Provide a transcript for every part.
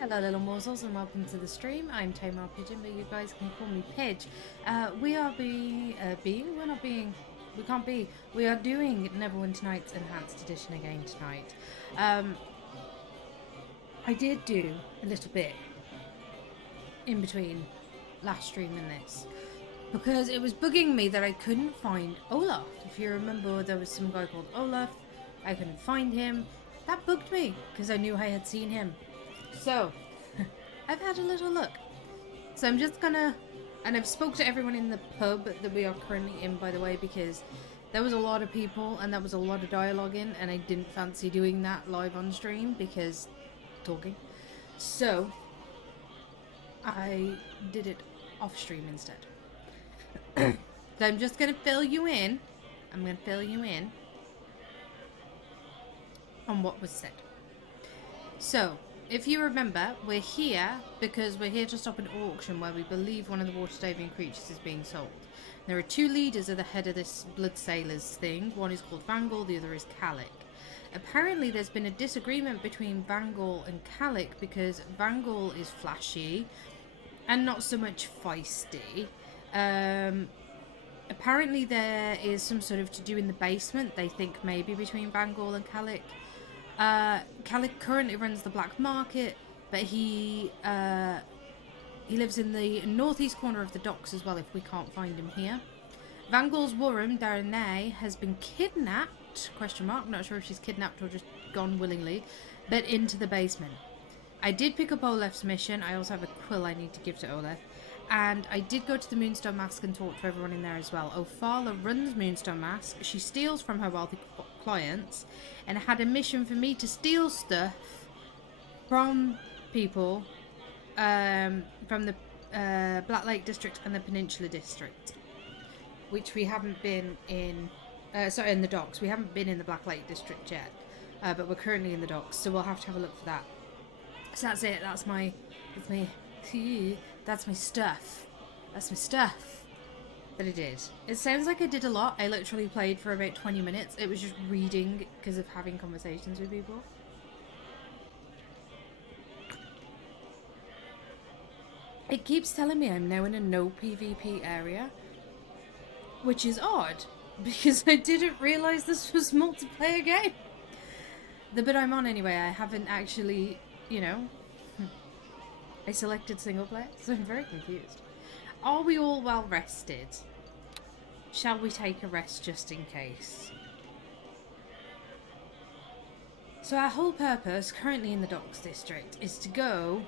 Hello little morsels and welcome to the stream. I'm Tamar Pigeon, but you guys can call me Pidge. We are we're not being, we can't be, we are doing Neverwinter Nights Enhanced Edition again tonight. I did do a little bit in between last stream and this, because it was bugging me that I couldn't find Olaf. If you remember, there was some guy called Olaf, I couldn't find him. That bugged me, because I knew I had seen him. So, I've had a little look. So I'm just gonna, and I've spoke to everyone in the pub that we are currently in, by the way, because there was a lot of people and there was a lot of dialogue in, and I didn't fancy doing that live on stream because talking. So I did it off stream instead. So I'm just gonna fill you in. I'm gonna fill you in on what was said. So, if you remember, we're here because we're here to stop an auction where we believe one of the water-saving creatures is being sold. There are two leaders at the head of this Blood Sailors thing. One is called Vangel, the other is Calic. Apparently there's been a disagreement between Vangel and Calic because Vangel is flashy and not so much feisty. Apparently there is some sort of to-do in the basement, they think maybe between Vangel and Calic. Calic currently runs the black market, but he lives in the northeast corner of the docks as well if we can't find him here. Vangel's Warren, Darnay, has been kidnapped, question mark, not sure if she's kidnapped or just gone willingly, but into the basement. I did pick up Olaf's mission. I also have a quill I need to give to Olaf. And I did go to the Moonstone Mask and talk to everyone in there as well. Ophala runs Moonstone Mask. She steals from her wealthy clients and had a mission for me to steal stuff from people from the Black Lake District and the Peninsula District, which we haven't been in, in the docks. We haven't been in the Black Lake District yet, but we're currently in the docks, so we'll have to have a look for that. So that's it, that's my stuff. That's my stuff that I did. It sounds like I did a lot. I literally played for about 20 minutes. It was just reading because of having conversations with people. It keeps telling me I'm now in a no PvP area, which is odd because I didn't realise this was multiplayer game. The bit I'm on anyway, I haven't actually, you know, I selected single player, so I'm very confused. Are we all well rested? Shall we take a rest just in case? So our whole purpose, currently in the Docks District, is to go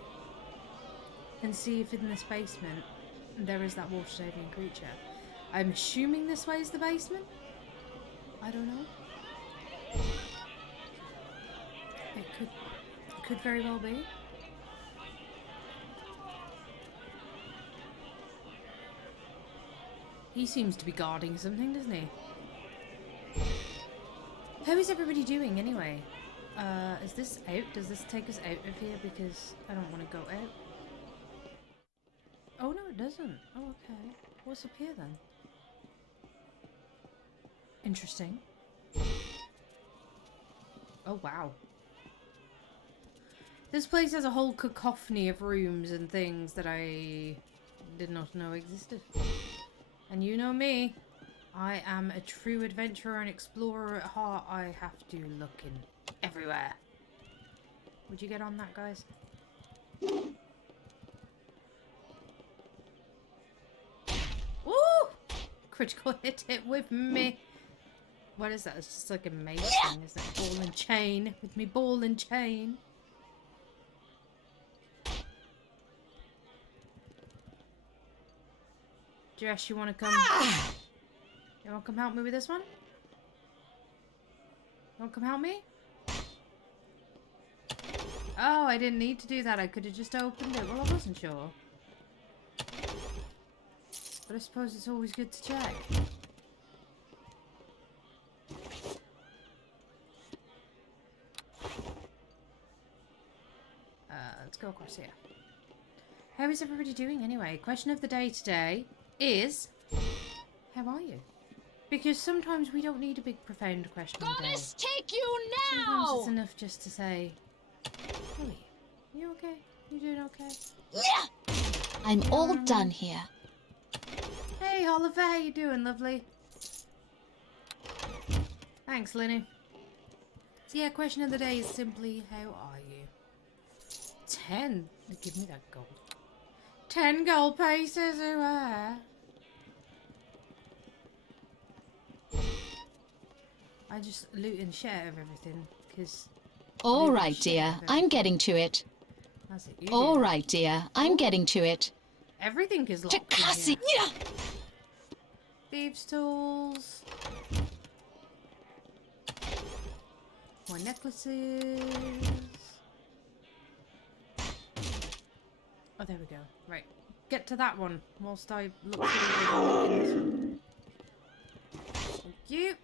and see if in this basement there is that water-saving creature. I'm assuming this way is the basement? I don't know. It could very well be. He seems to be guarding something, doesn't he? How is everybody doing anyway? Is this out? Does this take us out of here? Because I don't want to go out. Oh no, it doesn't. Oh, okay. What's up here then? Interesting. Oh wow. This place has a whole cacophony of rooms and things that I did not know existed. And you know me, I am a true adventurer and explorer at heart. I have to look in everywhere. Would you get on that, guys? Woo! Critical hit it with me. What is that? It's just like a maze thing, isn't it? Ball and chain. With me ball and chain. Jess, you want to come? You want to come help me with this one? You want to come help me? Oh, I didn't need to do that. I could have just opened it. Well, I wasn't sure. But I suppose it's always good to check. Let's go across here. How is everybody doing anyway? Question of the day today is, how are you? Because sometimes we don't need a big profound question of the day. Goddess, take you now! Sometimes it's enough just to say, how are you? You okay? You doing okay? Yeah. I'm all done here. Hey, Oliver, how you doing, lovely? Thanks, Lenny. So yeah, question of the day is simply, how are you? 10. Give me that gold. 10 gold pieces, I just loot and share of everything, because All right, dear. I'm getting to it. That's it, you do All that. right, dear. I'm getting to it. Everything is locked in Chakasi. here. Yeah. Thieves' tools. More necklaces. Oh, there we go. Right. Get to that one whilst I look through this one. Thank you.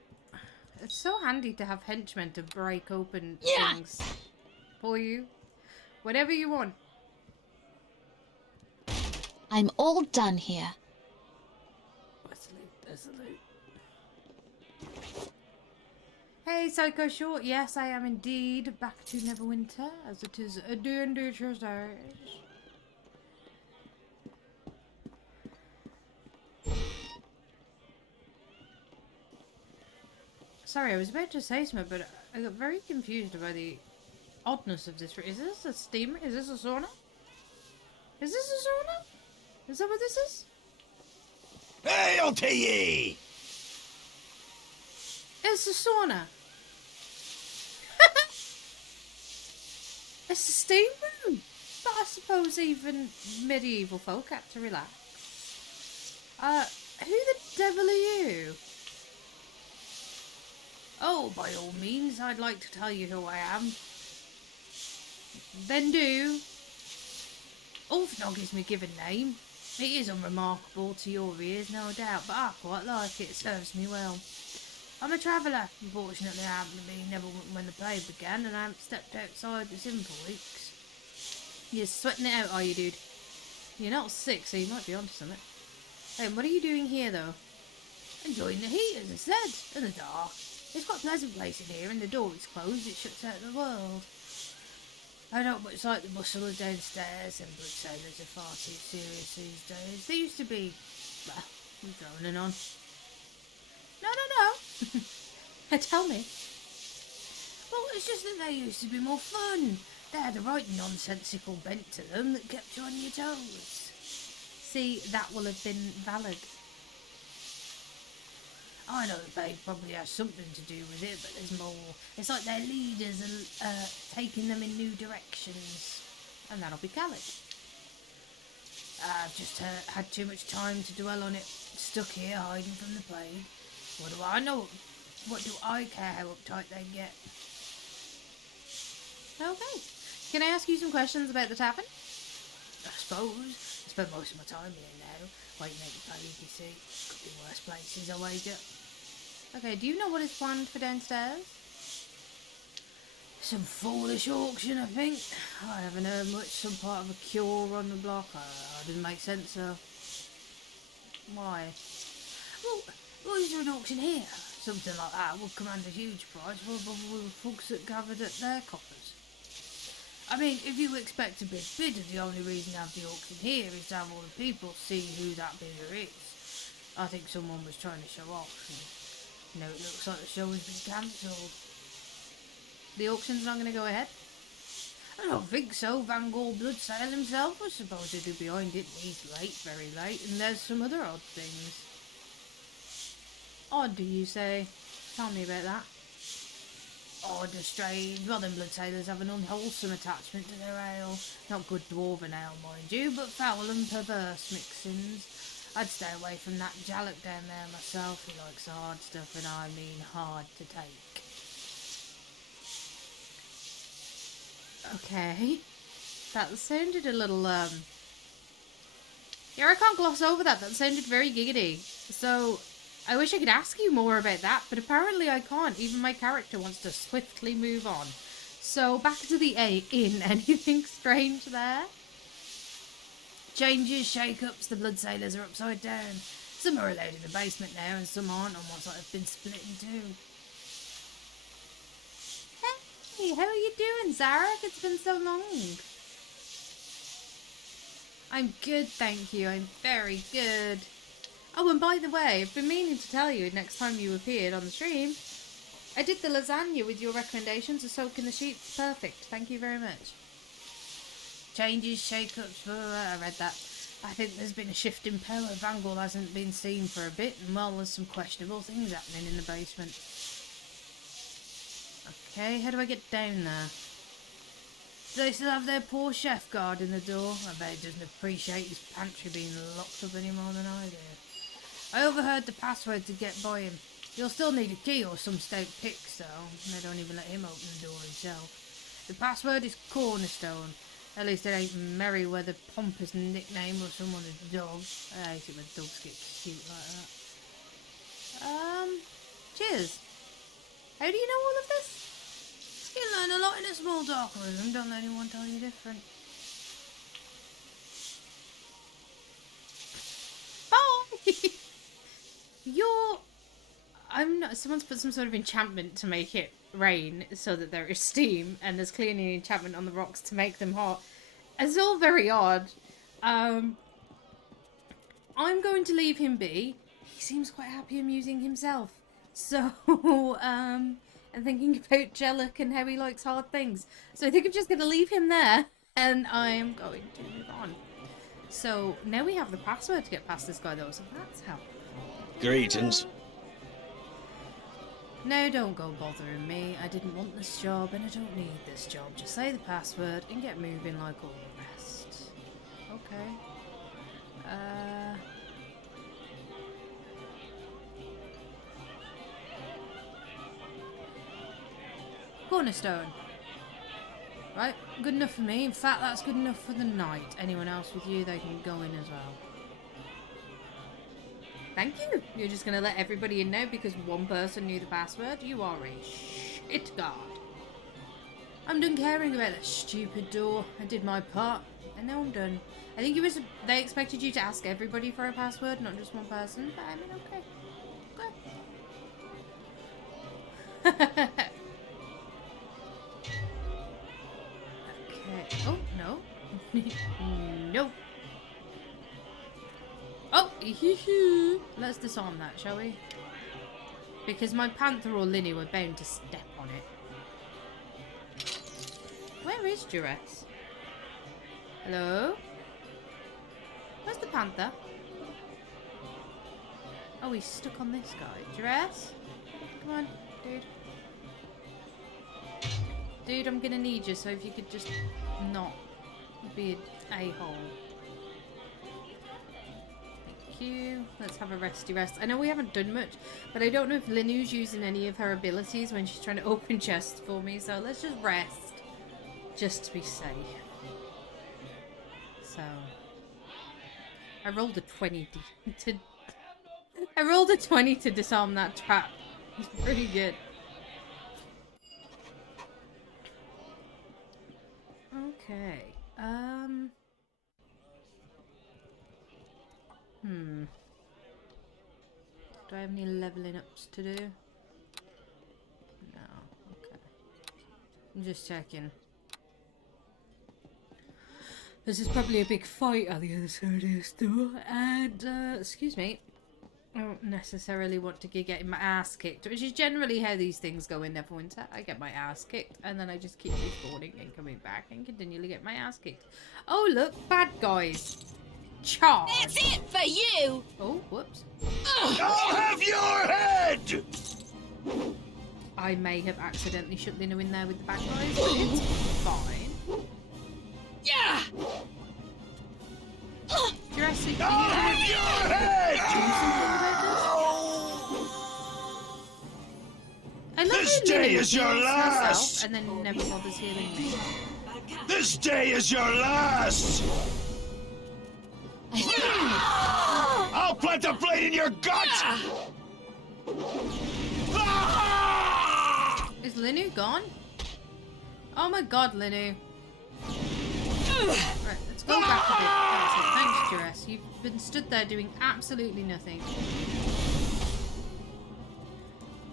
It's so handy to have henchmen to break open things for you. Whatever you want. I'm all done here. Where's the loot? There's the loot. Hey, Psycho Short. Yes, I am indeed back to Neverwinter, as it is a D&D Tuesday. Sorry, I was about to say something, but I got very confused about the oddness of this. Is this a steamer? Is this a sauna? Is this a sauna? Is that what this is? Hail to ye! It's a sauna. It's a steam room. But I suppose even medieval folk had to relax. Who the devil are you? Oh, by all means, I'd like to tell you who I am. Then do. Ulfnog is my given name. It is unremarkable to your ears, no doubt, but I quite like it. It serves me well. I'm a traveller. Unfortunately, I happened to be Neverwinter when the plague began, and I haven't stepped outside the inn for weeks. You're sweating it out, are you, dude? You're not sick, so you might be onto something. Hey, what are you doing here, though? Enjoying the heat, as I said, and the dark. It's quite a pleasant place in here, and the door is closed. It shuts out the world. I don't much like the bustle of downstairs, and blood sailors are far too serious these days. They used to be, well, I'm droning on. No. Tell me. Well, it's just that they used to be more fun. They had a right nonsensical bent to them that kept you on your toes. See, that will have been valid. I know the plague probably has something to do with it, but there's more. It's like their leaders are taking them in new directions. And that'll be Khaled. I've just had too much time to dwell on it. Stuck here hiding from the plague. What do I know? What do I care how uptight they get? Okay. Can I ask you some questions about the tavern? I suppose. I spend most of my time here now. Waiting out the plague, you see. Could be worse places, I wager. Okay, do you know what is planned for downstairs? Some foolish auction, I think. I haven't heard much. Some part of a cure on the block. I didn't make sense, so... Why? Well, is there an auction here? Something like that would command a huge price for the folks that gathered at their coppers. I mean, if you expect a big bidder, the only reason to have the auction here is to have all the people see who that bidder is. I think someone was trying to show off. And, it looks like the show has been cancelled. The auction's not going to go ahead? I don't think so. Van Gogh Bloodsale himself was supposedly behind it. He's late, very late, and there's some other odd things. Odd, do you say? Tell me about that. Odd or strange. Well, them blood sailors have an unwholesome attachment to their ale. Not good dwarven ale, mind you, but foul and perverse mixins. I'd stay away from that Jallock down there myself. He likes hard stuff, and I mean hard to take. Okay. That sounded a little, Yeah, I can't gloss over that. That sounded very giggity. So... I wish I could ask you more about that, but apparently I can't. Even my character wants to swiftly move on. So, back to the inn. Anything strange there? Changes, shake-ups, the blood sailors are upside down. Some are allowed in the basement now, and some aren't, almost like they've been split in two. Hey, how are you doing, Zarek? It's been so long. I'm good, thank you. I'm very good. Oh, and by the way, I've been meaning to tell you next time you appeared on the stream, I did the lasagna with your recommendations of soaking the sheep. Perfect. Thank you very much. Changes, shake-ups, I read that. I think there's been a shift in power. Vangor hasn't been seen for a bit, and well, there's some questionable things happening in the basement. Okay, how do I get down there? Do they still have their poor chef guarding the door? I bet he doesn't appreciate his pantry being locked up any more than I do. I overheard the password to get by him. You'll still need a key or some stout pick, so they don't even let him open the door himself. The password is Cornerstone. At least it ain't Merryweather, pompous nickname or someone's dog. I hate it when dogs get cute like that. Cheers. How do you know all of this? You learn a lot in a small dark room. Don't let anyone tell you different. Bye! I'm not... Someone's put some sort of enchantment to make it rain so that there is steam, and there's clearly an enchantment on the rocks to make them hot. It's all very odd. I'm going to leave him be. He seems quite happy amusing himself. So, I'm thinking about Jellic and how he likes hard things. So I think I'm just going to leave him there, and I'm going to move on. So, now we have the password to get past this guy, though, so that's helpful. Greetings. No, don't go bothering me. I didn't want this job, and I don't need this job. Just say the password and get moving like all the rest. Okay. Cornerstone. Right, good enough for me. In fact, that's good enough for the night. Anyone else with you, they can go in as well. Thank you. You're just going to let everybody in now because one person knew the password? You are a shit guard. I'm done caring about that stupid door. I did my part, and now I'm done. I think they expected you to ask everybody for a password, not just one person, but I mean, okay. Okay. Okay. Oh, no. No. Oh, let's disarm that, shall we? Because my panther or Linny were bound to step on it. Where is Duress? Hello? Where's the panther? Oh, he's stuck on this guy. Duress? Come on, dude. Dude, I'm gonna need you, so if you could just not be an a-hole. You. Let's have a resty rest. I know we haven't done much, but I don't know if Linu's using any of her abilities when she's trying to open chests for me, so let's just rest. Just to be safe. So... I rolled a 20 I rolled a 20 to disarm that trap. It's pretty good. Okay. Do I have any leveling ups to do? No. Okay. I'm just checking. This is probably a big fight on the other side of this door. And, excuse me. I don't necessarily want to be getting my ass kicked, which is generally how these things go in Neverwinter. I get my ass kicked, and then I just keep respawning and coming back and continually get my ass kicked. Oh, look, bad guys. Charge. That's it for you! Oh, whoops. I'll have your head! I may have accidentally shut Lino in there with the bad guys, but it's fine. Yeah! Jurassic, I'll have your head! do something about this? I love This how day Lino is your heals herself last. and then never bothers healing me. This day is your last! I'll plant a blade in your gut! Ah! Is Linu gone? Oh my god, Linu. Right, let's go back a bit. That's it. Thanks, Juress. You've been stood there doing absolutely nothing.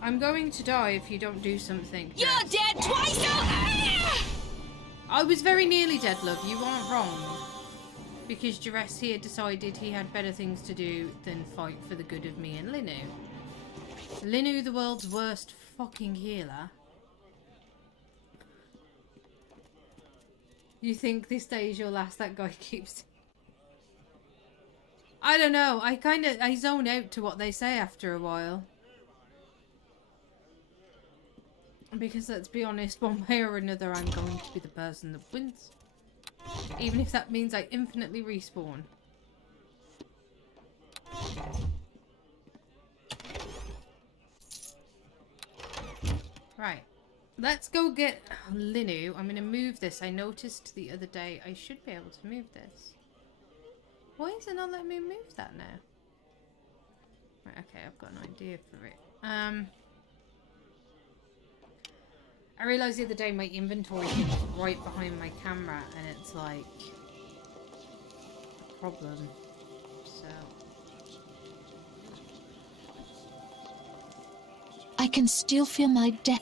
I'm going to die if you don't do something. You're Juress. dead twice! I was very nearly dead, love. You aren't wrong. Because Duress here decided he had better things to do than fight for the good of me and Linu. Linu, the world's worst fucking healer. You think this day is your last? That guy keeps... I don't know. I zone out to what they say after a while. Because let's be honest, one way or another I'm going to be the person that wins. Even if that means I infinitely respawn. Right. Let's go get Linu. I'm going to move this. I noticed the other day I should be able to move this. Why is it not letting me move that now? Right, okay, I've got an idea for it. I realised the other day my inventory is right behind my camera and it's like a problem. So I can still feel my death.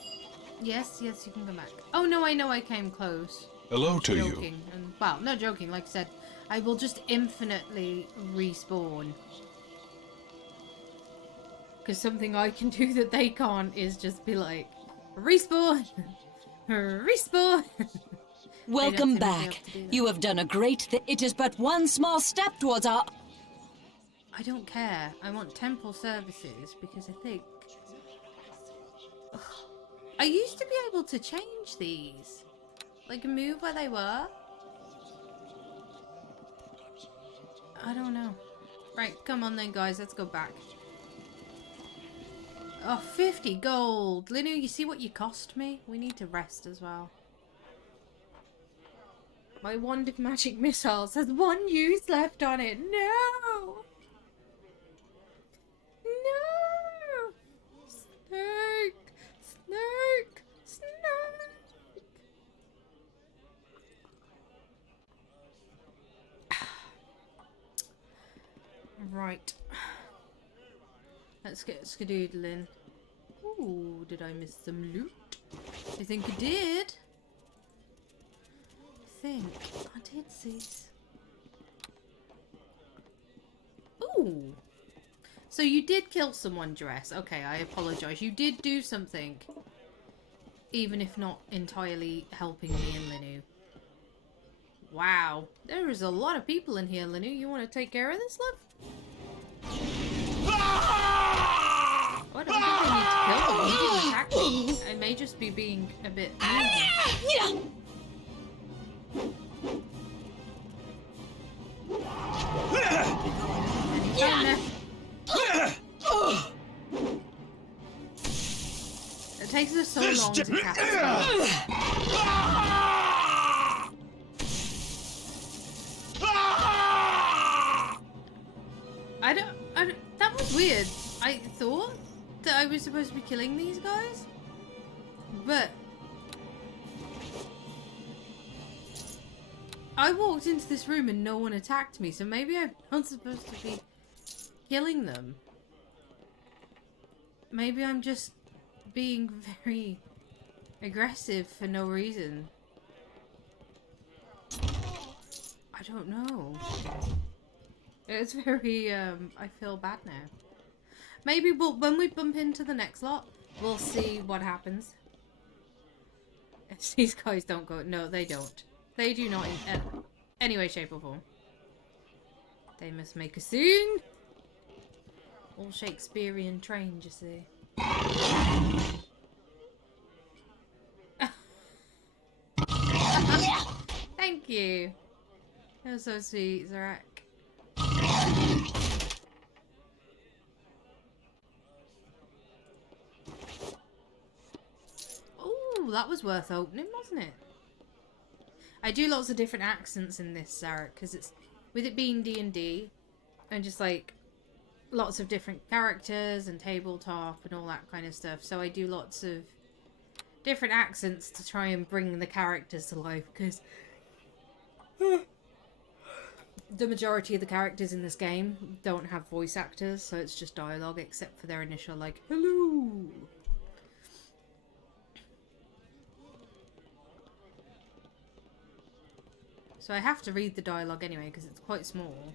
yes, you can come back. Oh no, I know I came close. Hello to you. Joking. And, well, not joking, like I said, I will just infinitely respawn. Because something I can do that they can't is just be like, respawn! Respawn! Welcome back. You have done a great thing. It is but one small step towards our... I don't care. I want temple services because I think... Ugh. I used to be able to change these. Like, move where they were. I don't know. Right, come on then, guys. Let's go back. Oh, 50 gold. Linu, you see what you cost me? We need to rest as well. My wand of magic missiles has 1 use left on it. No! No! Snake! Snake! Snake! Right. Let's get skedoodling. Ooh, did I miss some loot? I think I did. I did see. Ooh. So you did kill someone, Dress. Okay, I apologise. You did do something. Even if not entirely helping me and Linu. Wow. There is a lot of people in here, Linu. You want to take care of this, love? Oh, I don't think I need to kill them. He didn't attack me. I may just be being a bit mean. It takes us so long to catch stuff. I don't, that was weird. I thought that I was supposed to be killing these guys, but I walked into this room and no one attacked me, so maybe I'm not supposed to be killing them. Maybe I'm just being very aggressive for no reason. I don't know. It's very, I feel bad now. Maybe when we bump into the next lot, we'll see what happens. If these guys don't go... No, they don't. They do not in any way, shape or form. They must make a scene. All Shakespearean trained, you see. Thank you. That was so sweet, Zarak. Oh, that was worth opening, wasn't it? I do lots of different accents in this, Zarak, because it's with it being D&D and just like lots of different characters and tabletop and all that kind of stuff. So I do lots of different accents to try and bring the characters to life, because the majority of the characters in this game don't have voice actors, so it's just dialogue except for their initial like hello. So I have to read the dialogue anyway because it's quite small.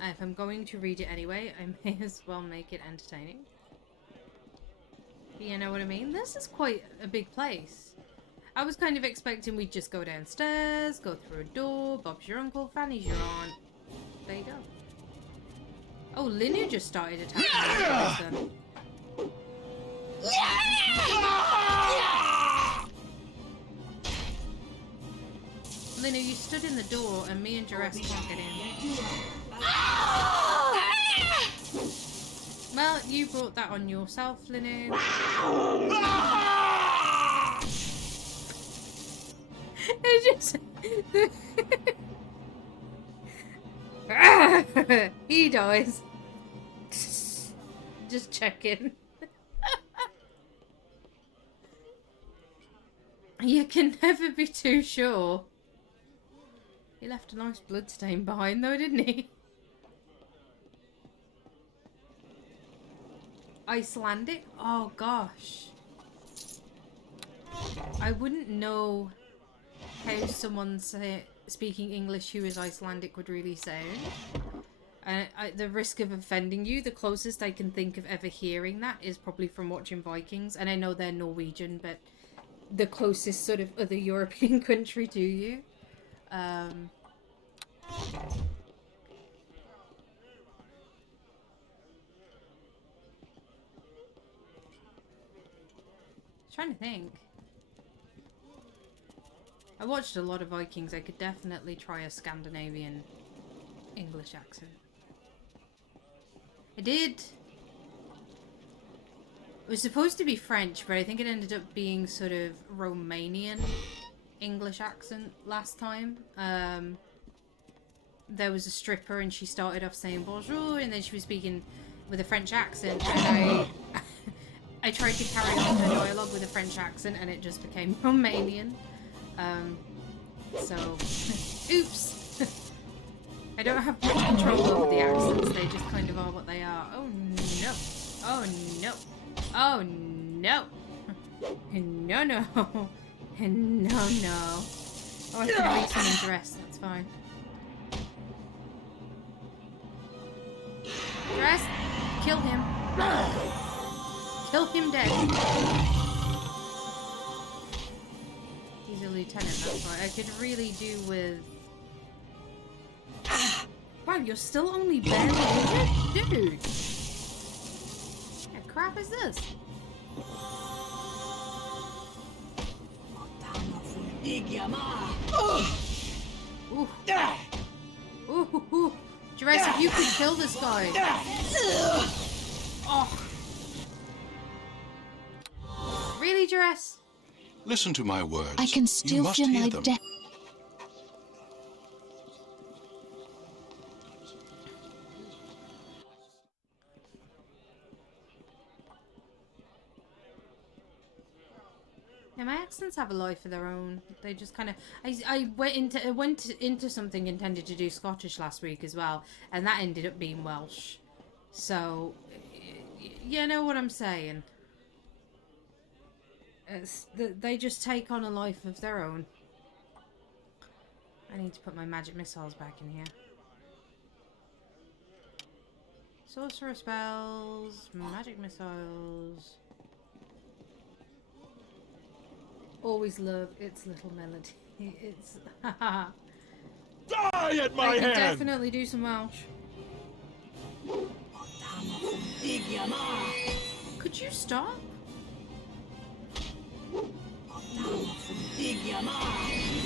And if I'm going to read it anyway, I may as well make it entertaining. You know what I mean? This is quite a big place. I was kind of expecting we'd just go downstairs, go through a door, Bob's your uncle, Fanny's your aunt. There you go. Oh, Linu just started attacking me. Linu, you stood in the door and me and Jerez can't get in. Well, you brought that on yourself, Linu. It's just... he dies. Just checking. You can never be too sure. He left a nice bloodstain behind though, didn't he? Icelandic? Oh gosh. I wouldn't know how someone speaking English who is Icelandic would really sound. And the risk of offending you, the closest I can think of ever hearing that is probably from watching Vikings. And I know they're Norwegian, but the closest sort of other European country to you. Trying to think. I watched a lot of Vikings. I could definitely try a Scandinavian English accent. I did. It was supposed to be French, but I think it ended up being sort of Romanian English accent last time. There was a stripper and she started off saying bonjour and then she was speaking with a French accent and I tried to carry on her dialogue with a French accent and it just became Romanian. So, oops. I don't have much control over the accents, they just kind of are what they are. Oh no. Oh no. Oh no. No, no. No, no. Oh, I can reach him in dress, that's fine. Dress, kill him. Kill him dead. He's a lieutenant, that's right. I could really do with... Wow, you're still only barely injured? Dude! What crap is this? Ooh. Ooh. Jurassic, you could kill this guy. Oh. Really, Jurassic? Listen to my words. I can still feel my death. Yeah, my accents have a life of their own. They just kind of... I went into something intended to do Scottish last week as well, and that ended up being Welsh. So, you know what I'm saying. They just take on a life of their own. I need to put my magic missiles back in here. Sorcerer spells, magic missiles... Always love its little melody. It's Die at my hand! I can definitely do some Welsh. Could you stop? What?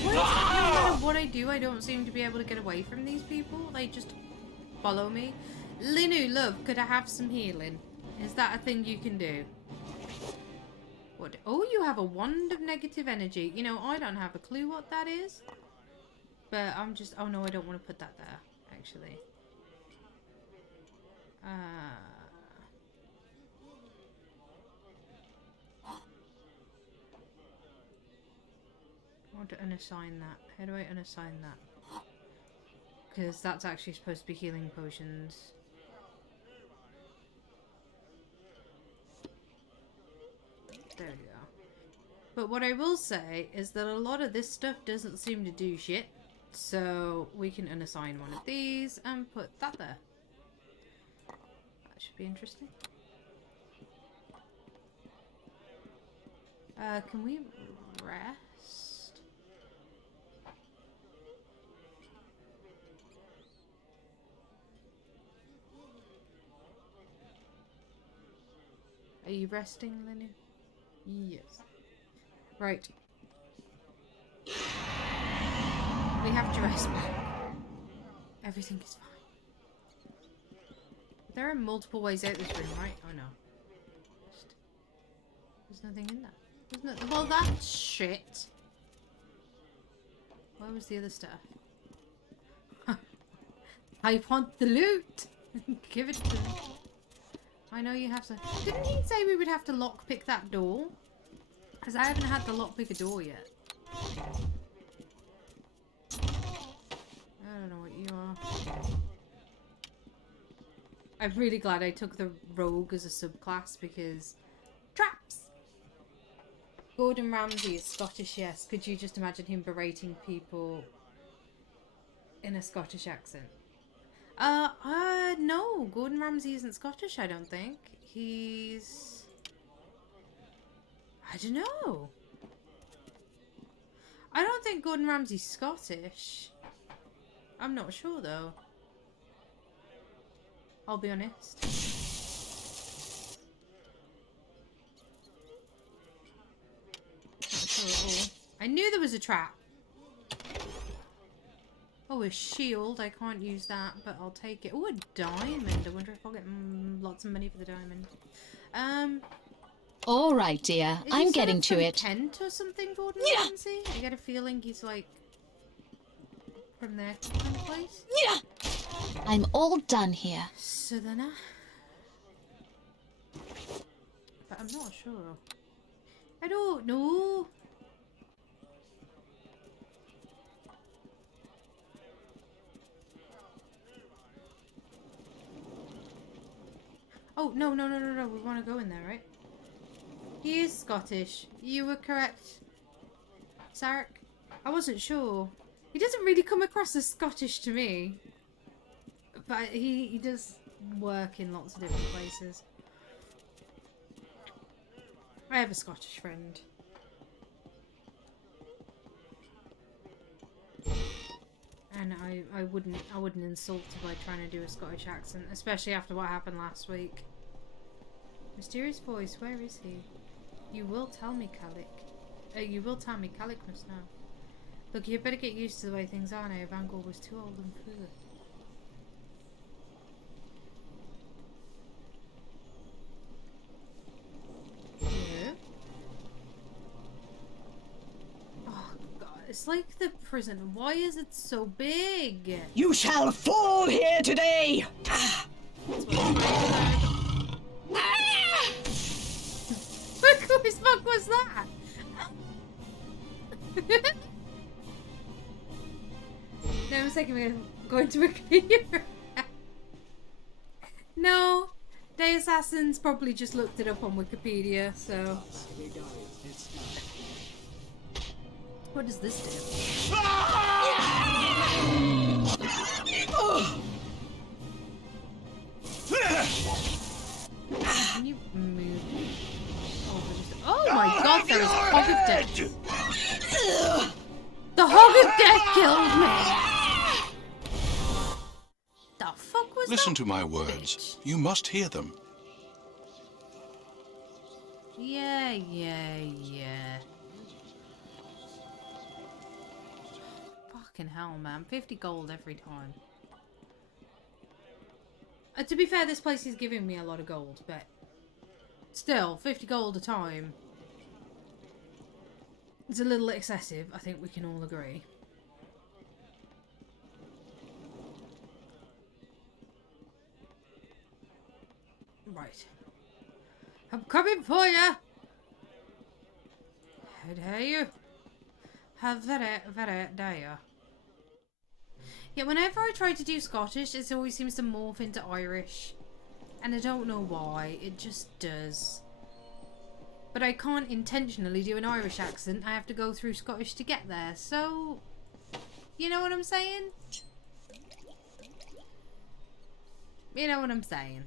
No matter what I do, I don't seem to be able to get away from these people. They just follow me. Linu, love, could I have some healing? Is that a thing you can do? What? Oh, you have a wand of negative energy. You know, I don't have a clue what that is. But I'm just... Oh, no, I don't want to put that there, actually. I want to unassign that. How do I unassign that? Because that's actually supposed to be healing potions. There we go. But what I will say is that a lot of this stuff doesn't seem to do shit. So we can unassign one of these and put that there. That should be interesting. Can we rest? Are you resting, Lenny? Yes. Right. We have to rest back. Everything is fine. There are multiple ways out this room, right? Oh no. There's nothing in there. There's nothing. Well, that's shit. Where was the other stuff? I want the loot! Give it to me. I know you have to. Didn't he say we would have to lockpick that door? Because I haven't had to lockpick a door yet. I don't know what you are. I'm really glad I took the rogue as a subclass because traps. Gordon Ramsay is Scottish, yes. Could you just imagine him berating people in a Scottish accent? No. Gordon Ramsay isn't Scottish, I don't think. He's... I don't know. I don't think Gordon Ramsay's Scottish. I'm not sure, though. I'll be honest. Not sure at all. I knew there was a trap. Oh, a shield. I can't use that, but I'll take it. Oh, a diamond. I wonder if I'll get lots of money for the diamond. All right, dear. I'm getting to it. Kent or something, Gordon Ramsay? I get a feeling he's like from there kind of place. Yeah. I'm all done here. Southerner. But I'm not sure. I don't know. Oh, no. We want to go in there, right? He is Scottish. You were correct, Sarek. I wasn't sure. He doesn't really come across as Scottish to me. But he does work in lots of different places. I have a Scottish friend. And I wouldn't insult her by trying to do a Scottish accent, especially after what happened last week. Mysterious voice, where is he? You will tell me, Calic. You will tell me, Calic must know. Look, you better get used to the way things are now. Van Gogh was too old and foolish. It's like the prison. Why is it so big? You shall fall here today! What the fuck was that? No, I'm second going to Wikipedia. No, Day Assassins probably just looked it up on Wikipedia, so... What does this do? Can you move? Oh my god, there is Hog of Death. The Hog of Death killed me! The fuck was that? Listen to my words. Bitch? You must hear them. Yeah. Fucking hell, man. 50 gold every time. To be fair, this place is giving me a lot of gold, but still, 50 gold a time is a little excessive, I think we can all agree. Right. I'm coming for you! How dare you? How very dare you? Yeah, whenever I try to do Scottish, it always seems to morph into Irish. And I don't know why, it just does. But I can't intentionally do an Irish accent, I have to go through Scottish to get there, so... You know what I'm saying? You know what I'm saying?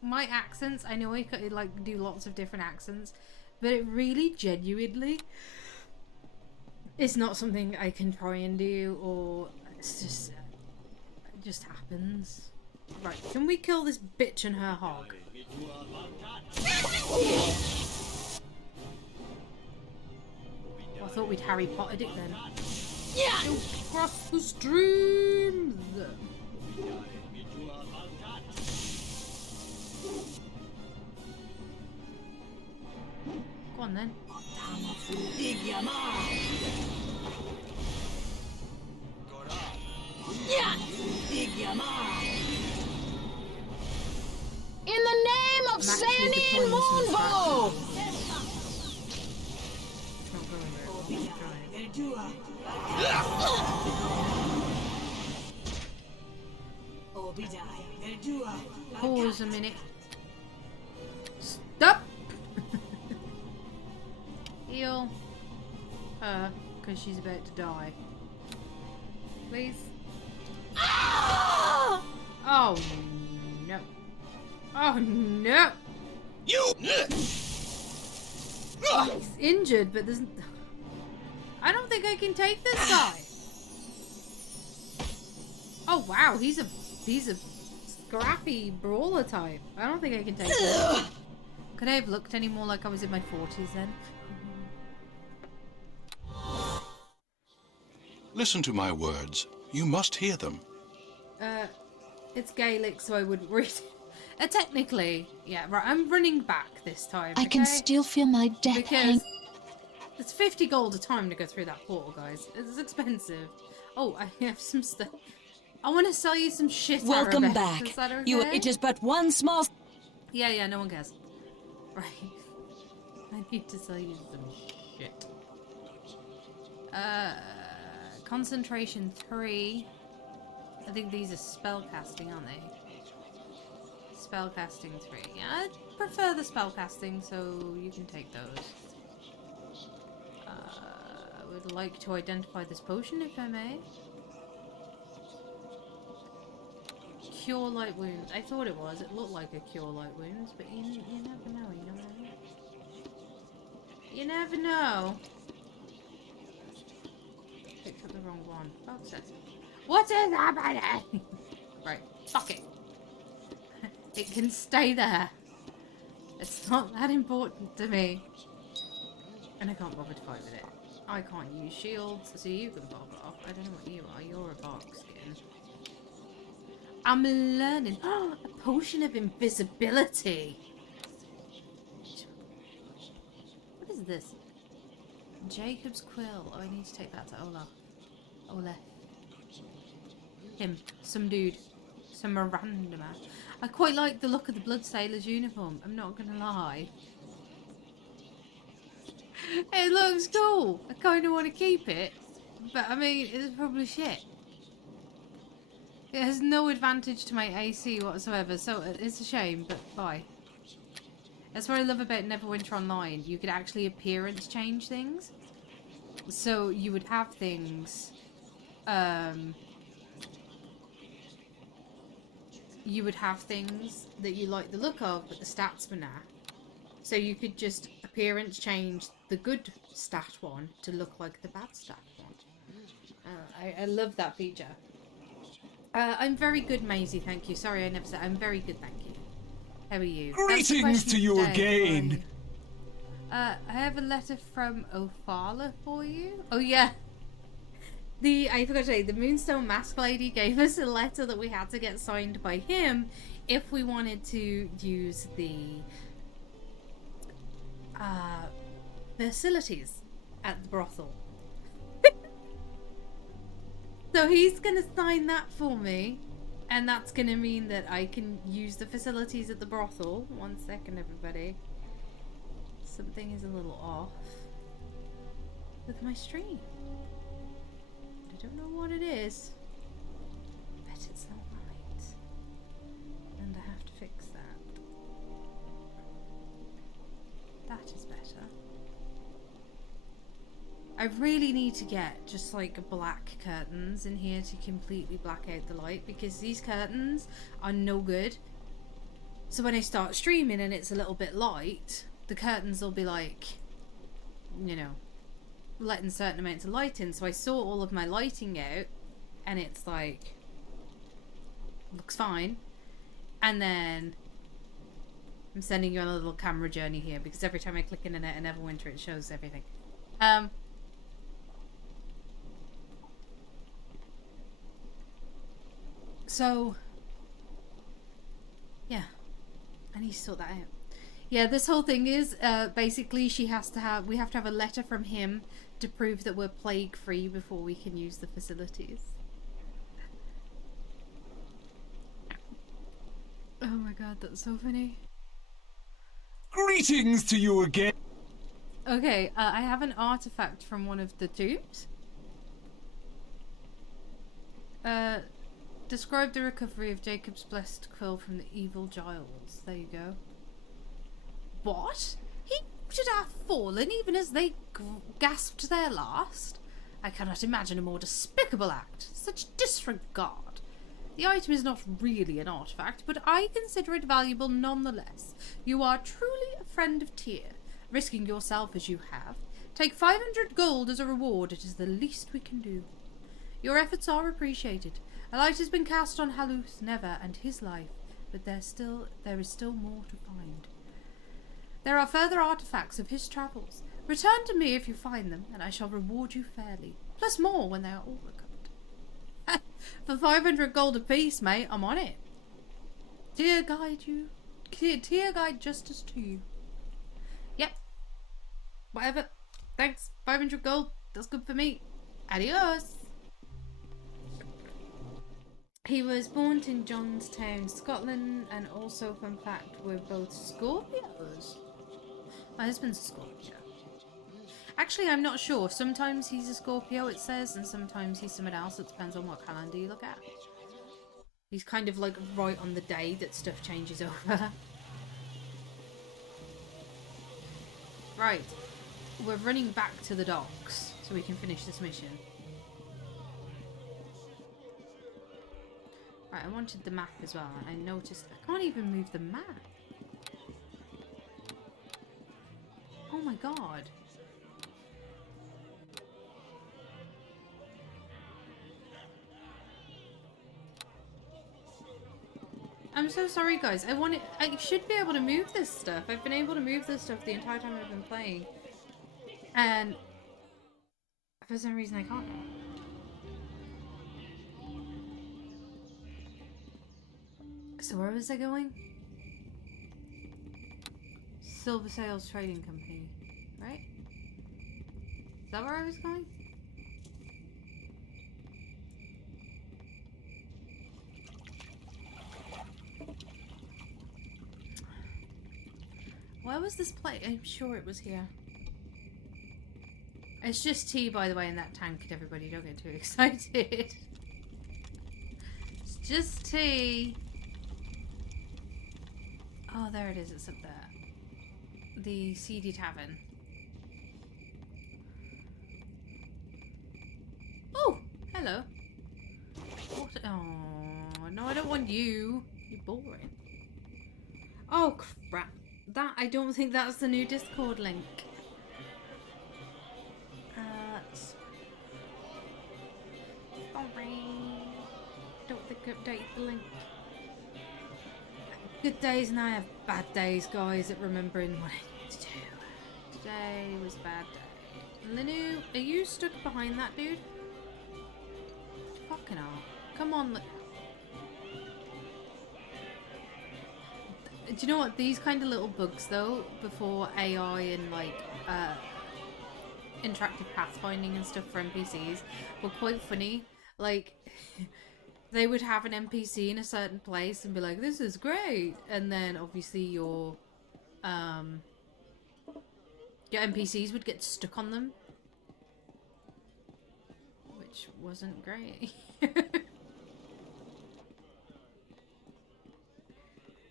My accents, I know I could like do lots of different accents, but it really genuinely is not something I can try and do, or it's just it just happens. Right, can we kill this bitch and her hog? Oh, I thought we'd Harry Pottered it then. Yeah! Across the streams! Go on then. In the name of Sanin Moonbow! Pause a minute. Stop! Heal her, because she's about to die. Please? Ah! Oh no. Oh no! You! He's injured, but there's... I don't think I can take this guy. Oh wow, he's a scrappy brawler type. I don't think I can take him. Could I have looked any more like I was in my 40s then? Listen to my words. You must hear them. It's Gaelic, so I wouldn't read it. Technically, yeah, right, I'm running back this time, I can okay? still feel my death hang. Because it's 50 gold a time to go through that portal, guys. It's expensive. Oh, I have some stuff. I want to sell you some shit. Welcome Arabic. back. Is that okay? It is but one small... Yeah, no one cares. Right. I need to sell you some shit. Concentration 3. I think these are spell casting, aren't they? Spell casting 3. Yeah, I prefer the spell casting, so you can take those. I would like to identify this potion, if I may. Cure light wounds. I thought it was. It looked like a cure light wounds, but you never know. You know what I mean? You never know. Picked up the wrong one. Fuck's sake. What is happening? Right. Fuck it. It can stay there. It's not that important to me. And I can't bother to fight with it. I can't use shields, so you can bog off. I don't know what you are. You're a bark skin. I'm learning. Oh, a potion of invisibility. What is this? Jacob's quill. Oh, I need to take that to Ola. Ole. Him. Some dude. Some random man. I quite like the look of the Bloodsailor's uniform. I'm not gonna lie. It looks cool. I kind of want to keep it. But, I mean, it's probably shit. It has no advantage to my AC whatsoever, so it's a shame, but bye. That's what I love about Neverwinter Online. You could actually appearance change things. So you would have things... you would have things that you like the look of, but the stats were nah. So you could just appearance change the good stat one to look like the bad stat one. I love that feature. I'm very good, Maisie, thank you. Sorry I never said. I'm very good, thank you. How are you? Greetings to you again. I have a letter from Ophala for you. Oh yeah. I forgot to say, the Moonstone Mask Lady gave us a letter that we had to get signed by him if we wanted to use the facilities at the brothel. So he's gonna sign that for me, and that's gonna mean that I can use the facilities at the brothel. 1 second, everybody. Something is a little off with my stream. I don't know what it is, but it's not right, and I have to fix that. That is better. I really need to get just like black curtains in here to completely black out the light, because these curtains are no good. So when I start streaming and it's a little bit light, the curtains will be like, you know, letting certain amounts of light in. So I sort all of my lighting out and it's like, looks fine. And then I'm sending you on a little camera journey here, because every time I click internet in Neverwinter it shows everything. So yeah, I need to sort that out. Yeah, this whole thing is basically we have to have a letter from him to prove that we're plague free before we can use the facilities. Oh my god, that's so funny. Greetings to you again. Okay, I have an artifact from one of the tombs. Describe the recovery of Jacob's blessed quill from the evil Giles. There you go. What? He should have fallen even as they gasped their last? I cannot imagine a more despicable act. Such disregard. The item is not really an artifact, but I consider it valuable nonetheless. You are truly a friend of Tyr, risking yourself as you have. Take 500 gold as a reward. It is the least we can do. Your efforts are appreciated. A light has been cast on Haluth Never and his life, but there is still more to find. There are further artifacts of his travels. Return to me if you find them, and I shall reward you fairly, plus more when they are all recovered. For 500 gold apiece, mate, I'm on it. Tyr guide justice to you. Yep. Whatever. Thanks. 500 gold. That's good for me. Adios. He was born in Johnstown, Scotland, and also, fun fact, we're both Scorpios. My husband's a Scorpio. Actually, I'm not sure. Sometimes he's a Scorpio, it says, and sometimes he's someone else. It depends on what calendar you look at. He's kind of like right on the day that stuff changes over. Right. We're running back to the docks so we can finish this mission. Right, I wanted the map as well. I noticed I can't even move the map. Oh my god. I'm so sorry, guys. I should be able to move this stuff. I've been able to move this stuff the entire time I've been playing. And for some reason I can't now. So where was I going? Silver Sales Trading Company, right? Is that where I was going? Where was this place? I'm sure it was here. It's just tea, by the way, in that tank, everybody. Don't get too excited. It's just tea. Oh, there it is. It's up there. The Seedy Tavern. Oh, hello. What? Oh, no, I don't want you. You're boring. Oh, crap. I don't think that's the new Discord link. Sorry. Don't think I update the link. Good days and I have bad days, guys, at remembering what I need to do. Today was a bad day. Linu, are you stuck behind that dude? Fucking hell. Come on, look. Do you know what? These kind of little bugs, though, before AI and, like, interactive pathfinding and stuff for NPCs were quite funny. Like, they would have an NPC in a certain place and be like, this is great. And then, obviously, your NPCs would get stuck on them. Which wasn't great.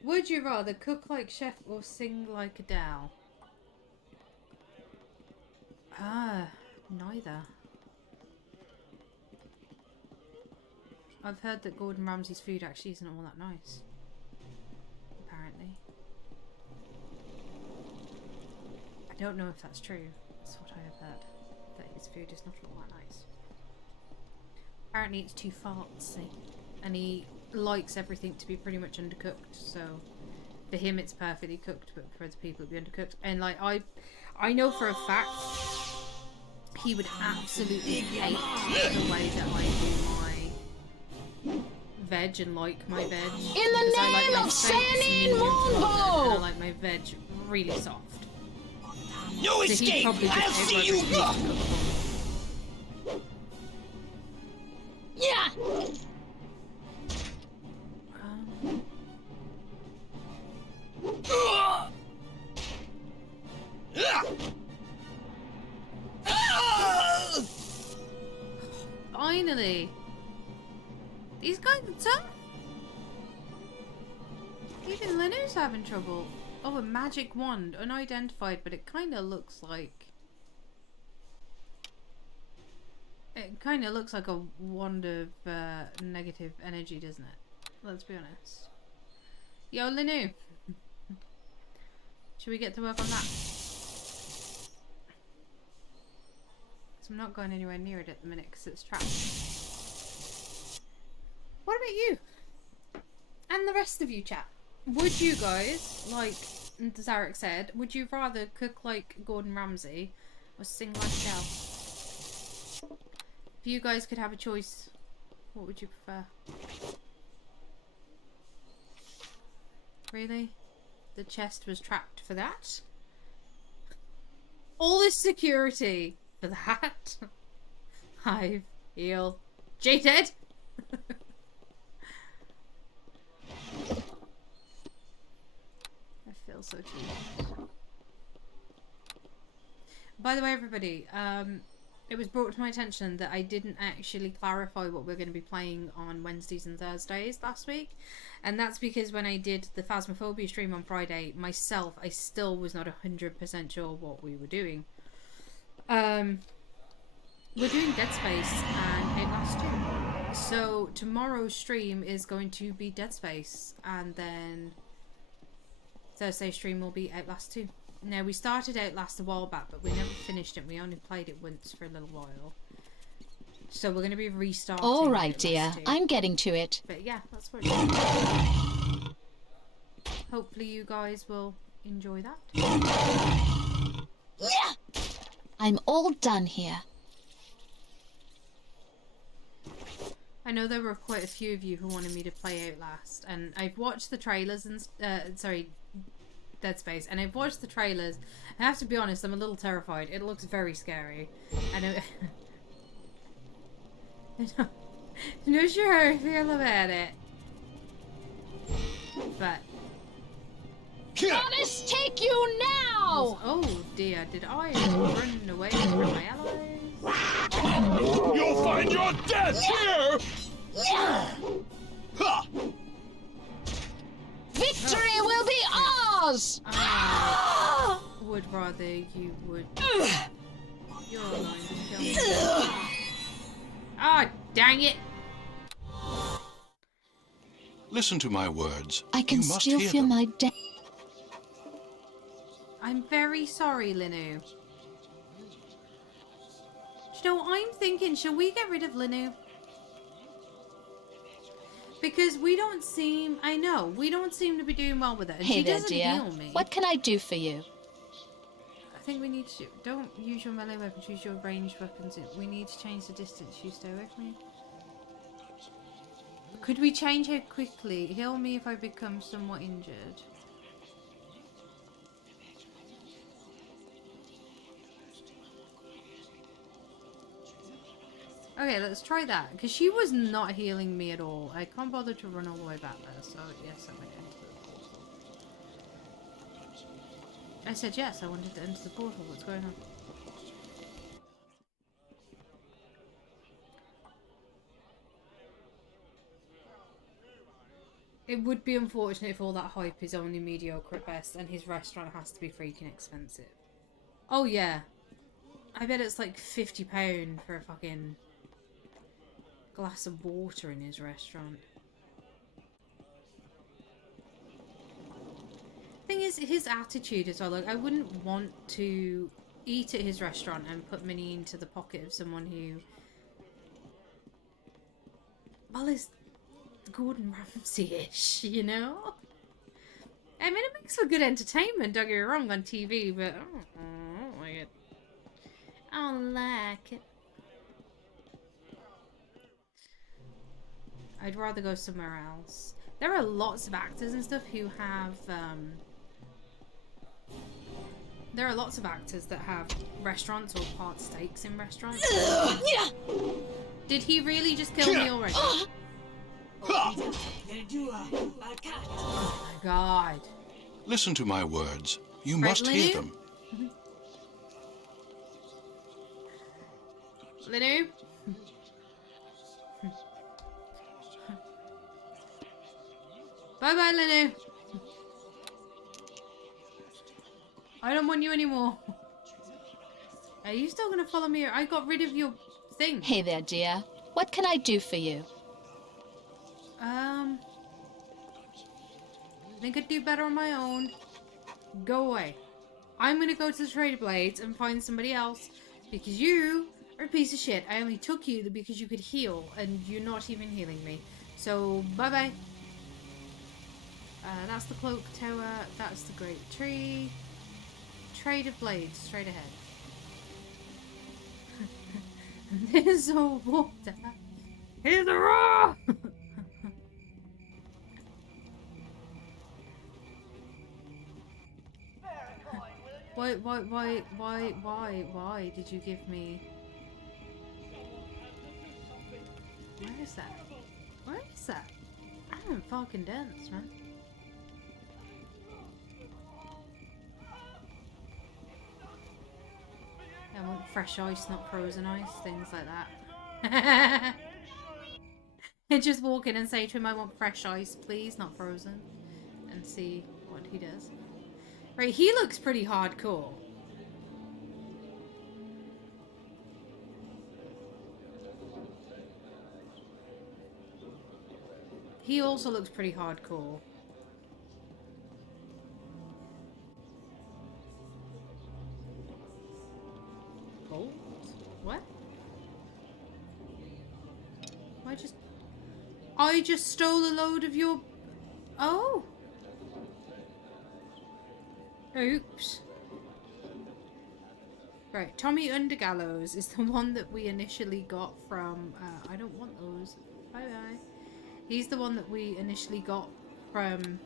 Would you rather cook like chef or sing like Adele? Ah, Neither. I've heard that Gordon Ramsay's food actually isn't all that nice. Apparently. I don't know if that's true. That's what I have heard. That his food is not all that nice. Apparently it's too fartsy. And he likes everything to be pretty much undercooked, so for him it's perfectly cooked, but for other people it'd be undercooked. And like I know for a fact he would absolutely hate the way that I do my veg and like my veg. In the name of Sanine Moonbow! And I like my veg really soft. No So he'd escape! probably just I'll see you! Yeah! Finally! These guys are tough! Even Linu's having trouble. Oh, a magic wand. Unidentified, but it kind of looks like... It kind of looks like a wand of negative energy, doesn't it? Let's be honest. Yo, Linu! Should we get to work on that? So I'm not going anywhere near it at the minute because it's trapped. What about you? And the rest of you, chat? Would you guys, like Zarek said, would you rather cook like Gordon Ramsay or sing like Adele? If you guys could have a choice, what would you prefer? Really? The chest was trapped for that? All this security for that? Hive, heal, cheated! I feel so cheated. By the way, everybody, it was brought to my attention that I didn't actually clarify what we're going to be playing on Wednesdays and Thursdays last week. And that's because when I did the Phasmophobia stream on Friday, myself, I still was not 100% sure what we were doing. We're doing Dead Space and Outlast 2. So tomorrow's stream is going to be Dead Space, and then Thursday's stream will be Outlast 2. Now, we started Outlast a while back, but we never finished it. We only played it once for a little while. So we're going to be restarting. All right, dear. Outlast 2. I'm getting to it. But yeah, that's what it's doing. Hopefully you guys will enjoy that. I'm all done here. I know there were quite a few of you who wanted me to play Outlast, and I've watched the trailers and Dead Space, and I've watched the trailers. I have to be honest, I'm a little terrified. It looks very scary. I know. I'm not sure how I feel about it, but Goddess, take you now! oh dear, did I run away from my allies? You'll find your death here! Ha! Victory will be ours! I would rather you would. You're going to kill me. Ah, dang it! Listen to my words. I can You must still hear feel them. my death. I'm very sorry, Linu. Do you know what I'm thinking? Shall we get rid of Linu? Because we don't seem... I know, we don't seem to be doing well with it. And Hey she there, doesn't dear. heal me. What can I do for you? I think we need to... Don't use your melee weapons, use your ranged weapons. We need to change the distance you stay away from me. Could we change her quickly? Heal me if I become somewhat injured. Okay, let's try that. Because she was not healing me at all. I can't bother to run all the way back there, so yes, I went into the portal. I said yes, I wanted to enter the portal. What's going on? It would be unfortunate if all that hype is only mediocre at best and his restaurant has to be freaking expensive. Oh yeah. I bet it's like £50 for a fucking glass of water in his restaurant. Thing is, his attitude as well. Like, I wouldn't want to eat at his restaurant and put money into the pocket of someone who, well, is Gordon Ramsay-ish, you know? I mean, it makes for good entertainment, don't get me wrong, on TV, but I don't like it. I don't like it. I'd rather go somewhere else. There are lots of actors and stuff who have, there are lots of actors that have restaurants or part stakes in restaurants. Did he really just kill me already? Oh my god. Listen to my words. You must hear them. Linu? Bye-bye, Linu. I don't want you anymore. Are you still gonna follow me? I got rid of your thing. Hey there, dear. What can I do for you? I think I'd do better on my own. Go away. I'm gonna go to the Trader Blades and find somebody else because you are a piece of shit. I only took you because you could heal and you're not even healing me. So, bye-bye. That's the Cloak Tower. That's the Great Tree. Trader Blades, straight ahead. There's no water. Here's the raw! Why did you give me... Where is that? Where is that? I'm fucking dense, man. I want fresh ice, not frozen ice, things like that. And just walk in and say to him, I want fresh ice, please, not frozen. And see what he does. Right, he looks pretty hardcore. He also looks pretty hardcore. Gold? What? I just stole a load of your... Oh! Oops. Right, Tommy Undergallows is the one that we initially got from... I don't want those. Bye-bye. He's the one that we initially got from...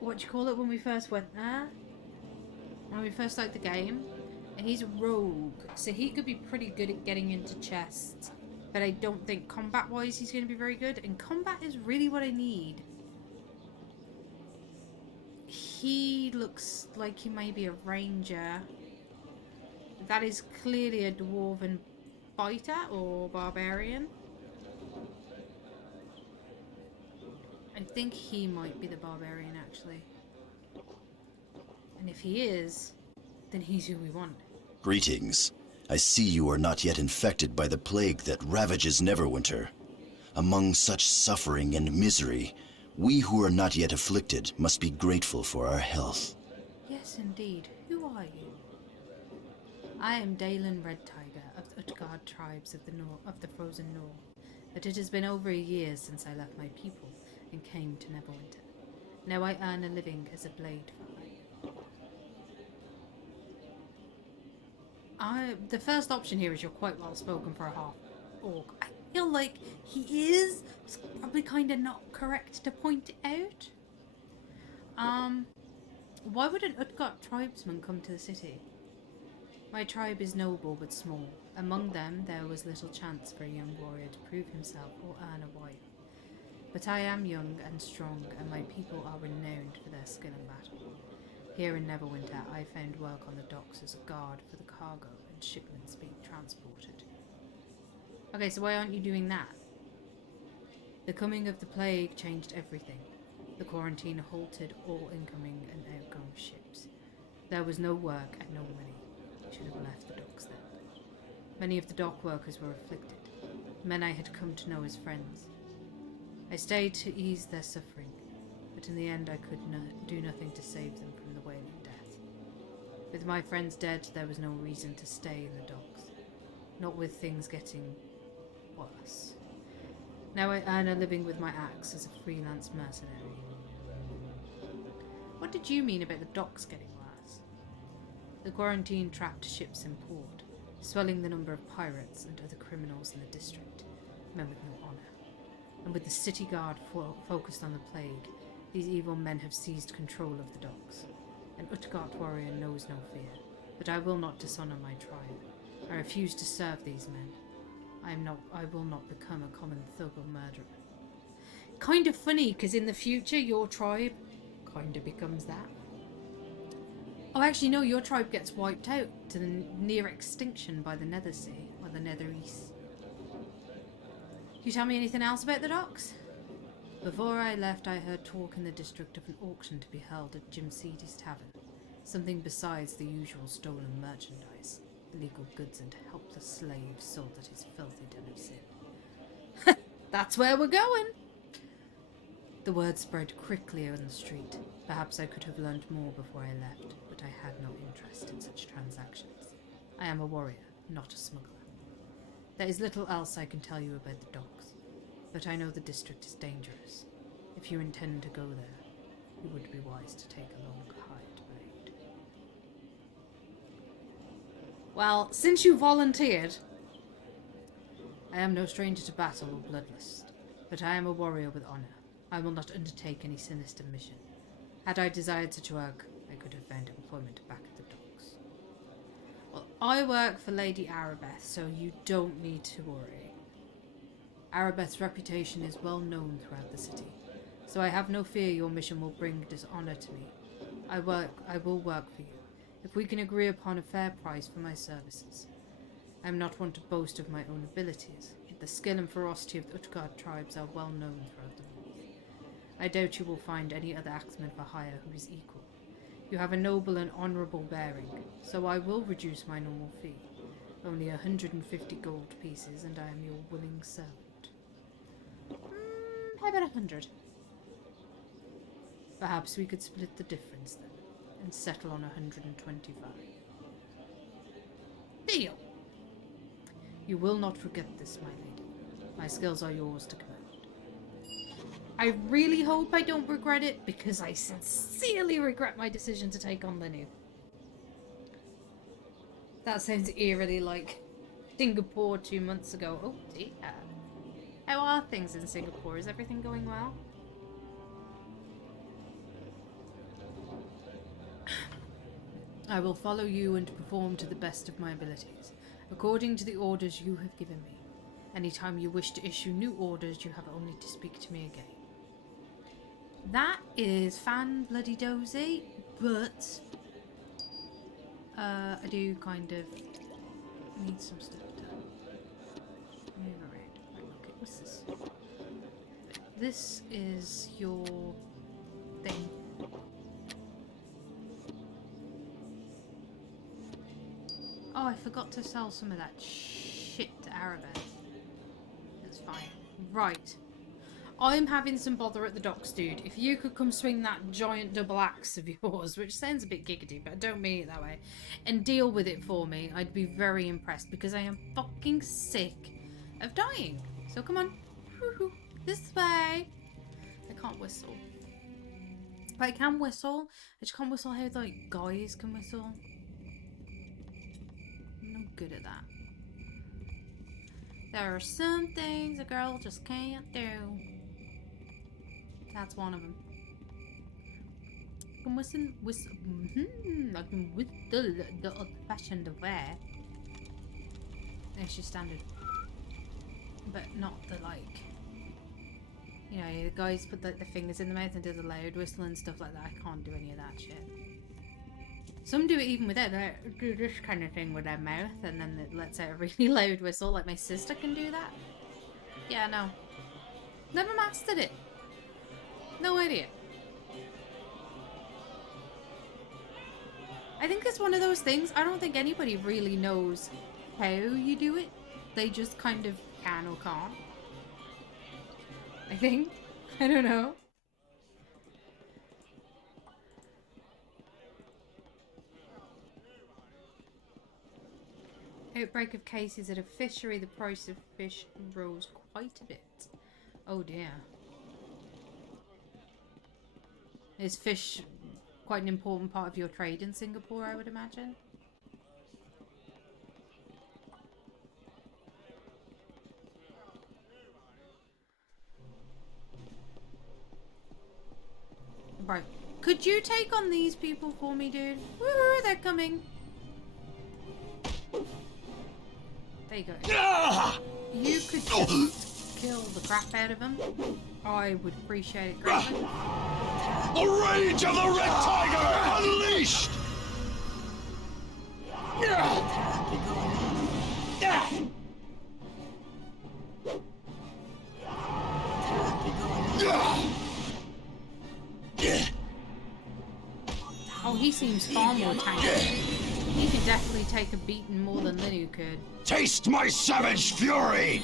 What do you call it when we first went there? When we first started the game. And he's a rogue, so he could be pretty good at getting into chests. But I don't think combat-wise he's going to be very good. And combat is really what I need. He looks like he may be a ranger. That is clearly a dwarven fighter or barbarian. I think he might be the barbarian, actually. And if he is, then he's who we want. Greetings. I see you are not yet infected by the plague that ravages Neverwinter. Among such suffering and misery, we who are not yet afflicted must be grateful for our health. Yes, indeed. Who are you? I am Dalen Red Tiger of the Utgard tribes of the Frozen North. But it has been over a year since I left my people and came to Neverwinter. Now I earn a living as a blade fly. The first option here is you're quite well spoken for a half orc. I feel like he is. It's probably kind of not correct to point it out. Why would an Utgard tribesman come to the city? My tribe is noble but small. Among them there was little chance for a young warrior to prove himself or earn a wife. But I am young and strong, and my people are renowned for their skill in battle. Here in Neverwinter, I found work on the docks as a guard for the cargo and shipments being transported. Okay, so why aren't you doing that? The coming of the plague changed everything. The quarantine halted all incoming and outgoing ships. There was no work and no money. I should have left the docks then. Many of the dock workers were afflicted, men I had come to know as friends. I stayed to ease their suffering, but in the end I could do nothing to save them from the wailing death. With my friends dead, there was no reason to stay in the docks, not with things getting worse. Now I earn a living with my axe as a freelance mercenary. What did you mean about the docks getting worse? The quarantine trapped ships in port, swelling the number of pirates and other criminals in the district, men with no honour. And with the city guard focused on the plague, these evil men have seized control of the docks. An Utgard warrior knows no fear, but I will not dishonour my tribe. I refuse to serve these men. I will not become a common thug or murderer. Kind of funny, because in the future your tribe kind of becomes that. Oh, actually no, your tribe gets wiped out to the near extinction by the Nether Sea, or the Nether East. Can you tell me anything else about the docks? Before I left, I heard talk in the district of an auction to be held at Jim Seedy's tavern. Something besides the usual stolen merchandise, illegal goods and helpless slaves sold at his filthy den of sin. That's where we're going! The word spread quickly on the street. Perhaps I could have learned more before I left, but I had no interest in such transactions. I am a warrior, not a smuggler. There is little else I can tell you about the docks, but I know the district is dangerous. If you intend to go there, it would be wise to take a long, hired blade. Well, since you volunteered, I am no stranger to battle or bloodlust, but I am a warrior with honour. I will not undertake any sinister mission. Had I desired such work, I could have found employment back at the docks. Well, I work for Lady Arabeth, so you don't need to worry. Arabeth's reputation is well known throughout the city, so I have no fear your mission will bring dishonour to me. I will work for you, if we can agree upon a fair price for my services. I am not one to boast of my own abilities, but the skill and ferocity of the Utgard tribes are well known throughout the north. I doubt you will find any other axeman for hire who is equal. You have a noble and honourable bearing, so I will reduce my normal fee. Only 150 gold pieces, and I am your willing servant. How about 100? Perhaps we could split the difference then, and settle on 125. Deal! You will not forget this, my lady. My skills are yours to command. I really hope I don't regret it, because I sincerely regret my decision to take on Linu. That sounds eerily like Singapore 2 months ago. Oh dear. How are things in Singapore? Is everything going well? I will follow you and perform to the best of my abilities, according to the orders you have given me. Anytime you wish to issue new orders, you have only to speak to me again. That is fan-bloody-dozy, but I do kind of need some stuff done. Move around. Right, okay, what's this? This is your thing. Oh, I forgot to sell some of that shit to Arabeth. That's fine. Right. I'm having some bother at the docks, dude. If you could come swing that giant double axe of yours, which sounds a bit giggity, but I don't mean it that way, and deal with it for me, I'd be very impressed, because I am fucking sick of dying. So come on. Woo-hoo. This way. I can't whistle. But I can whistle. I just can't whistle how, like, guys can whistle. I'm not good at that. There are some things a girl just can't do. That's one of them. I can whistle, I can whistle the old-fashioned way. It's just standard. But not the, like, you know, the guys put the fingers in the mouth and do the loud whistle and stuff like that. I can't do any of that shit. Some do it even without, like, do this kind of thing with their mouth and then it lets out a really loud whistle. Like my sister can do that. Yeah, no. Never mastered it. No idea. I think it's one of those things, I don't think anybody really knows how you do it. They just kind of can or can't. I think. I don't know. Outbreak of cases at a fishery. The price of fish rose quite a bit. Oh dear. Is fish quite an important part of your trade in Singapore, I would imagine? Right. Could you take on these people for me, dude? Woo, they're coming. There you go. You could just kill the crap out of them. I would appreciate it greatly. The rage of the Red Tiger unleashed! Oh, he seems far more tanky. He could definitely take a beating more than Linu could. Taste my savage fury!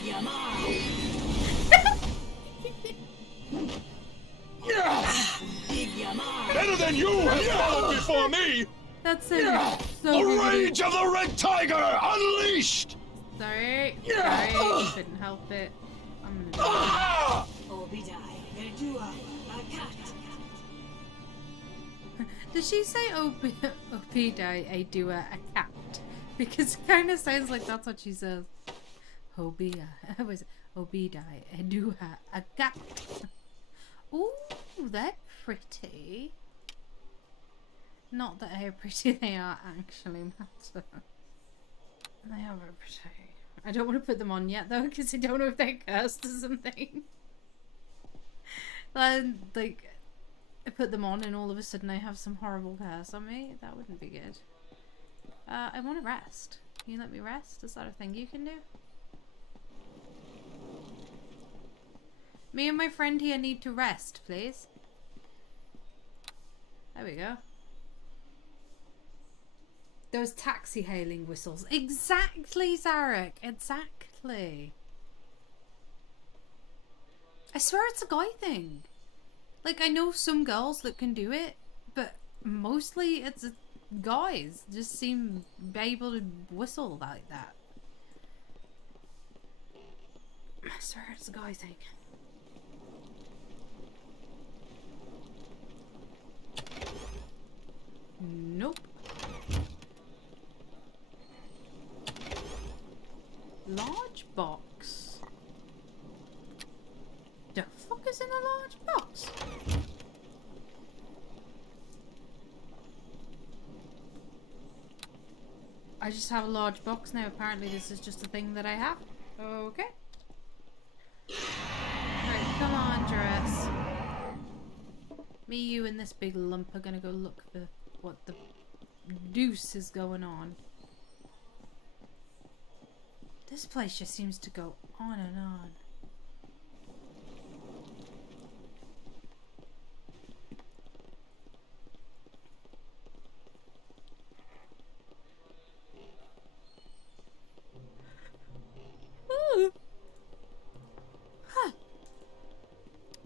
Better than you have fallen before me! That's so The rage of the Red Tiger unleashed! Sorry. Sorry. Couldn't help it. I'm gonna do it. Does she say Obidai a doer a cat? Because it kind of sounds like that's what she says. Obia. Was Obidai a doer a cat? Ooh, they're pretty. Not that how pretty they are actually matter. They are very pretty. I don't want to put them on yet though, because I don't know if they're cursed or something. Like, I put them on and all of a sudden I have some horrible curse on me. That wouldn't be good. I want to rest. Can you let me rest? Is that a thing you can do? Me and my friend here need to rest, please. There we go. Those taxi hailing whistles. Exactly, Zarek. Exactly. I swear it's a guy thing. Like, I know some girls that can do it, but mostly it's guys just seem able to whistle like that. I swear it's a guy thing. Nope. Large box. The fuck is in a large box? I just have a large box now. Apparently this is just a thing that I have. Okay. Right, come on, dress. Me, you, and this big lump are gonna go look for what the deuce is going on. This place just seems to go on and on.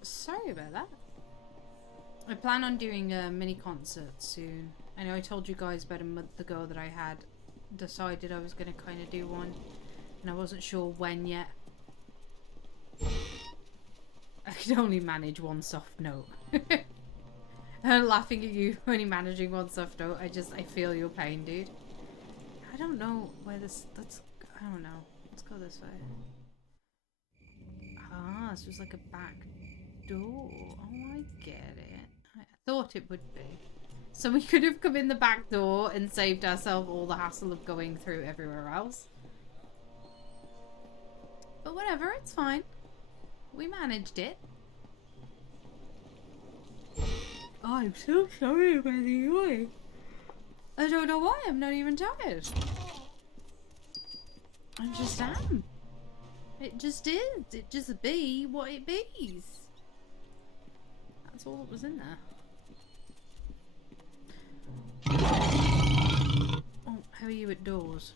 Sorry about that. I plan on doing a mini concert soon. I know I told you guys about a month ago that I had decided I was going to kind of do one, and I wasn't sure when yet. I could only manage one soft note. I'm laughing at you only managing one soft note. I feel your pain, dude. I don't know where this, I don't know. Let's go this way. Ah, this was like a back door. Oh, I get it. I thought it would be. So we could have come in the back door and saved ourselves all the hassle of going through everywhere else. But whatever, it's fine. We managed it. Oh, I'm so sorry about the UI. I don't know why, I'm not even tired. I just am. It just is. It just be what it bees. That's all that was in there. Oh, how are you at doors?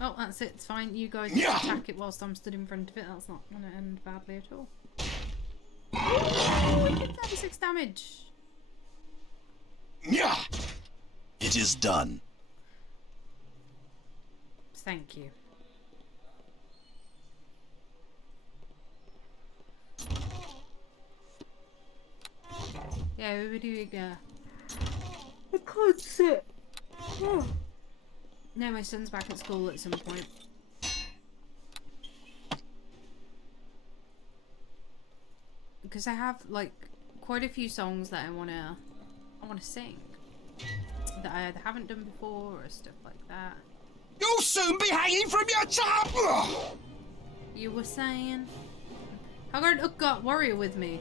Oh, that's it. It's fine. You guys just attack it whilst I'm stood in front of it. That's not going to end badly at all. Oh, we did 36 damage. It is done. Thank you. Yeah, we were doing I can't sit. Oh. No, my son's back at school at some point. Because I have like quite a few songs that I wanna sing that I either haven't done before or stuff like that. You'll soon be hanging from your top! You were saying? I got an Utgard warrior with me.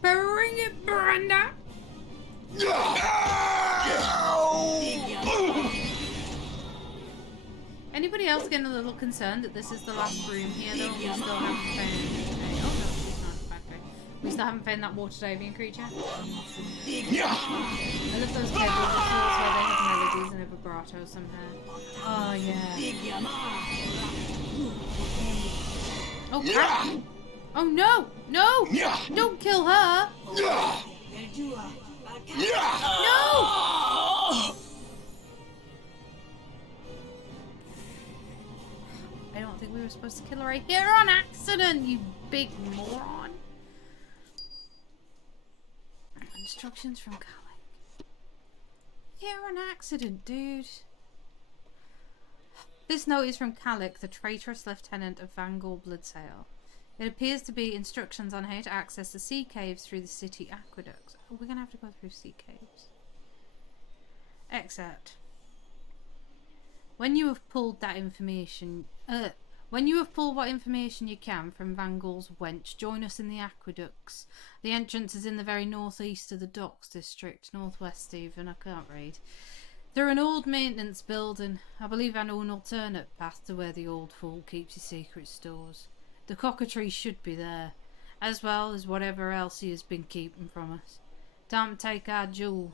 Bring it, Brenda! Anybody else getting a little concerned that this is the last room here though? We still haven't found oh no, it's not a bad guy. We still haven't found that water diving creature. I love those cable whistles where they have melodies and a vibrato somehow. Oh yeah. Oh crap! Oh no! No! Don't kill her! No! I don't think we were supposed to kill her right here on accident, you big moron. Instructions from Kalik. Here on accident, dude. This note is from Kalik, the traitorous lieutenant of Vangor Bloodsail. It appears to be instructions on how to access the sea caves through the city aqueducts. Oh, we're gonna have to go through sea caves. Excerpt. When you have pulled that information, when you have pulled what information you can from Vangor's wench, join us in the aqueducts. The entrance is in the very northeast of the docks district, northwest, Stephen. I can't read. They're an old maintenance building. I believe I know an alternate path to where the old fool keeps his secret stores. The cockatrice should be there, as well as whatever else he has been keeping from us. Don't take our jewel.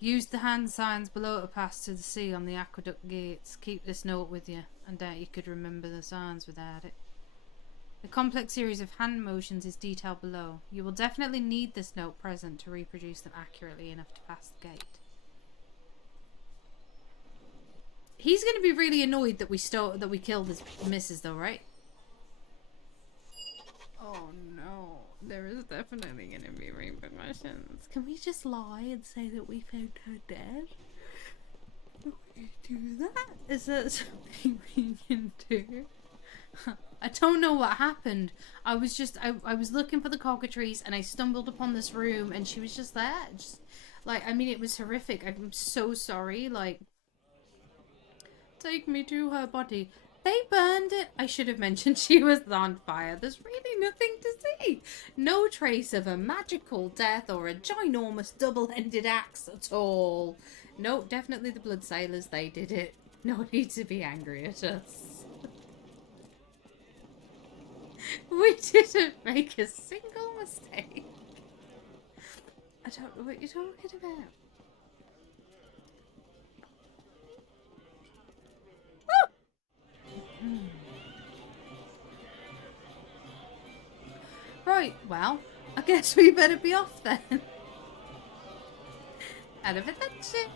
Use the hand signs below to pass to the sea on the aqueduct gates. Keep this note with you. I doubt you could remember the signs without it. The complex series of hand motions is detailed below. You will definitely need this note present to reproduce them accurately enough to pass the gate. He's going to be really annoyed that we killed his missus though, right? Oh no, there is definitely going to be repercussions. Can we just lie and say that we found her dead? Can we do that? Is that something we can do? I don't know what happened. I was just, I was looking for the cockatrice and I stumbled upon this room and she was just there. Just, like, I mean, it was horrific. I'm so sorry. Like, take me to her body. They burned it. I should have mentioned she was on fire. There's really nothing to see. No trace of a magical death or a ginormous double-ended axe at all. No, definitely the blood sailors. They did it. No need to be angry at us. We didn't make a single mistake. I don't know what you're talking about. Right, well, I guess we better be off then. Arrivederci.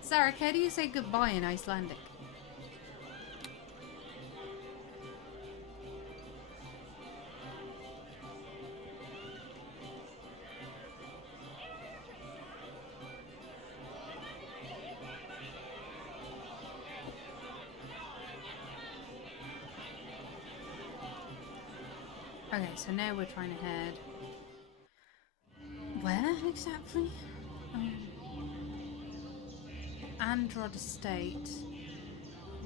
Sarah, how do you say goodbye in Icelandic? Okay, so now we're trying to head... Where exactly? Androd Estate.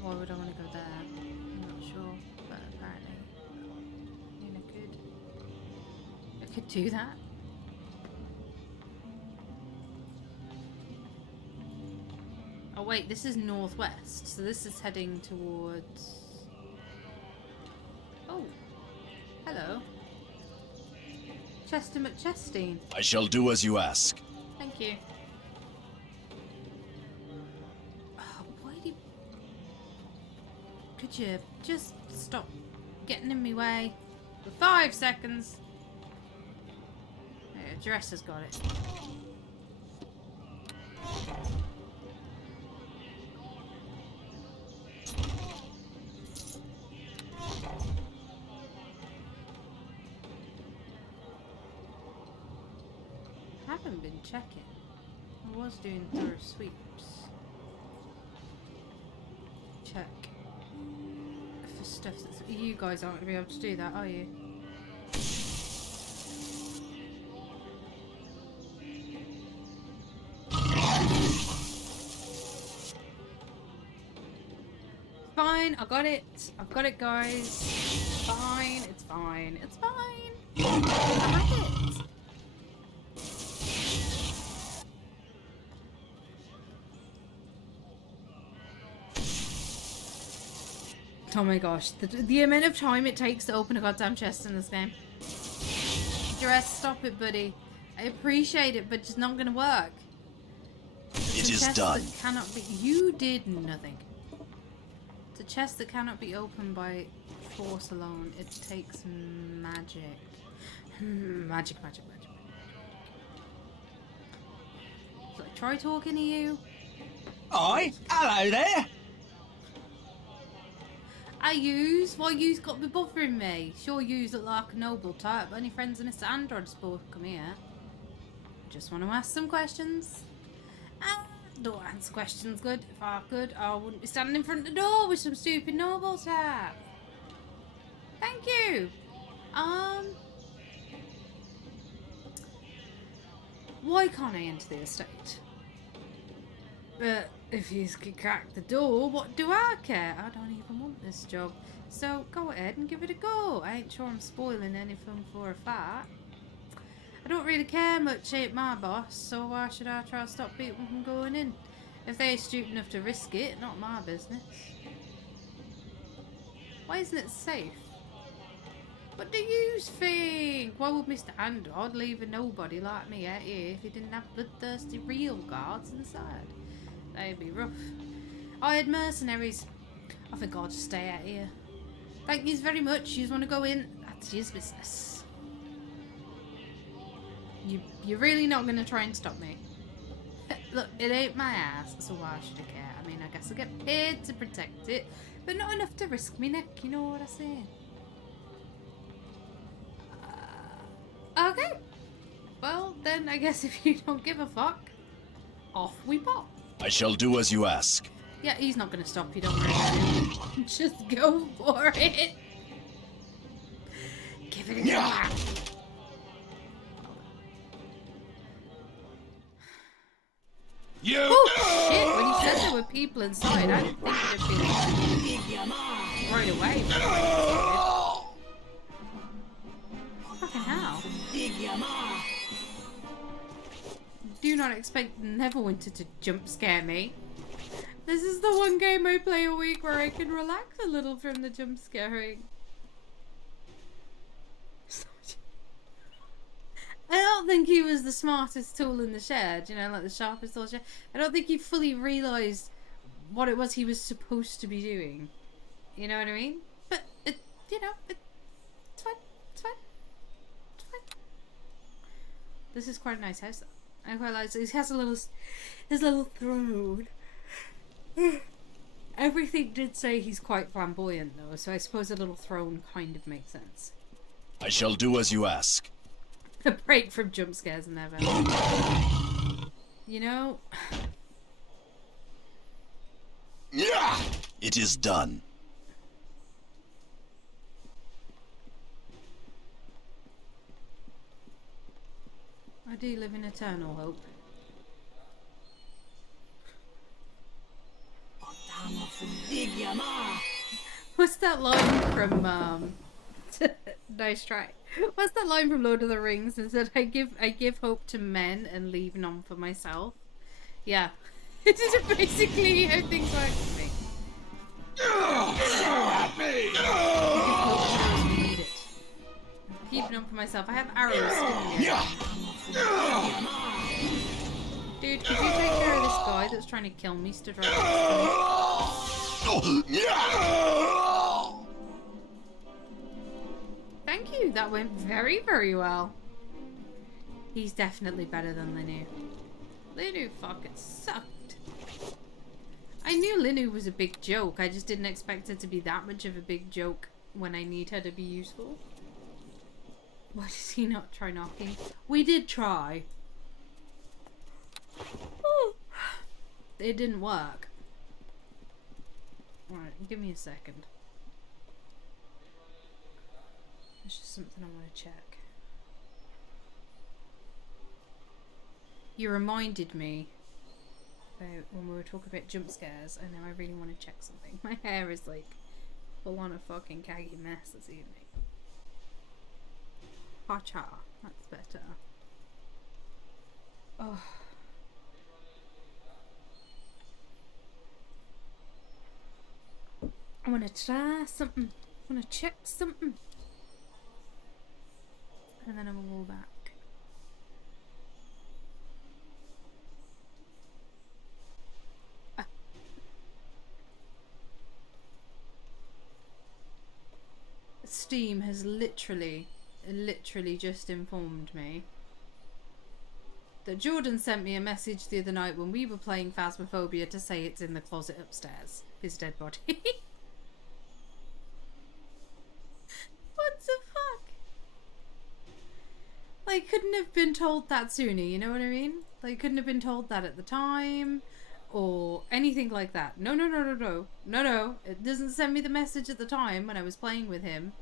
Why would I want to go there? I'm not sure, but apparently... I mean, I could do that. Oh wait, this is northwest, so this is heading towards... Oh! Hello. Chester McChestine. I shall do as you ask. Thank you. Oh, why do you... Could you just stop getting in my way for 5 seconds? Yeah, Dress has got it. I haven't been checking. I was doing thorough sweeps. Check. For stuff that's... You guys aren't going to be able to do that, are you? Fine, I got it. I've got it, guys. It's fine, it's fine, it's fine. I have it. Oh my gosh, the amount of time it takes to open a goddamn chest in this game. Dress, stop it, buddy. I appreciate it, but it's not gonna work. It is done. Cannot be. You did nothing. It's a chest that cannot be opened by force alone. It takes magic. Magic. So I try talking to you. Hi, hello there. Why you's got me buffering me? Sure you's look like a noble type, but any friends in Mr. Android spoke come here. Just want to ask some questions. Don't answer questions good. If I could, I wouldn't be standing in front of the door with some stupid noble type. Thank you. Why can't I enter the estate? But if you could crack the door, what do I care? I don't even want this job. So go ahead and give it a go. I ain't sure I'm spoiling anything for a fact. I don't really care much, ain't my boss, so why should I try to stop people from going in? If they're stupid enough to risk it, not my business. Why isn't it safe? What do you think? Why would Mr. Android leave a nobody like me out here if he didn't have bloodthirsty real guards inside? They'd be rough. I had mercenaries. I think I'll just stay out here. Thank yous very much. Yous want to go in? That's his business. You're really not going to try and stop me? Look, it ain't my ass, so why should I care? I mean, I guess I get paid to protect it, but not enough to risk me neck, you know what I'm saying? Okay. Well, then I guess if you don't give a fuck, off we pop. I shall do as you ask. Yeah, he's not going to stop you, don't worry about it. Just go for it. Give it a go. You! Oh, shit, when you said there were people inside, I didn't think it'd be right away. Fucking hell. Do not expect Neverwinter to jump scare me. This is the one game I play a week where I can relax a little from the jump scaring. I don't think he was the smartest tool in the shed, you know, like the sharpest tool in the shed. I don't think he fully realised what it was he was supposed to be doing. You know what I mean? But, it's fine. It's fine. It's fine. This is quite a nice house, though. I quite like it. He has his little throne. Everything did say he's quite flamboyant, though, so I suppose a little throne kind of makes sense. I shall do as you ask. A break from jump scares never. You know... It is done. I do live in eternal hope. What's that line from, nice try. What's that line from Lord of the Rings? Is that I give hope to men and leave none for myself? Yeah. It is basically how things work for me. So happy! I give hope to those who need it. Keep protection on for myself. I have arrows in here. Dude, could you take care of this guy that's trying to kill me? Stood right next to me. Thank you. That went very, very well. He's definitely better than Linu. Linu fucking sucked. I knew Linu was a big joke. I just didn't expect her to be that much of a big joke when I need her to be useful. Why does he not try knocking? We did try. It didn't work. Right, give me a second. There's just something I want to check. You reminded me about when we were talking about jump scares, and now I really want to check something. My hair is like full on a fucking caggy mess this evening. Hacha, that's better. Oh. I want to try something. I want to check something. And then I will go back. Steam has literally just informed me that Jordan sent me a message the other night when we were playing Phasmophobia to say it's in the closet upstairs. His dead body. What the fuck? Like, couldn't have been told that sooner, you know what I mean? Like, couldn't have been told that at the time or anything like that. No. It doesn't send me the message at the time when I was playing with him.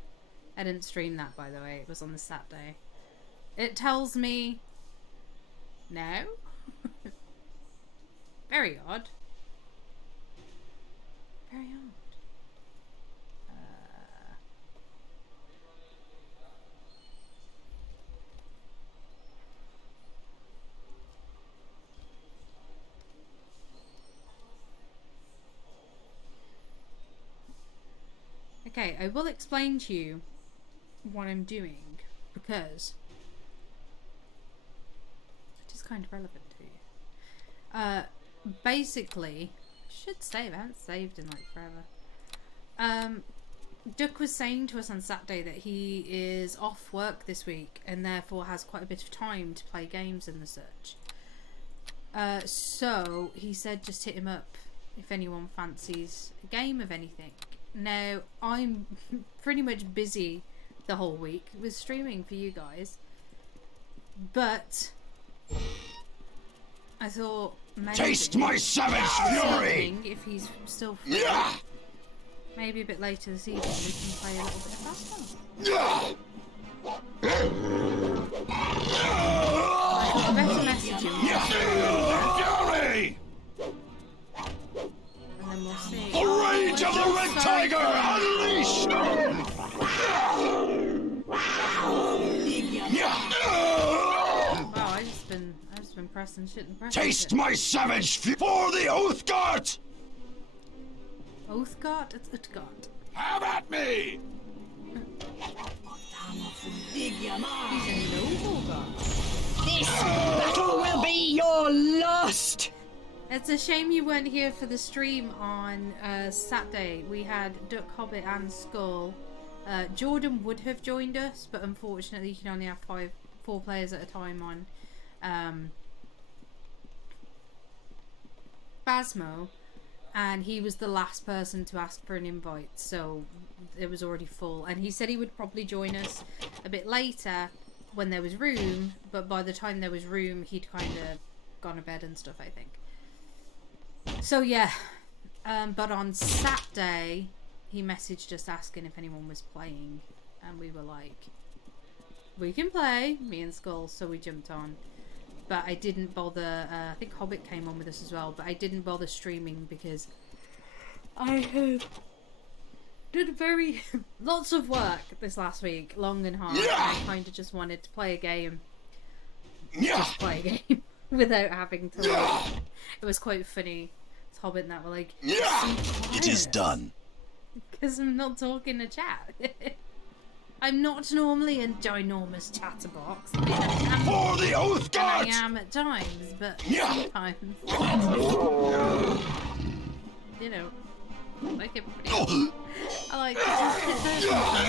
I didn't stream that, by the way. It was on the Saturday. It tells me now. Very odd. Very odd. Okay, I will explain to you what I'm doing because it is kind of relevant to you. Basically, I should save. I haven't saved in like forever. Duck was saying to us on Saturday that he is off work this week and therefore has quite a bit of time to play games and the such. So he said just hit him up if anyone fancies a game of anything. Now, I'm pretty much busy the whole week with streaming for you guys, but I thought maybe Taste my savage fury! If he's still free, maybe a bit later this evening we can play a little bit of Phasmo. I better message him. Fury! And then we'll see. The rage of the red tiger unleashed! Wow, I've just been pressing shit and pressing Taste shit. my savage fury for the Oathguard! Oathguard? It's Utgard. Have at me! He's a noble god. This battle will be your last. It's a shame you weren't here for the stream on Saturday. We had Duck, Hobbit and Skull. Jordan would have joined us, but unfortunately you can only have 4 players at a time on Phasmo, and he was the last person to ask for an invite, so it was already full. And he said he would probably join us a bit later when there was room, but by the time there was room he'd kind of gone to bed and stuff, I think. So yeah, but on Saturday he messaged us asking if anyone was playing, and we were like, we can play, me and Skull, so we jumped on. But I didn't bother, I think Hobbit came on with us as well, but I didn't bother streaming because I did lots of work this last week, long and hard, and I kind of just wanted to play a game, just play a game, without having to like, it was quite funny. It's Hobbit and that were like, It is done. because I'm not talking to chat. I'm not normally a ginormous chatterbox. For the oath And I gods! am at times, but Yeah. sometimes, you know, like everybody else, I like to just hit those sometimes.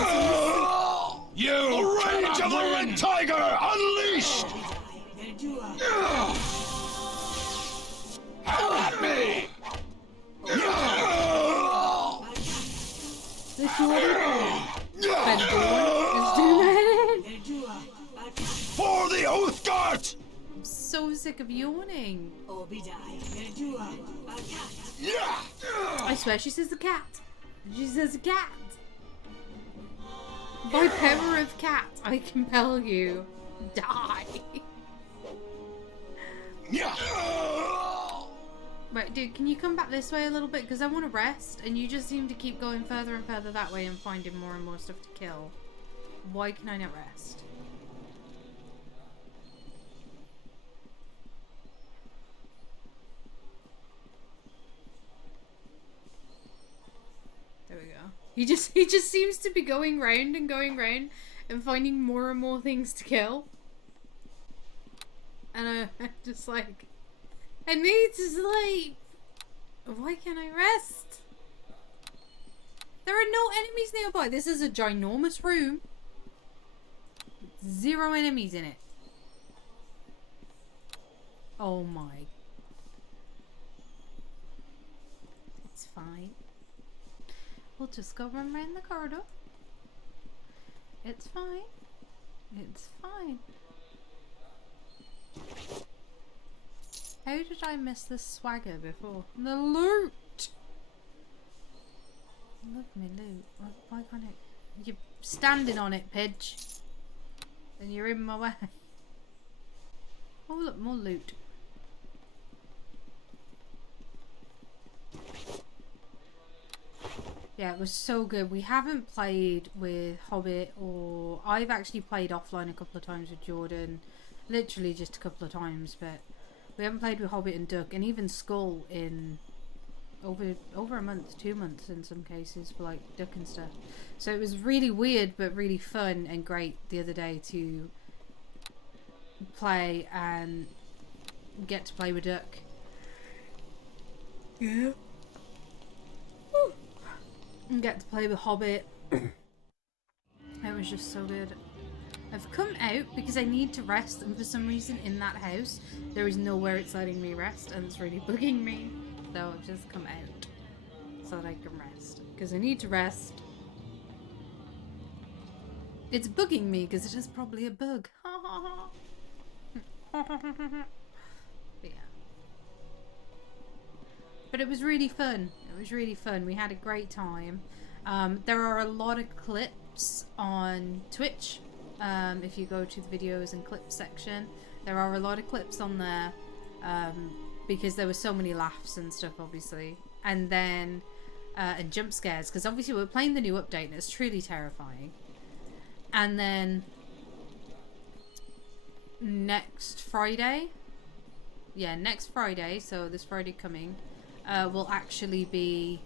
You the rage of the red tiger unleashed! Have at me! The shorty is doing it. For the oath gods! I'm so sick of yawning. I swear she says a cat. She says a cat. By power of cat, I compel you. Die. Right, dude, can you come back this way a little bit? Because I want to rest, and you just seem to keep going further and further that way and finding more and more stuff to kill. Why can I not rest? There we go. He just seems to be going round and finding more and more things to kill. And I'm just like, I need to sleep. Why can't I rest? There are no enemies nearby. This is a ginormous room. 0 enemies in it. Oh my. It's fine. We'll just go run around the corridor. It's fine. It's fine. How did I miss this swagger before? The loot! Love me loot. Why can't it? You're standing on it, Pidge. And you're in my way. Oh look, more loot. Yeah, it was so good. We haven't played with Hobbit, or I've actually played offline a couple of times with Jordan. Literally just a couple of times, but we haven't played with Hobbit and Duck, and even Skull in over a month, 2 months in some cases for like Duck and stuff. So it was really weird but really fun and great the other day to play and get to play with Duck. Yeah. Woo. And get to play with Hobbit. It was just so good. I've come out because I need to rest, and for some reason in that house there is nowhere it's letting me rest, and it's really bugging me. So I've just come out so that I can rest because I need to rest. It's bugging me because it is probably a bug. But yeah. But it was really fun. It was really fun. We had a great time. There are a lot of clips on Twitch. If you go to the videos and clips section, there are a lot of clips on there, because there were so many laughs and stuff, obviously, and then and jump scares, because obviously we're playing the new update and it's truly terrifying. And then next Friday, so this Friday coming, will actually be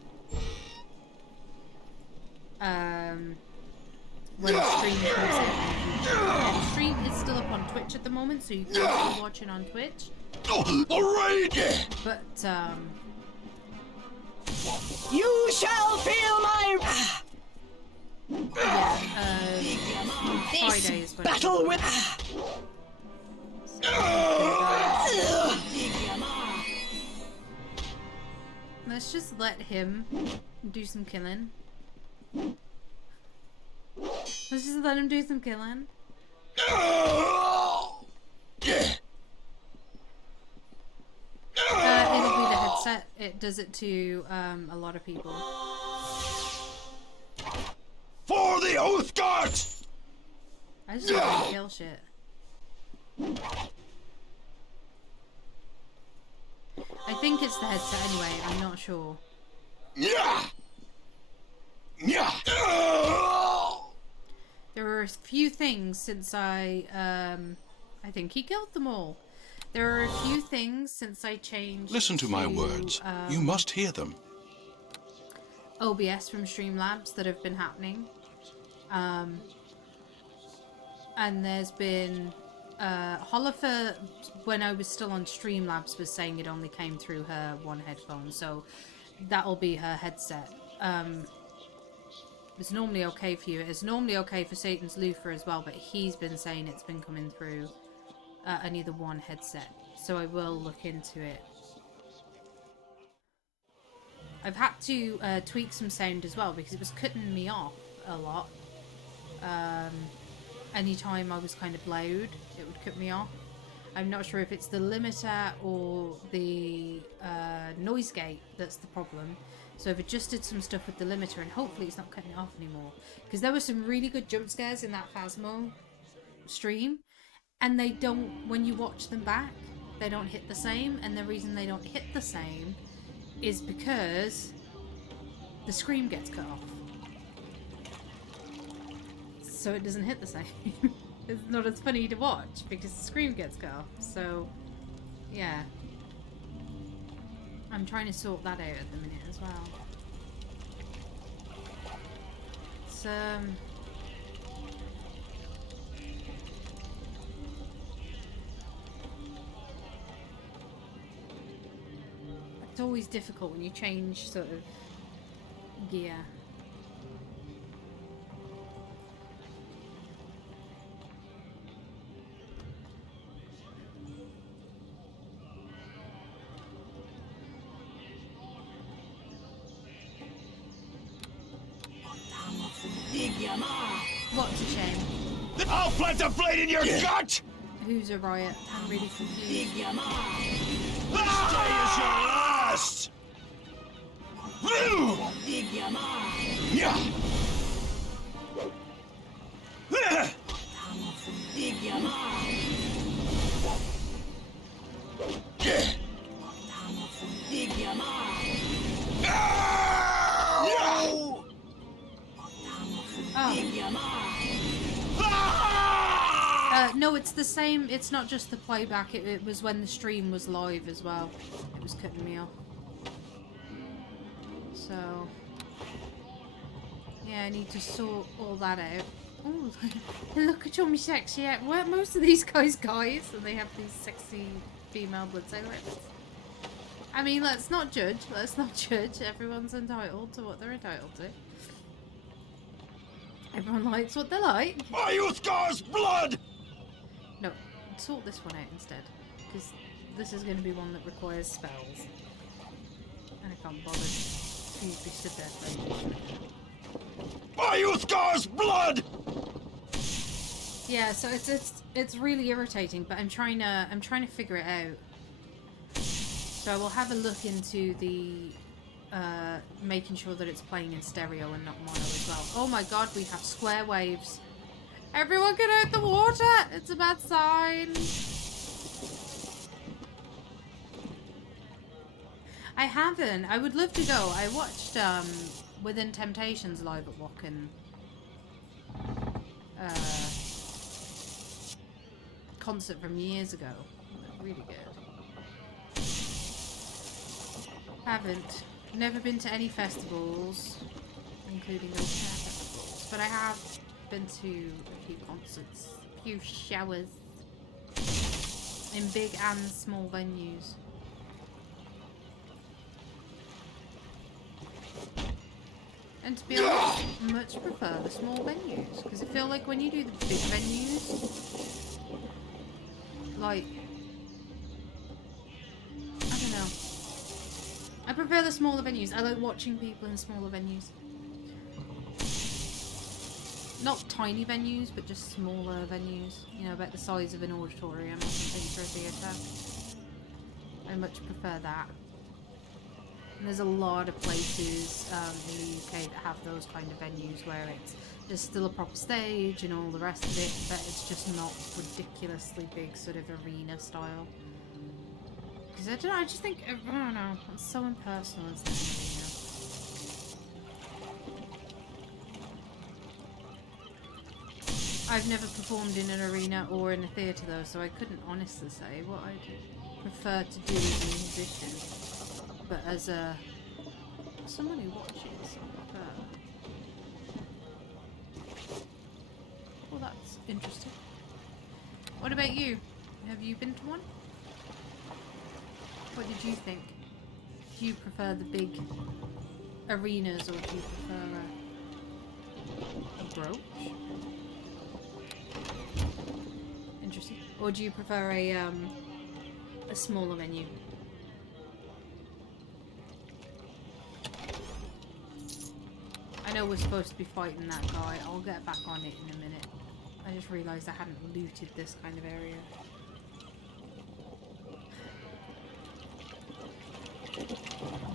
when the stream comes in. The stream is still up on Twitch at the moment, so you can be watching on Twitch. But You shall feel my Friday is when battle with. Let's just let him do some killing. Let's just let him do some killing. It'll be the headset. It does it to a lot of people. For the oath gods! I just want to kill shit. I think it's the headset anyway, I'm not sure. There are a few things since I think he killed them all. There are a few things since I changed. Listen to my words. You must hear them. OBS from Streamlabs that have been happening. And there's been Holifer, when I was still on Streamlabs, was saying it only came through her one headphone, so that'll be her headset. It's normally okay for you. It's normally okay for Satan's Luther as well, but he's been saying it's been coming through only the one headset. So I will look into it. I've had to tweak some sound as well because it was cutting me off a lot. Anytime I was kind of loud, it would cut me off. I'm not sure if it's the limiter or the noise gate that's the problem. So I've adjusted some stuff with the limiter and hopefully it's not cutting it off anymore. Because there were some really good jump scares in that Phasmo stream. And they don't, when you watch them back, they don't hit the same. And the reason they don't hit the same is because the scream gets cut off. So it doesn't hit the same. It's not as funny to watch because the scream gets cut off. So, yeah. I'm trying to sort that out at the minute as well. It's, it's always difficult when you change sort of gear. What's a shame? I'll plant a blade in your gut! Who's a riot? I'm really confused. Stay is your last! Yeah. No, it's the same. It's not just the playback. It was when the stream was live as well. It was cutting me off. So, yeah, I need to sort all that out. Oh, look at all my sexy. Well, most of these guys, and they have these sexy female blood cigarettes. I mean, let's not judge. Let's not judge. Everyone's entitled to what they're entitled to. Everyone likes what they like. My Uthgar's blood! No, sort this one out instead. Because this is going to be one that requires spells. And I can't bother to usually sit there for ages. My Uthgar's blood! Yeah, so it's really irritating, but I'm trying to figure it out. So I will have a look into the making sure that it's playing in stereo and not mono as well. Oh my god, we have square waves. Everyone get out the water! It's a bad sign. I haven't. I would love to go. I watched Within Temptations live at Wacken. Concert from years ago. Really good. Haven't. Never been to any festivals, including those festivals, but I have been to a few concerts, a few showers, in big and small venues. And to be honest, much prefer the small venues, because I feel like when you do the big venues, like, I don't know. I prefer the smaller venues. I like watching people in smaller venues. Not tiny venues, but just smaller venues. You know, about the size of an auditorium or something for a theatre. I much prefer that. And there's a lot of places in the UK that have those kind of venues where there's still a proper stage and all the rest of it, but it's just not ridiculously big, sort of arena style. Because I don't know, I just think, I don't know, it's so impersonal as an arena. I've never performed in an arena or in a theatre though, so I couldn't honestly say what I'd prefer to do as a musician. But as someone who watches, I prefer. Well, that's interesting. What about you? Have you been to one? What did you think? Do you prefer the big arenas, or do you prefer a brooch? Interesting. Or do you prefer a smaller venue? I know we're supposed to be fighting that guy. I'll get back on it in a minute. I just realised I hadn't looted this kind of area.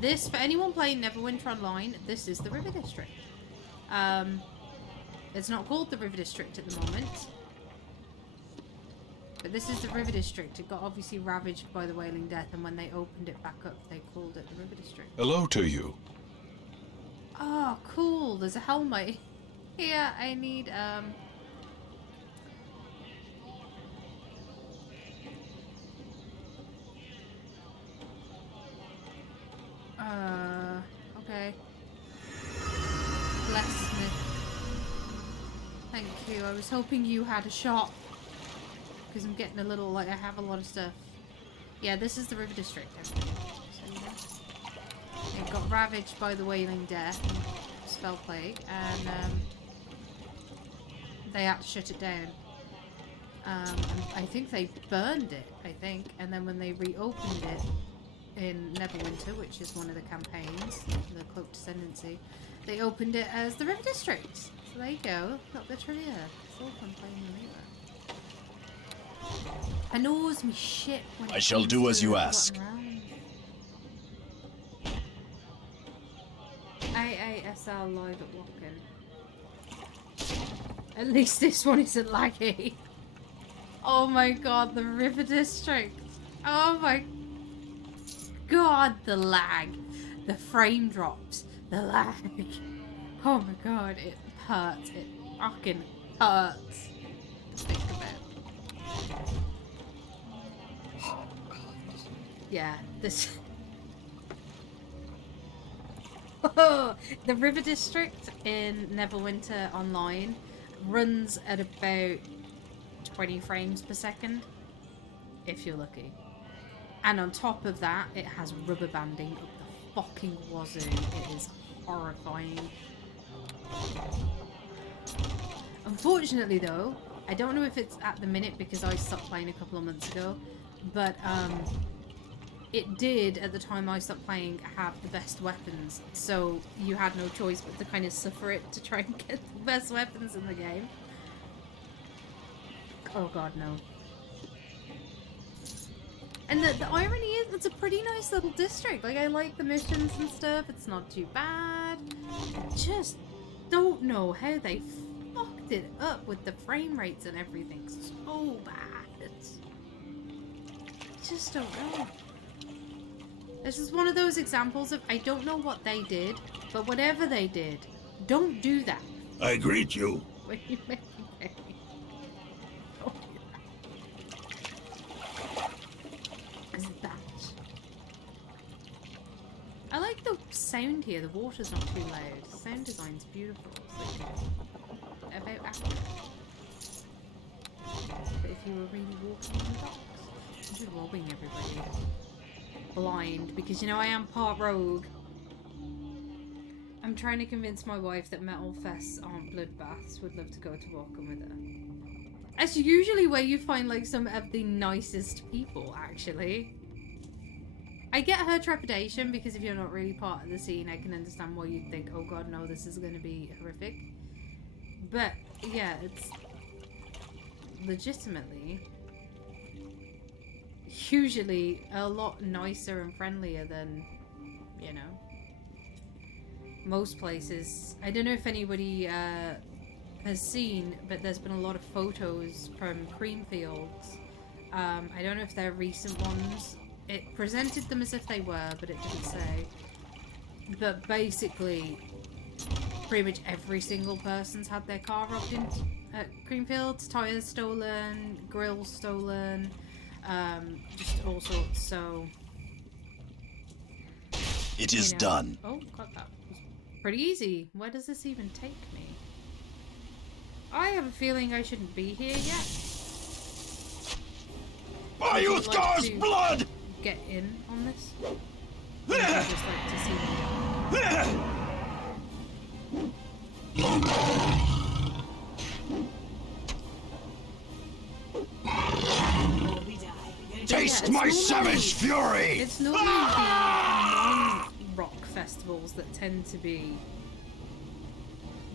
This, for anyone playing Neverwinter Online, this is the River District. It's not called the River District at the moment. But this is the River District. It got obviously ravaged by the Wailing Death, and when they opened it back up, they called it the River District. Hello to you. Oh, cool. There's a helmet. Here, I need, okay. Bless me. Thank you. I was hoping you had a shop. Because I'm getting a little, like, I have a lot of stuff. Yeah, this is the River District, everybody. So, you know. It got ravaged by the Wailing Death and Spell Plague, and they had to shut it down. And I think they burned it, and then when they reopened it in Neverwinter, which is one of the campaigns, the Cloaked Ascendancy, they opened it as the River District. So there you go, got the trivia. It's all fun playing the River. I knows me shit when I shall do as you ask. AASL live at Wacken. At least this one isn't laggy. Oh my god, the River District. Oh my god, the lag. The frame drops. The lag. Oh my god, it hurts. It fucking hurts to think about. Yeah, this... The River District in Neverwinter Online runs at about 20 frames per second, if you're lucky. And on top of that, it has rubber banding up the fucking wazoo. It is horrifying. Unfortunately though, I don't know if it's at the minute because I stopped playing a couple of months ago, but it did, at the time I stopped playing, have the best weapons, so you had no choice but to kind of suffer it to try and get the best weapons in the game. Oh god, no. And the irony is, it's a pretty nice little district. Like, I like the missions and stuff, it's not too bad. I just don't know how they fucked it up with the frame rates and everything so bad. I just don't know. This is one of those examples of I don't know what they did, but whatever they did, don't do that. I greet you. When you make a game. Don't do that. Is that? I like the sound here. The water's not too loud. The sound design's beautiful. It's like about accurate. But if you were really walking on the docks, I'm just robbing everybody. Blind, because you know I am part rogue. I'm trying to convince my wife that metal fests aren't bloodbaths. Would love to go to Walken with her. That's usually where you find like some of the nicest people, actually. I get her trepidation because if you're not really part of the scene, I can understand why you'd think, oh god, no, this is going to be horrific. But yeah, it's legitimately usually a lot nicer and friendlier than, you know, most places. I don't know if anybody has seen, but there's been a lot of photos from Creamfields. I don't know if they're recent ones. It presented them as if they were, but it didn't say. But basically, pretty much every single person's had their car robbed in at Creamfields. Tyres stolen, grills stolen, just all sorts, so... It is done. Oh, God, that was pretty easy. Where does this even take me? I have a feeling I shouldn't be here yet. My youth like cause to blood! Get in on this. I just like to see Taste my savage fury! It's normally the non-rock festivals that tend to be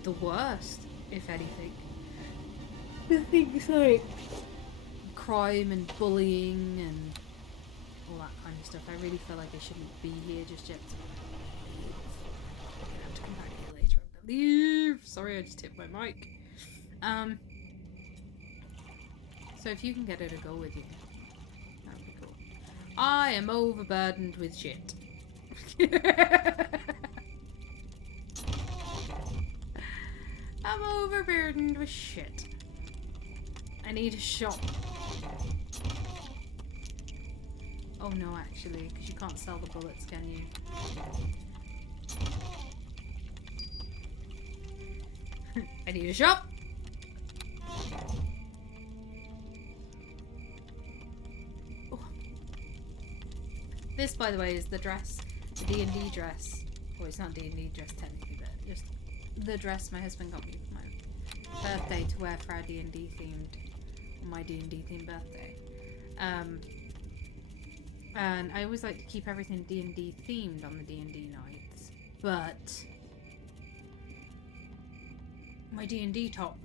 the worst, if anything. The things like crime and bullying and all that kind of stuff. I really feel like I shouldn't be here just yet. I'm gonna have to come back here later. I'm gonna leave. Sorry, I just hit my mic. So if you can get her to go with you, that would be cool. I am overburdened with shit. I'm overburdened with shit. I need a shop. Oh no, actually, because you can't sell the bullets, can you? I need a shop. Oh. This, by the way, is the dress, the D&D dress. Well, it's not D&D dress technically, but just the dress my husband got me for my birthday to wear for our D&D themed, my D&D themed birthday. And I always like to keep everything D&D themed on the D&D nights, but my D&D top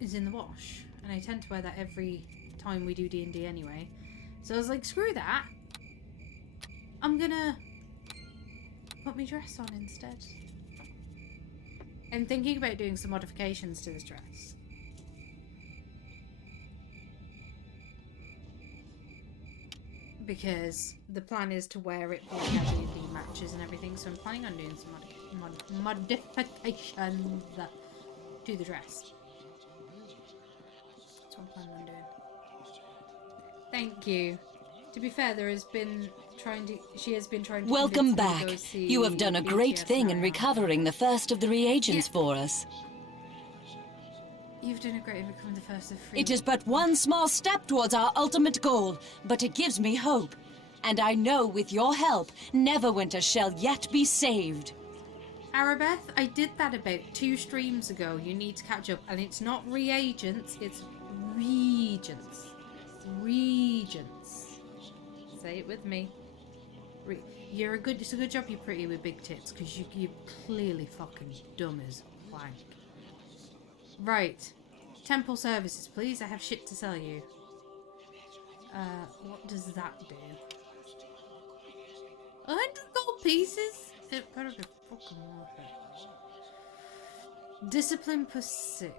is in the wash, and I tend to wear that every time we do D&D anyway. So I was like, screw that. I'm gonna put my dress on instead. I'm thinking about doing some modifications to this dress. Because the plan is to wear it for like our D&D matches and everything, so I'm planning on doing some modifications to the dress. That's what I'm planning on doing. Thank you. To be fair, she has been trying to Welcome convince me back. to go see You have done a great BTS thing in now. recovering the first of the reagents for us. You've done a great in becoming the first of three. It is but one small step towards our ultimate goal, but it gives me hope. And I know with your help, Neverwinter shall yet be saved. Arabeth, I did that about 2 streams ago. You need to catch up. And it's not reagents, it's regents. Regents. Say it with me. It's a good job you're pretty with big tits, because you're clearly fucking dumb as plank. Right. Temple services, please. I have shit to sell you. What does that do? 100 gold pieces? It better be fucking worth it. Discipline +6.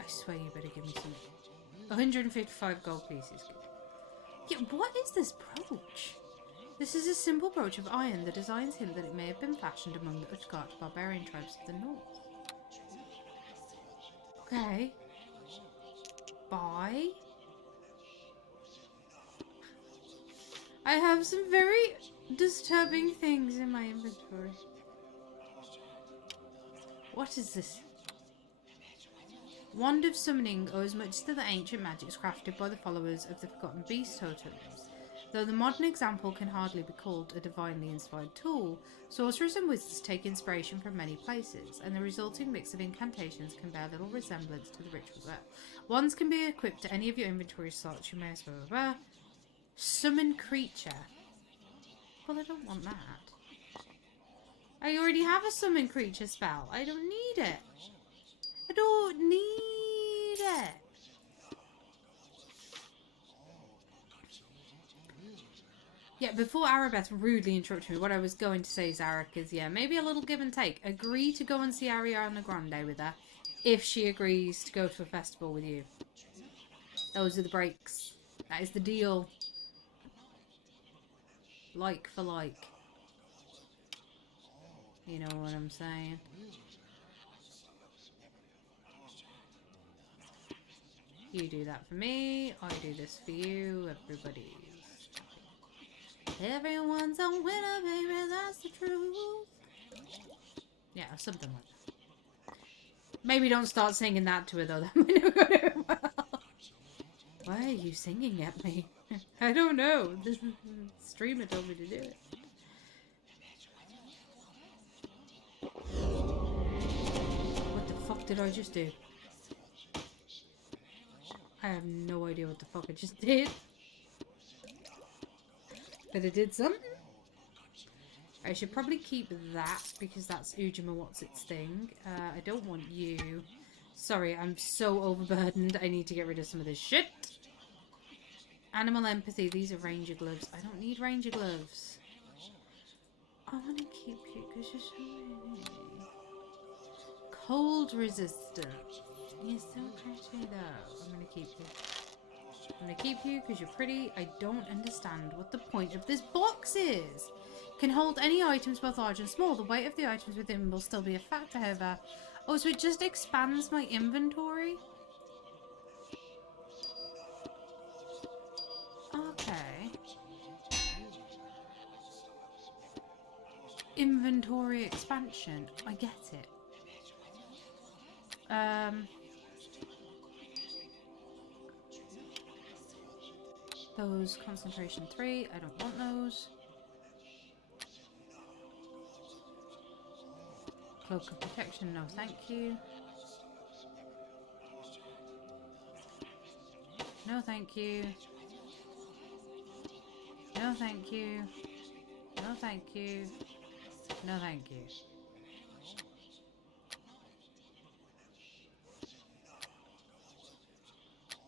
I swear you better give me some. 155 gold pieces. Yeah, what is this brooch? This is a simple brooch of iron. The designs hint that it may have been fashioned among the Utgard barbarian tribes of the north. Okay. Buy. I have some very disturbing things in my inventory. What is this? Wand of Summoning owes much to the ancient magics crafted by the followers of the Forgotten Beast totems. Though the modern example can hardly be called a divinely inspired tool, sorcerers and wizards take inspiration from many places, and the resulting mix of incantations can bear little resemblance to the ritual work. Wands can be equipped to any of your inventory slots. You may as well summon creature. Well, I don't want that. I already have a summon creature spell. I don't need it. I don't need it. Yeah, before Arabeth rudely interrupted me, what I was going to say, Zarek, is maybe a little give and take. Agree to go and see Ariana Grande with her, if she agrees to go to a festival with you. Those are the breaks. That is the deal. Like for like. You know what I'm saying? You do that for me, I do this for you, everyone's a winner, baby, that's the truth. Yeah, something like that. Maybe don't start singing that to her though. That might not go down well. Why are you singing at me? I don't know. The streamer told me to do it. What the fuck did I just do? I have no idea what the fuck I just did. But I did something. I should probably keep that because that's Ujima what's its thing. I don't want you. Sorry, I'm so overburdened. I need to get rid of some of this shit. Animal empathy. These are ranger gloves. I don't need ranger gloves. I want to keep you because you're so pretty. Cold resistant. You're so pretty though. I'm going to keep you. I'm going to keep you because you're pretty. I don't understand what the point of this box is. Can hold any items both large and small. The weight of the items within will still be a factor, however. Oh, so it just expands my inventory? Okay. Inventory expansion. I get it. Those concentration 3. I don't want those. Cloak of protection, no thank you. No thank you. No thank you. No thank you. No thank you.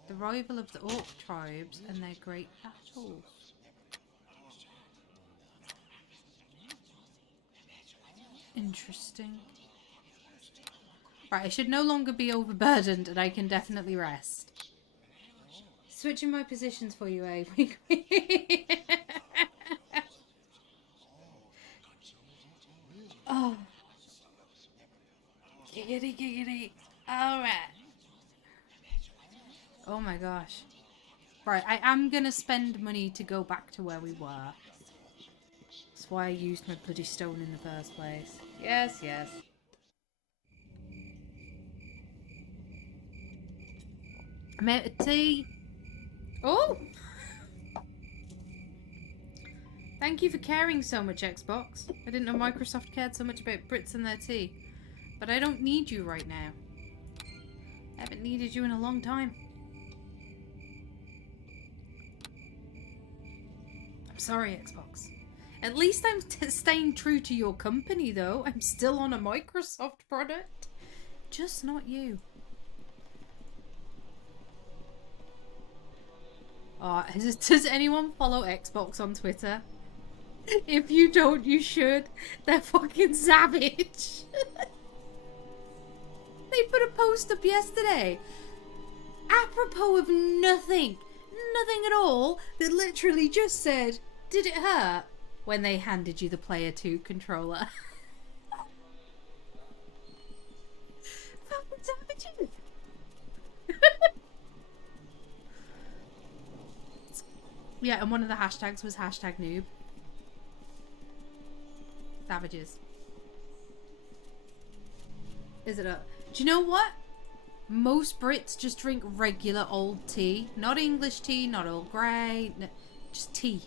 The rival of the orc tribes and their great battles. Interesting. Right, I should no longer be overburdened and I can definitely rest. Switching my positions for you, eh? Oh. Giggity, giggity. Alright. Oh my gosh. Right, I am gonna spend money to go back to where we were. That's why I used my bloody stone in the first place. Yes, yes. I'm out of tea. Oh! Thank you for caring so much, Xbox. I didn't know Microsoft cared so much about Brits and their tea. But I don't need you right now. I haven't needed you in a long time. I'm sorry, Xbox. At least I'm staying true to your company, though. I'm still on a Microsoft product. Just not you. Does anyone follow Xbox on Twitter? If you don't, you should. They're fucking savage. They put a post up yesterday. Apropos of nothing. Nothing at all. That literally just said, did it hurt? When they handed you the Player 2 controller. Fucking savages. Yeah, and one of the hashtags was #noob. Savages. Is it a... Do you know what? Most Brits just drink regular old tea. Not English tea, not Earl Grey. No, just tea.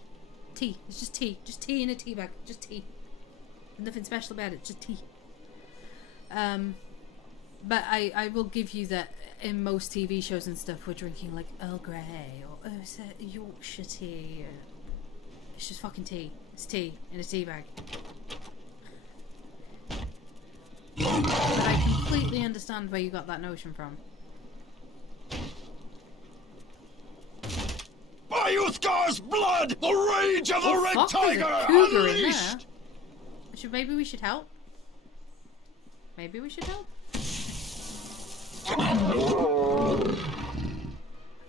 Tea. It's just tea. Just tea in a tea bag. Just tea. Nothing special about it. Just tea. But I will give you that in most TV shows and stuff we're drinking like Earl Grey or Yorkshire tea. It's just fucking tea. It's tea in a tea bag. But I completely understand where you got that notion from. By Uthgar's blood, the rage of the Red Fuck, there's Tiger a cougar in unleashed! there. Maybe we should help? Maybe we should help? I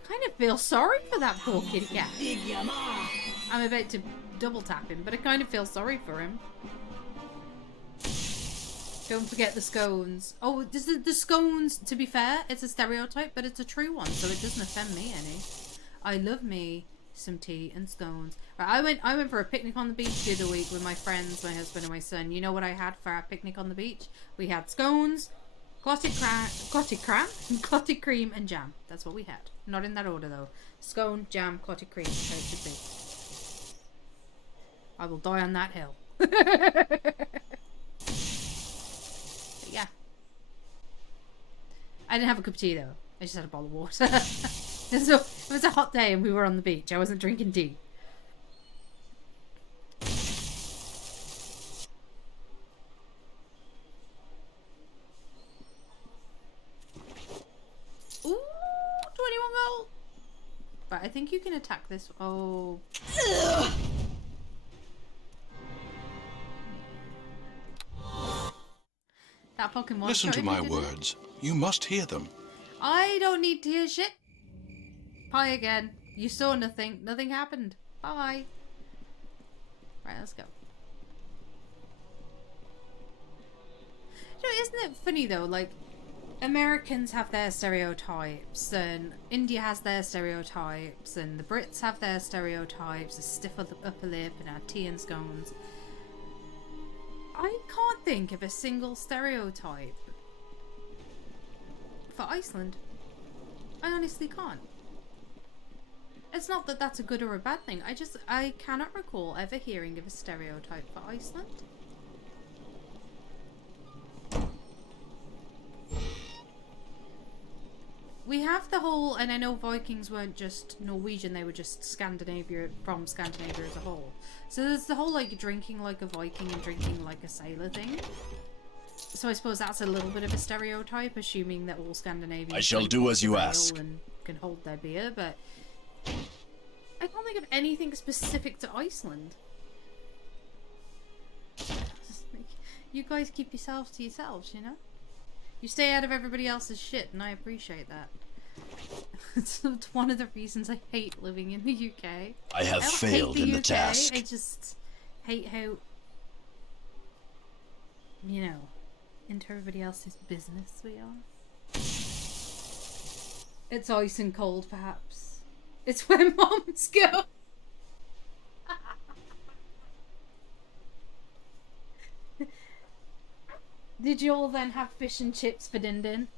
kind of feel sorry for that poor kitty cat. I'm about to double tap him, but I kind of feel sorry for him. Don't forget the scones. Oh, the scones, to be fair, it's a stereotype, but it's a true one, so it doesn't offend me any. I love me some tea and scones. Right, I went for a picnic on the beach the other week with my friends, my husband and my son. You know what I had for our picnic on the beach? We had scones, clotted cream, and jam. That's what we had. Not in that order though. Scone, jam, clotted cream. That's how it should be. I will die on that hill. But yeah. I didn't have a cup of tea though. I just had a bowl of water. So it was a hot day and we were on the beach. I wasn't drinking tea. Ooh, 21 gold. But I think you can attack this. Oh. That Pokemon. Listen to my words. You must hear them. I don't need to hear shit. Bye again. You saw nothing. Nothing happened. Bye. Right, let's go. You know, isn't it funny though? Like, Americans have their stereotypes, and India has their stereotypes, and the Brits have their stereotypes, a stiff upper lip and our tea and scones. I can't think of a single stereotype for Iceland. I honestly can't. It's not that that's a good or a bad thing. I cannot recall ever hearing of a stereotype for Iceland. We have the whole, and I know Vikings weren't just Norwegian, they were just Scandinavia, from Scandinavia as a whole. So there's the whole like drinking like a Viking and drinking like a sailor thing. So I suppose that's a little bit of a stereotype, assuming that all Scandinavians I shall do as you ask. and can hold their beer, but I can't think of anything specific to Iceland. You guys keep yourselves to yourselves, you know? You stay out of everybody else's shit, and I appreciate that. It's one of the reasons I hate living in the UK. I have failed in the task. I just hate how, you know, into everybody else's business we are. It's ice and cold, perhaps. It's where moms go. Did you all then have fish and chips for din din?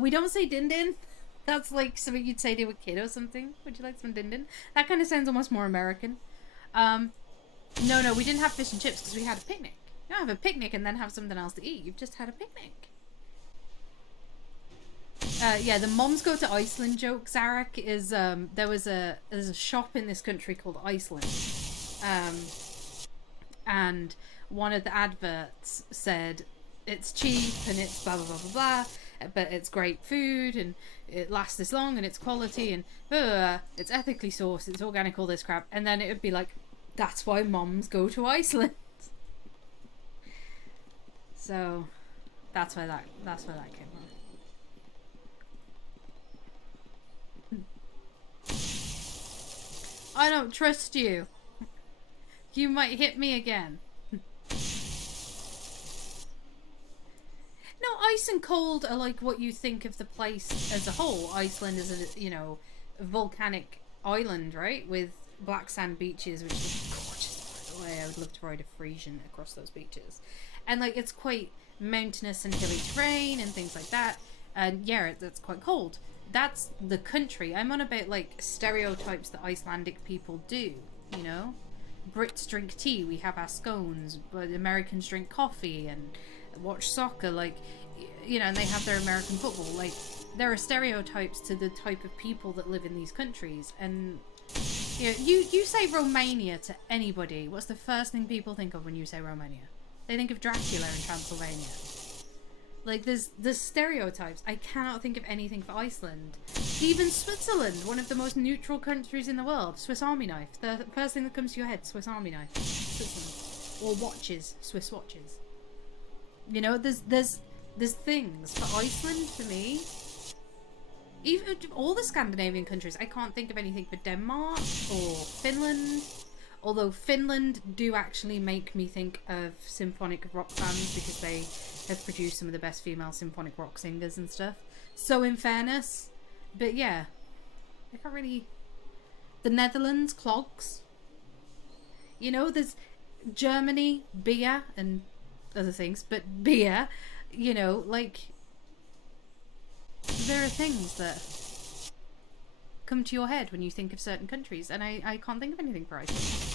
We don't say din din. That's like something you'd say to a kid or something. Would you like some din din? That kind of sounds almost more American. No, we didn't have fish and chips because we had a picnic. You don't have a picnic and then have something else to eat. You've just had a picnic. Yeah, the moms go to Iceland joke, Zarek, is there's a shop in this country called Iceland. And one of the adverts said it's cheap and it's blah blah blah blah blah, but it's great food and it lasts this long and it's quality and it's ethically sourced, it's organic, all this crap, and then it would be like, that's why moms go to Iceland. So that's where that came from. I don't trust you. You might hit me again. No, ice and cold are like what you think of the place as a whole. Iceland is a, you know, a volcanic island, right? With black sand beaches, which is gorgeous, by the way. I would love to ride a Frisian across those beaches. And like, it's quite mountainous and hilly terrain and things like that. And yeah, it's quite cold. That's the country. I'm on about like stereotypes that Icelandic people do, you know? Brits drink tea, we have our scones, but Americans drink coffee and watch soccer, like, you know, and they have their American football. Like, there are stereotypes to the type of people that live in these countries, and you know, you say Romania to anybody, what's the first thing people think of when you say Romania? They think of Dracula in Transylvania. Like, there's stereotypes. I cannot think of anything for Iceland. Even Switzerland, one of the most neutral countries in the world. Swiss Army knife. The first thing that comes to your head, Swiss Army knife. Switzerland. Or watches. Swiss watches. You know, there's things. For Iceland, for me, even all the Scandinavian countries, I can't think of anything for Denmark or Finland. Although Finland do actually make me think of symphonic rock bands because they have produced some of the best female symphonic rock singers and stuff. So in fairness, but yeah, I can't really... The Netherlands, clogs. You know, there's Germany, beer and other things, but beer, you know, like, There are things that come to your head when you think of certain countries, and I can't think of anything for Iceland.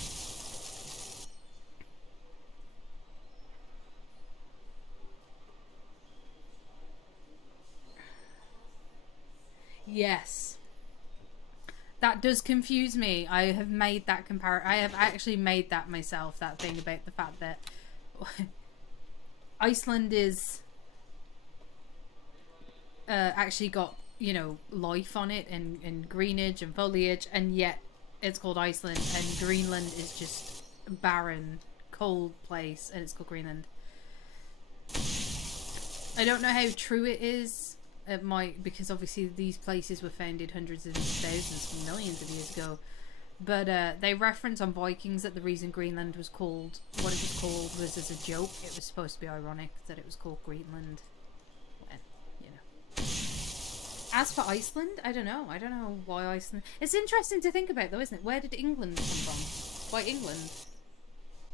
Yes. That does confuse me. I have made that I have actually made that myself, that thing about the fact that Iceland is actually got, you know, life on it and greenage and foliage, and yet it's called Iceland, and Greenland is just a barren, cold place, and it's called Greenland. I don't know how true it is. It might, because obviously these places were founded hundreds of thousands, millions of years ago. But they reference on Vikings that the reason Greenland was called what it was called was as a joke. It was supposed to be ironic that it was called Greenland. When, you know. As for Iceland, I don't know. I don't know why Iceland... It's interesting to think about though, isn't it? Where did England come from? Why England?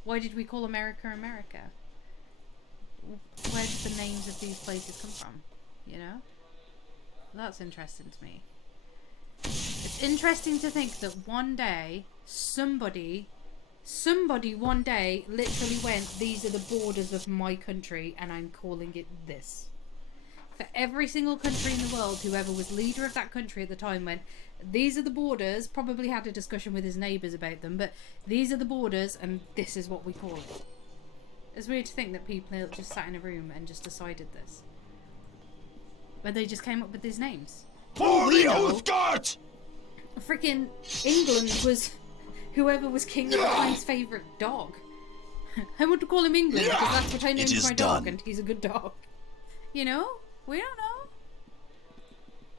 Why did we call America America? Where did the names of these places come from? You know? That's interesting to me. It's interesting to think that one day, somebody one day literally went, these are the borders of my country and I'm calling it this. For every single country in the world, whoever was leader of that country at the time went, these are the borders, probably had a discussion with his neighbours about them, but these are the borders and this is what we call it. It's weird to think that people just sat in a room and just decided this. But they just came up with these names. For the Oathguard! Freaking England was whoever was King of the time's favourite dog. I want to call him England because that's what I named my dog, and he's a good dog. You know? We don't know.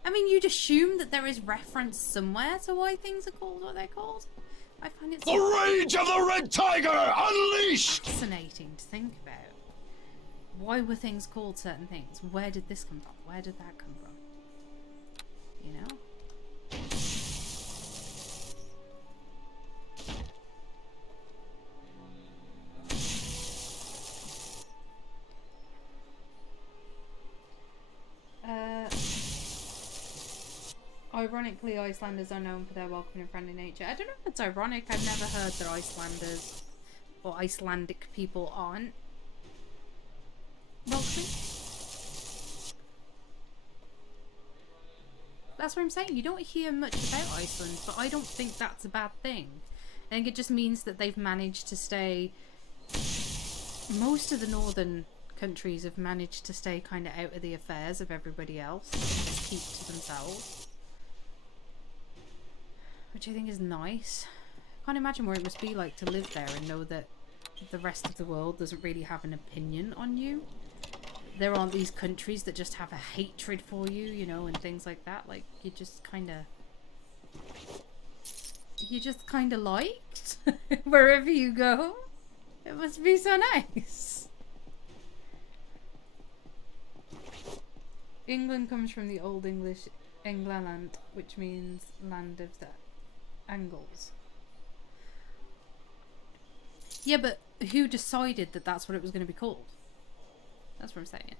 I mean, you'd assume that there is reference somewhere to why things are called what they're called. I find it The rage of the Red Tiger unleashed! fascinating to think about. Why were things called certain things? Where did this come from? Where did that come from? You know? Ironically, Icelanders are known for their welcoming and friendly nature. I don't know if it's ironic. I've never heard that Icelanders or Icelandic people aren't welcoming. That's what I'm saying. You don't hear much about Iceland, but I don't think that's a bad thing. I think it just means that they've managed to stay... Most of the northern countries have managed to stay kind of out of the affairs of everybody else. Just keep to themselves. Which I think is nice. I can't imagine what it must be like to live there and know that the rest of the world doesn't really have an opinion on you. There aren't these countries that just have a hatred for you, you know, and things like that. Like, you just kind of liked wherever you go. It must be so nice. England comes from the Old English Englaland, which means land of the Angles. Yeah, but who decided that that's what it was going to be called? That's what I'm saying.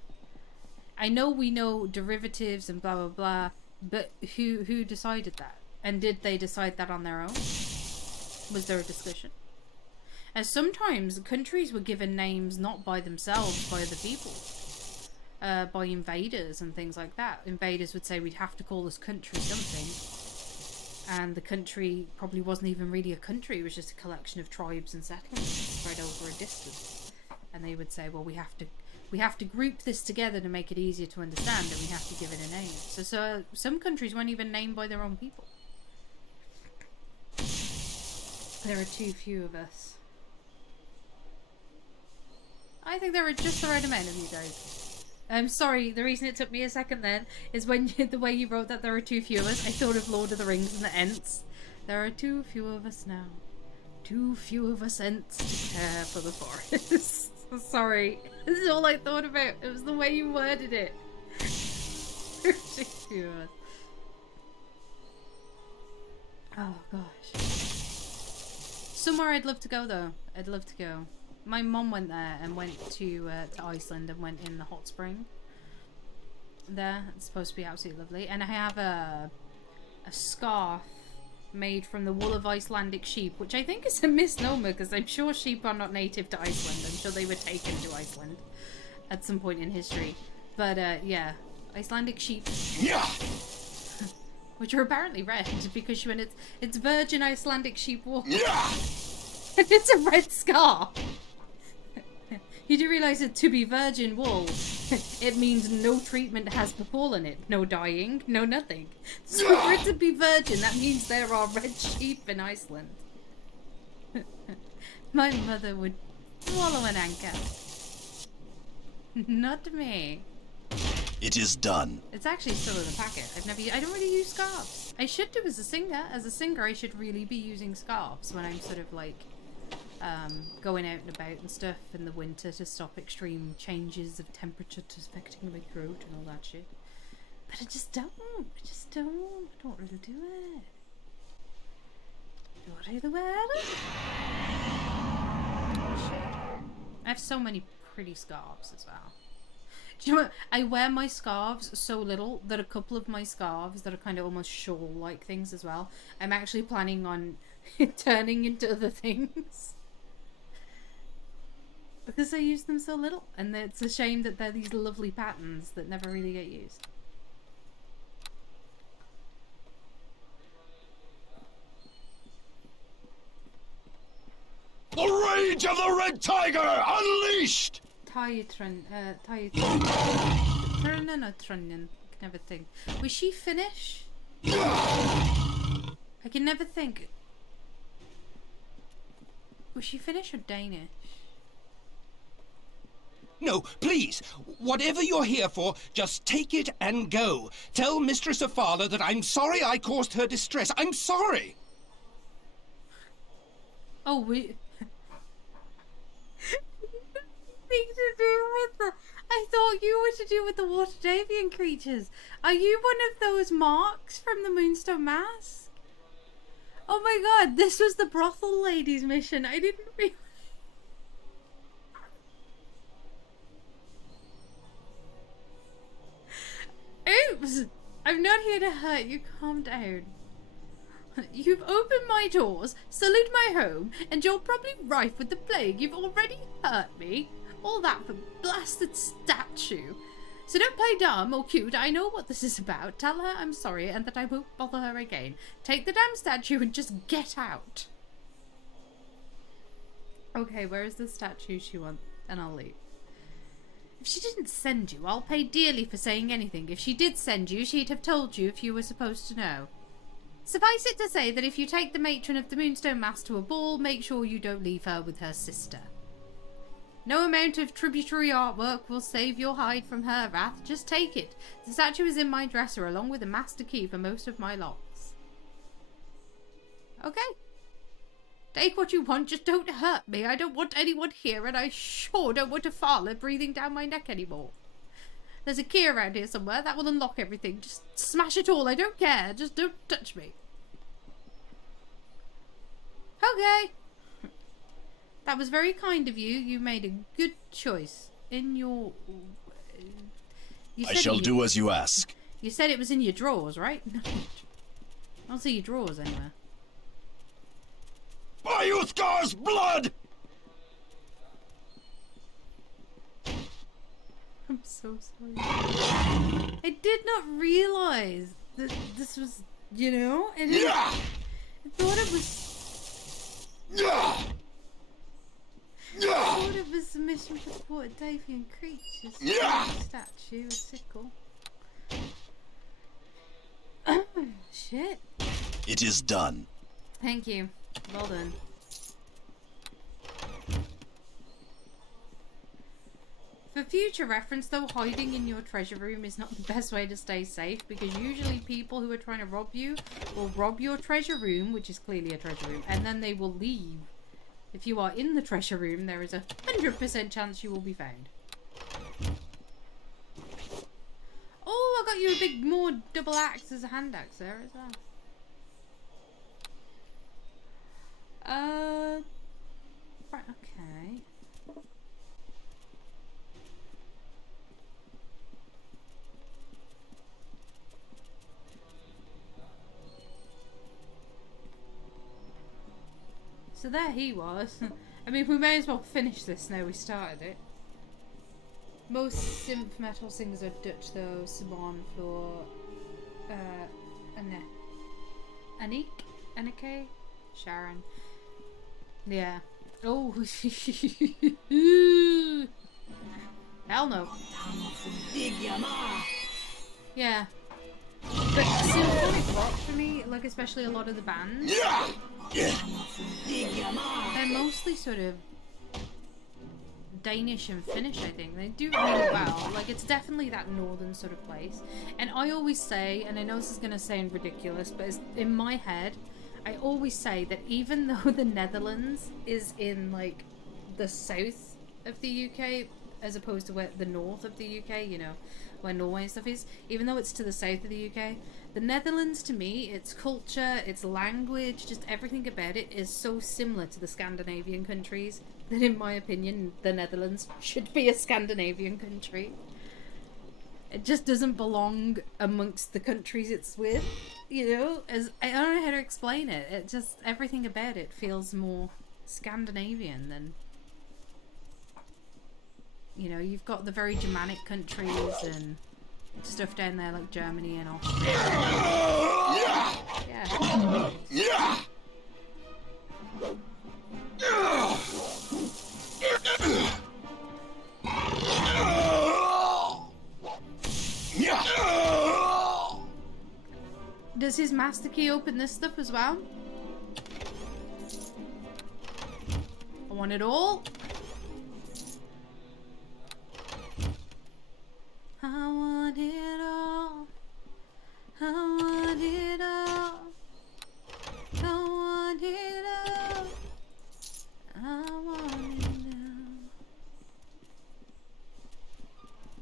I know we know derivatives and blah blah blah, but who decided that? And did they decide that on their own? Was there a discussion? And sometimes countries were given names not by themselves, by other people. By invaders and things like that. Invaders would say we'd have to call this country something. And the country probably wasn't even really a country, it was just a collection of tribes and settlements spread over a distance. And they would say, well, we have to group this together to make it easier to understand, and we have to give it a name. So some countries weren't even named by their own people. There are too few of us. I think there are just the right amount of you guys. I'm sorry, the reason it took me a second then is when the way you wrote that there are too few of us, I thought of Lord of the Rings and the Ents. There are too few of us now. Too few of us Ents to care for the forest. Sorry, this is all I thought about. It was the way you worded it. There are too few of us. Oh gosh. Somewhere I'd love to go though. I'd love to go. My mom went there and went to Iceland and went in the hot spring. there. It's supposed to be absolutely lovely. And I have a scarf made from the wool of Icelandic sheep, which I think is a misnomer because I'm sure sheep are not native to Iceland. I'm sure they were taken to Iceland at some point in history. But yeah, Icelandic sheep, Yeah. which are apparently red because when it's virgin Icelandic sheep wool. Yeah. And it's a red scarf. You do realise that to be virgin wool, it means no treatment has befallen it. No dyeing, no nothing. So for it to be virgin, that means there are red sheep in Iceland. My mother would swallow an anchor. Not me. It is done. It's actually still in the packet. I don't really use scarves. I should do as a singer. As a singer, I should really be using scarves when I'm sort of like going out and about and stuff in the winter to stop extreme changes of temperature to affecting my throat and all that shit. But I just don't. I don't really do it. Don't really wear it. Oh, shit. I have so many pretty scarves as well. Do you know what? I wear my scarves so little that a couple of my scarves that are kind of almost shawl-like things as well, I'm actually planning on turning into other things. Because I use them so little. And it's a shame that they're these lovely patterns that never really get used. The rage of the Red Tiger unleashed! Trunnion or Trunnion? I can never think. Was she Finnish? I can never think. Was she Finnish or Danish? No, please. Whatever you're here for, just take it and go. Tell Mistress of Father that I'm sorry I caused her distress. I'm sorry. Oh, we... Thing to do with the... I thought you were to do with the Waterdavian creatures. Are you one of those marks from the Moonstone Mask? Oh my god, this was the brothel ladies mission. I didn't realize. Oops! I'm not here to hurt you. Calm down. You've opened my doors, sullied my home, and you're probably rife with the plague. You've already hurt me. All that for blasted statue. So don't play dumb or cute. I know what this is about. Tell her I'm sorry and that I won't bother her again. Take the damn statue and just get out. Okay, where is the statue she wants? And I'll leave. If she didn't send you, I'll pay dearly for saying anything. If she did send you, she'd have told you if you were supposed to know. Suffice it to say that if you take the matron of the Moonstone Mask to a ball, make sure you don't leave her with her sister. No amount of tributary artwork will save your hide from her wrath. Just take it. The statue is in my dresser along with a master key for most of my locks. Okay. Take what you want, just don't hurt me. I don't want anyone here, and I sure don't want a Fala breathing down my neck anymore. There's a key around here somewhere. That will unlock everything. Just smash it all. I don't care. Just don't touch me. Okay. That was very kind of you. You made a good choice. In your... I shall do as you ask. You said it was in your drawers, right? I don't see your drawers anywhere. By Uthgar's blood! I'm so sorry. I did not realize that this was, you know, I thought it was... I thought it was a mission for Davian creatures. Statue, a sickle. Shit. It is done. Thank you. Well done. For future reference, though, hiding in your treasure room is not the best way to stay safe, because usually people who are trying to rob you will rob your treasure room, which is clearly a treasure room, and then they will leave. If you are in the treasure room, there is a 100% chance you will be found. Oh, I got you a big more double axe as a hand axe there as well. Right, okay. So there he was. I mean, we may as well finish this now we started it. Most synth metal singers are Dutch though. Simon, Floor, Anik, Anike, Sharon. Yeah. Oh. Hell no. Yeah. But symphonic rock for me, like especially a lot of the bands, they're mostly sort of Danish and Finnish, I think. They do really well. Like, it's definitely that northern sort of place. And I always say, and I know this is going to sound ridiculous, but it's, in my head, I always say that even though the Netherlands is in, like, the south of the UK, as opposed to where the north of the UK, you know, where Norway and stuff is, even though it's to the south of the UK, the Netherlands, to me, its culture, its language, just everything about it is so similar to the Scandinavian countries that, in my opinion, the Netherlands should be a Scandinavian country. It just doesn't belong amongst the countries it's with, you know? As I don't know how to explain it. It just, everything about it feels more Scandinavian than... You know, you've got the very Germanic countries and stuff down there like Germany and Austria. Yeah. Does his master key open this stuff as well? I want it all. I want it all. I want it all. I want it all. I want it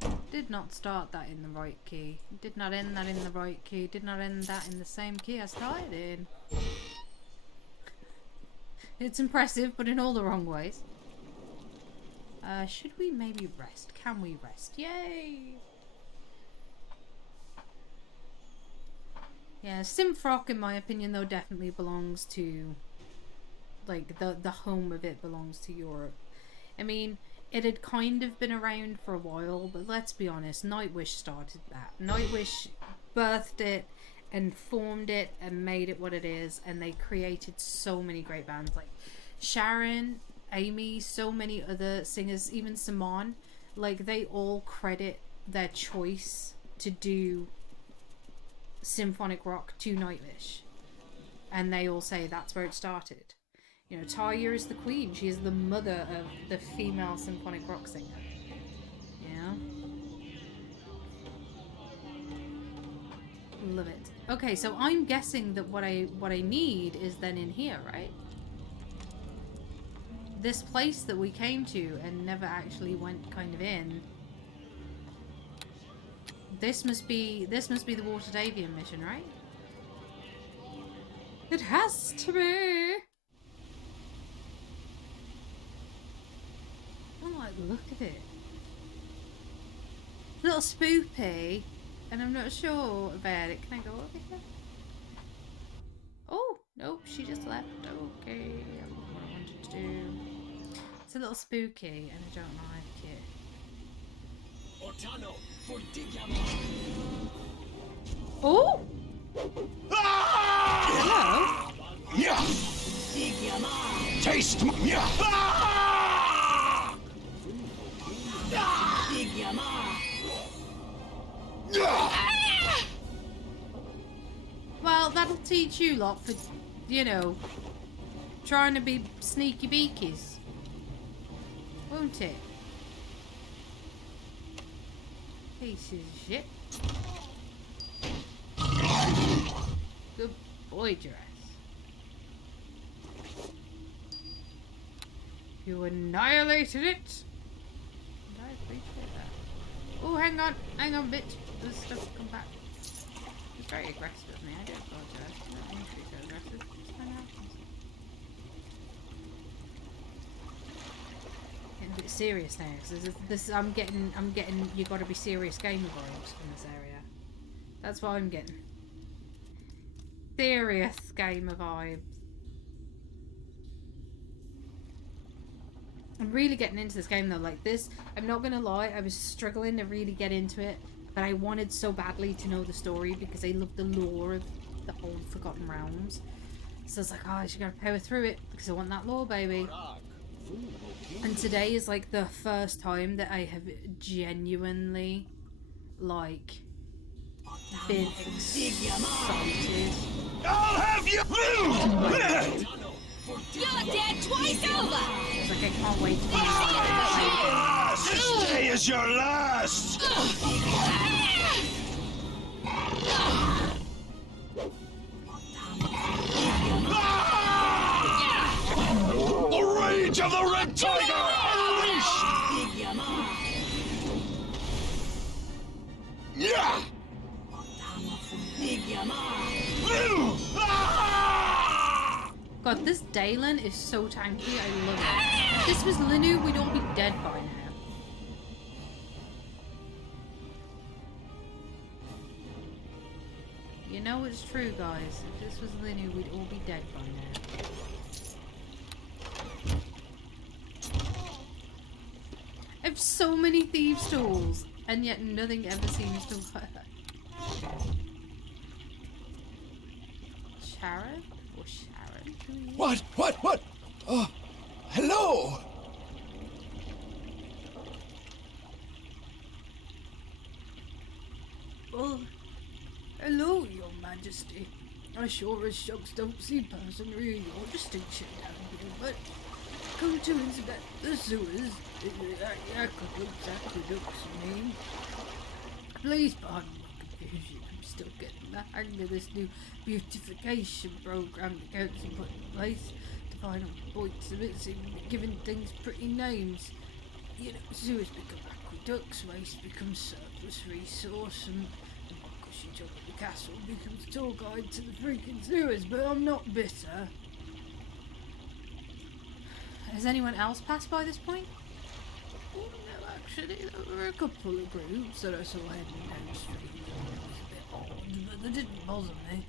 now. Did not start that in the right key. Did not end that in the right key. Did not end that in the same key I started in. It's impressive, but in all the wrong ways. Should we maybe rest? Can we rest? Yay! Yeah, synth rock, in my opinion, though, definitely belongs to, like, the home of it belongs to Europe. I mean, it had kind of been around for a while, but let's be honest, Nightwish started that. Nightwish birthed it and formed it and made it what it is, and they created so many great bands, like Sharon, Amy, so many other singers, even Simon. Like, they all credit their choice to do symphonic rock to Nightwish, and they all say that's where it started. You know, Tarja is the queen. She is the mother of the female symphonic rock singer. Yeah, love it. Okay, so I'm guessing that what I need is then in here, right? This place that we came to and never actually went kind of in. This must be the Waterdavian mission, right? It has to be. I like the look of it. A little spoopy, and I'm not sure about it. Can I go over here? Oh, nope, she just left. Okay, that's not what I wanted to do. It's a little spooky, and I don't like it. Oh! Hello? Taste me. Well, that'll teach you lot for, you know, trying to be sneaky beakies. Won't it? Pieces of shit. Good boy, Dress. You annihilated it. And I appreciate that. Oh, hang on, bitch. This stuff will come back. It's very aggressive of me. I do apologize. I don't mean to be so aggressive. Just kind of happens. Getting a bit serious now, because this I'm getting you gotta be serious gamer vibes from this area. That's what I'm getting. Serious gamer vibes. I'm really getting into this game though. Like this, I'm not gonna lie, I was struggling to really get into it, but I wanted so badly to know the story because I love the lore of the whole Forgotten Realms. So it's like, oh, I just gotta power through it because I want that lore, baby. And today is like the first time that I have genuinely, like, been excited. I'll have you! You're dead twice over! It's like I can't wait to be This day is your last! The rage of the Red Tiger! Unleashed! Yeah! God, this Dalen is so tanky, I love it. If this was Linu, we'd all be dead by now. You know it's true, guys. If this was Linu, we'd all be dead by now. I have so many thieves' tools, and yet nothing ever seems to work. Sharon? Or Sharon? What? Hello! Oh, hello, Your Majesty. I sure as shucks don't see person or your distinction down here, but come to inspect the sewers, aqueducts, I mean. Please pardon my confusion. I'm still getting the hang of this new beautification program the council put in place. The final points of it seem to be giving things pretty names. You know, sewers become aqueducts, waste becomes surplus resource, and the cushy job at the castle becomes tour guide to the freaking sewers, but I'm not bitter. Has anyone else passed by this point? Oh, no, actually, there were a couple of groups that I saw heading down the street. It was a bit odd, but they didn't bother me.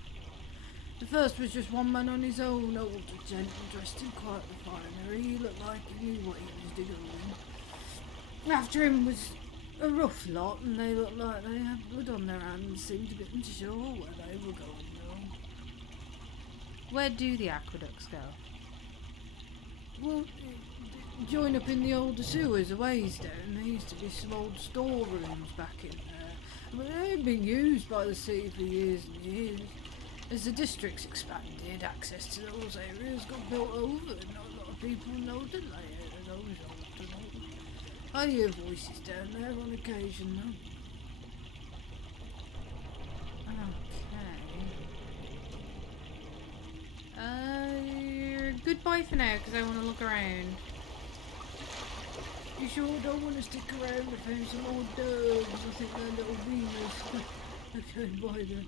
The first was just one man on his own, older gent, dressed in quite refinery. He looked like he knew what he was doing. After him was a rough lot, and they looked like they had blood on their hands, seemed a bit unsure where they were going though. Where do the aqueducts go? Well, join up in the older sewers a ways down. There used to be some old storerooms back in there, but they ain't been used by the city for years and years. As the districts expanded, access to those areas got built over, and not a lot of people know the layout of those old tunnels. I hear voices down there on occasion, though. Okay. Goodbye for now, because I want to look around. You sure don't want to stick around to find some old dogs? I think they're little beavers. I can't buy them.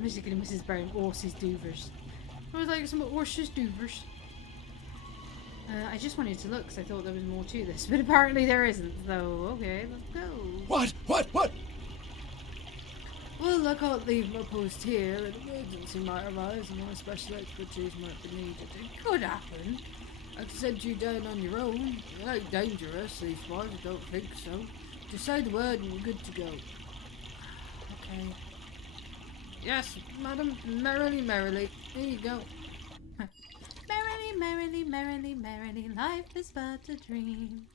Mr. and Mrs. Brown, horses doovers. I was like some horses doovers. I just wanted to look because I thought there was more to this, but apparently there isn't, so okay, let's go. What? Well, I can't leave my post here. An emergency might arise and my special expertise might be needed. It could happen. I could send you down on your own. It ain't dangerous, these wise, I don't think so. Just say the word and you're good to go. Okay. Yes, madam. Merrily, merrily. There you go. Merrily, merrily, merrily, merrily, life is but a dream.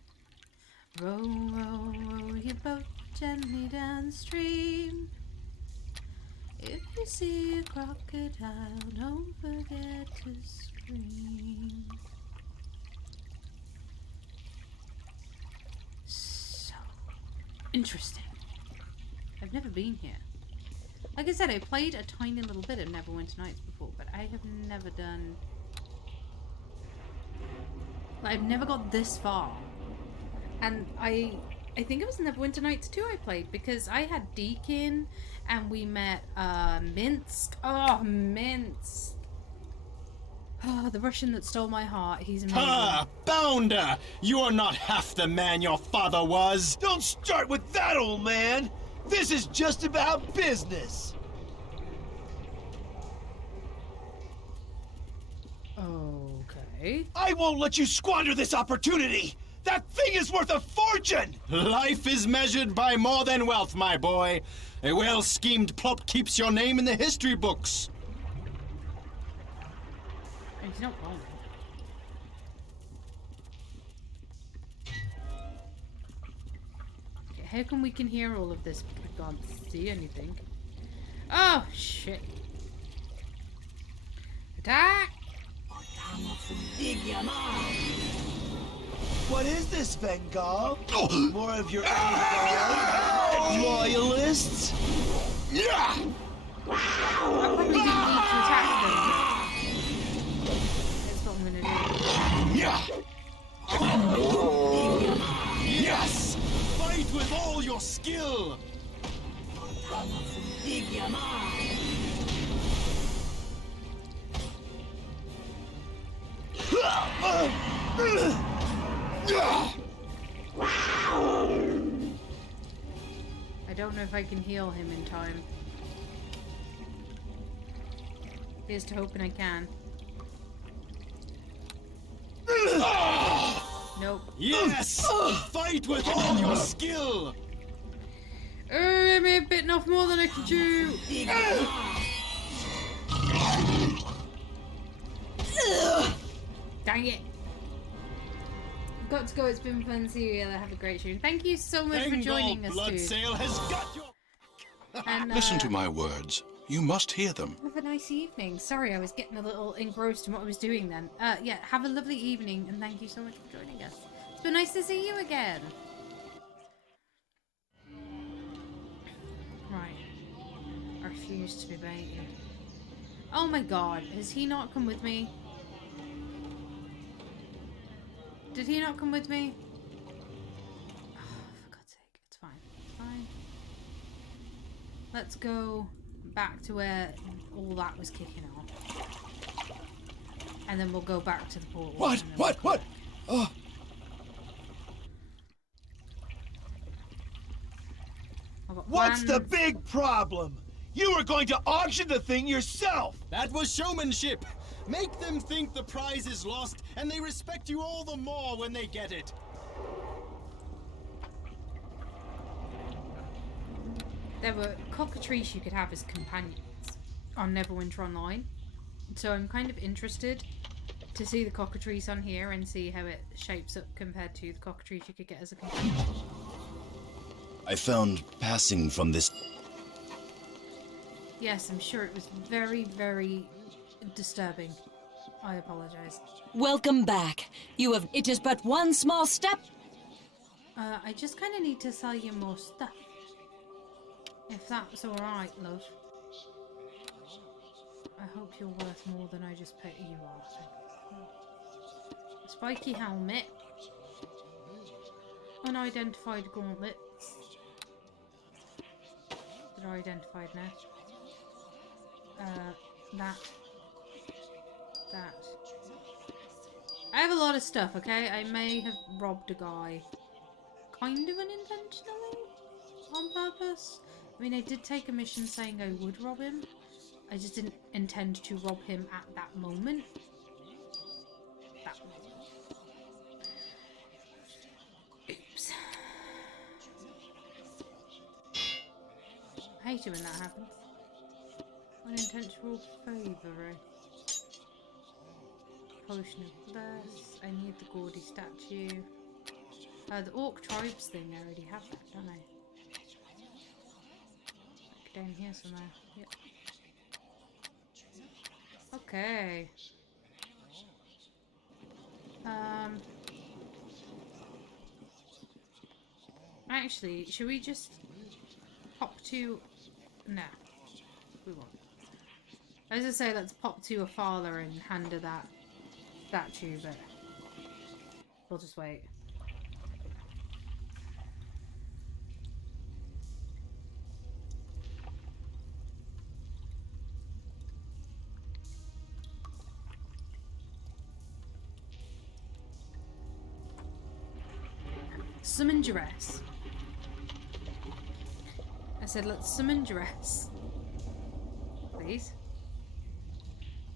Row, row, row your boat gently down the stream. If you see a crocodile, don't forget to scream. So interesting. I've never been here. Like I said, I played a tiny little bit of Neverwinter Nights before, but I have never done... Like, I've never got this far. And I think it was Neverwinter Nights 2 I played, because I had Deakin, and we met, Minsk. Oh, Minsk. Oh, the Russian that stole my heart. He's amazing. Ah, Bounder! You are not half the man your father was! Don't start with that, old man! This is just about business! Okay. I won't let you squander this opportunity! That thing is worth a fortune! Life is measured by more than wealth, my boy. A well-schemed plot keeps your name in the history books. He's not wrong. Okay, how come we can hear all of this but we can't see anything? Oh, shit. Attack! What is this, Bengal? More of your own loyalists? I probably didn't need to attack them. That's what I'm gonna do. Yes! Fight with all your skill! I don't know if I can heal him in time. Here's to hoping I can. Nope. Yes! Fight with all your skill! I may have bitten off more than I can chew. Dang it. Got to go. It's been fun. See you. Have a great stream. Thank you so much for joining us, dude. Bloodsail has got your... And, Listen to my words. You must hear them. have a nice evening. Sorry, I was getting a little engrossed in what I was doing then. Yeah, have a lovely evening, and thank you so much for joining us. It's been nice to see you again. Right. I refuse to be baited. Oh my god, has he not come with me? Did he not come with me? Oh, for God's sake, it's fine. It's fine. Let's go back to where all that was kicking off. And then we'll go back to the portal. What? Oh. I've got What's the plans. big problem? You were going to auction the thing yourself! That was showmanship! Make them think the prize is lost, and they respect you all the more when they get it. There were cockatrices you could have as companions on Neverwinter Online. So I'm kind of interested to see the cockatrice on here and see how it shapes up compared to the cockatrice you could get as a companion. I found passing from this. Yes, I'm sure it was very, very disturbing. I apologize. Welcome back. You have. It is but one small step. I just kind of need to sell you more stuff. If that's alright, love. I hope you're worth more than I just put you off. A spiky helmet. Unidentified gauntlets. That are identified now. That. I have a lot of stuff, okay? I may have robbed a guy. Kind of unintentionally? On purpose? I mean, I did take a mission saying I would rob him. I just didn't intend to rob him at that moment. Oops. I hate it when that happens. Unintentional favouring. Potion of Bless. I need the Gaudy statue. The Orc Tribes thing, I already have that, don't I? Like down here somewhere. Yep. Okay. Actually, should we just pop to... No. We won't. I was gonna say let's pop to a father and hand her that statue, but we'll just wait. Summon Duress. I said let's summon Duress. Please.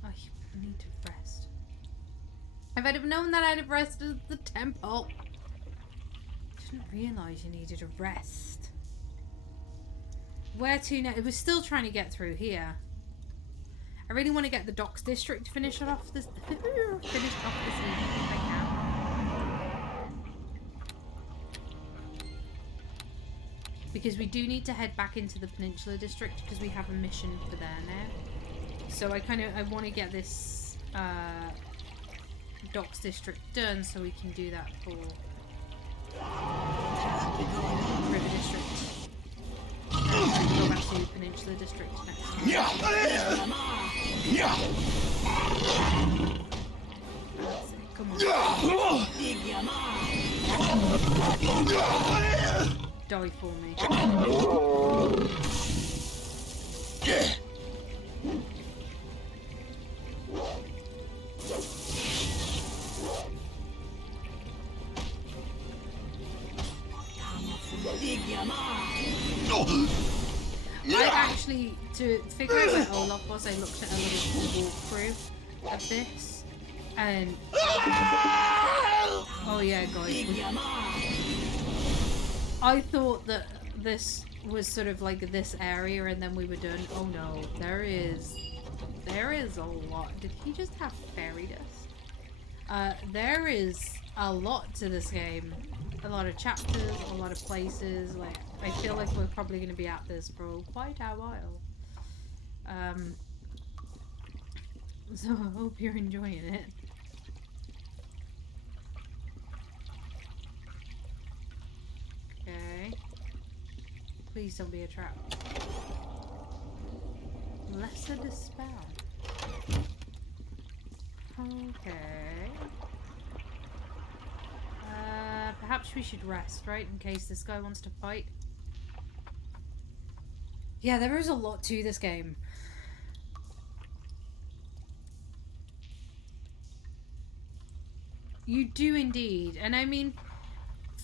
Oh, you need to rest. I've If I'd have known that, I'd have rested at the temple. Didn't realise you needed a rest. Where to now? It was still trying to get through here. I really want to get the docks district finished off this evening if I can. Because we do need to head back into the Peninsula district because we have a mission for there now. So I want to get this docks district done so we can do that for River district. Go back to Peninsula district next time. That's it. Come on. Die for me. I actually, to figure out where Olaf was, I looked at a little walkthrough of this, and oh yeah, guys, I thought that this was sort of like this area, and then we were done. Oh no, there is a lot. Did he just have fairy dust? There is a lot to this game. A lot of chapters, a lot of places. Like, I feel like we're probably going to be at this for quite a while. So I hope you're enjoying it. Okay. Please don't be a trap. Lesser dispel. Okay. Perhaps we should rest, right? In case this guy wants to fight. Yeah, there is a lot to this game. You do indeed. And I mean,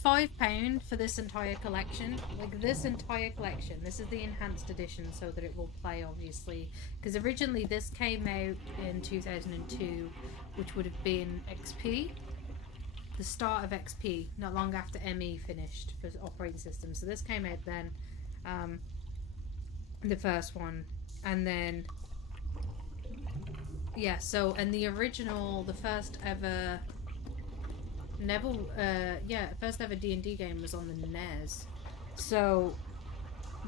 £5 for this entire collection. Like, this entire collection. This is the enhanced edition so that it will play, obviously. Because originally this came out in 2002, which would have been XP. The start of XP, not long after ME finished for operating system. So this came out then, the first one, and then yeah. So and the original, the first ever first ever D&D game was on the NES. So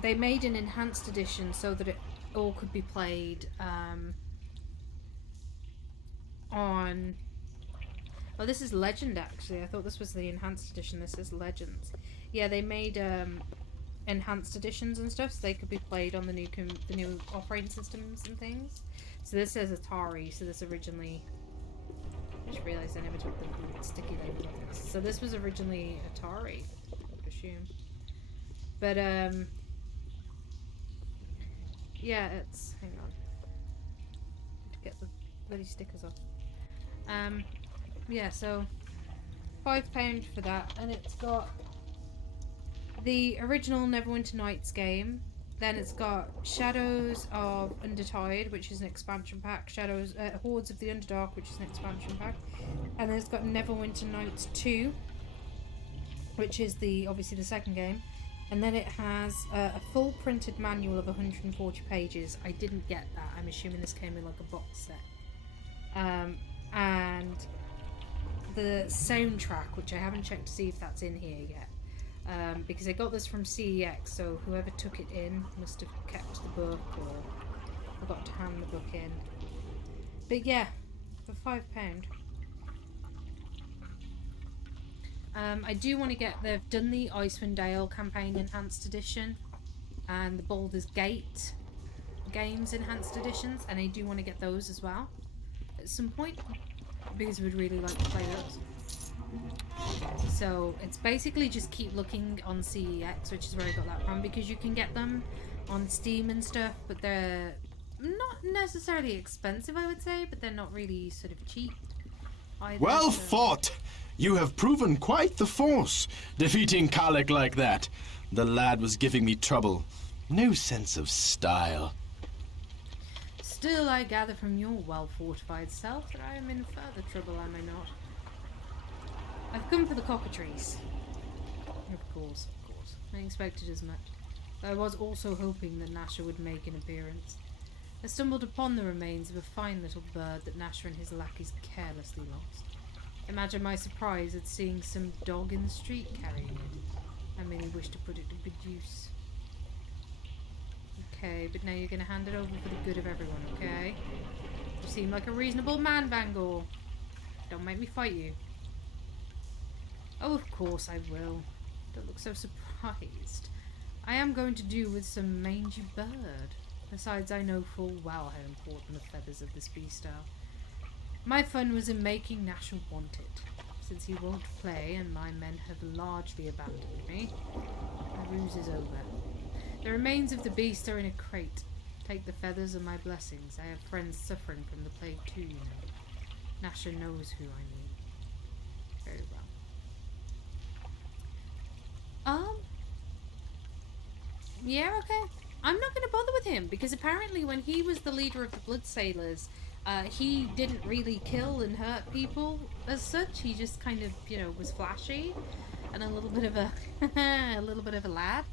they made an enhanced edition so that it all could be played on. Oh, this is Legend, actually. I thought this was the enhanced edition. This is Legends. Yeah, they made enhanced editions and stuff so they could be played on the new operating systems and things. So this says Atari. So this originally... I just realised I never took the sticky label off this. So this was originally Atari, I would assume. But, yeah, it's... Hang on. To get the bloody stickers off. Yeah, so £5 for that, and it's got the original Neverwinter Nights game. Then it's got Shadows of Undertide, which is an expansion pack. Hordes of the Underdark, which is an expansion pack, and then it's got Neverwinter Nights 2, which is obviously the second game. And then it has a full printed manual of 140 pages. I didn't get that. I'm assuming this came in like a box set. And the soundtrack, which I haven't checked to see if that's in here yet, because I got this from CEX, so whoever took it in must have kept the book or forgot to hand the book in. But yeah, for £5. I do want to get, they've done the Icewind Dale campaign enhanced edition and the Baldur's Gate games enhanced editions, and I do want to get those as well at some point, because we'd really like to play those. So it's basically just keep looking on CEX, which is where I got that from, because you can get them on Steam and stuff, but they're not necessarily expensive, I would say, but they're not really sort of cheap either. Well fought! You have proven quite the force, defeating Kalik like that. The lad was giving me trouble. No sense of style. Still, I gather from your well-fortified self that I am in further trouble, am I not? I've come for the cockatrice. Of course, of course. I expected as much. I was also hoping that Nasher would make an appearance. I stumbled upon the remains of a fine little bird that Nasher and his lackeys carelessly lost. Imagine my surprise at seeing some dog in the street carrying it. I merely wish to put it to good use. Okay, but now you're going to hand it over for the good of everyone, okay? You seem like a reasonable man, Bangor. Don't make me fight you. Oh, of course I will. Don't look so surprised. I am going to do with some mangy bird. Besides, I know full well how important the feathers of this beast are. My fun was in making Nasher want it. Since he won't play and my men have largely abandoned me, the ruse is over. The remains of the beast are in a crate. Take the feathers and my blessings. I have friends suffering from the plague too, you know. Nasher knows who I mean. Very well. Yeah, okay. I'm not going to bother with him, because apparently when he was the leader of the Blood Sailors, he didn't really kill and hurt people as such. He just kind of, you know, was flashy and a little bit of a a little bit of a lad.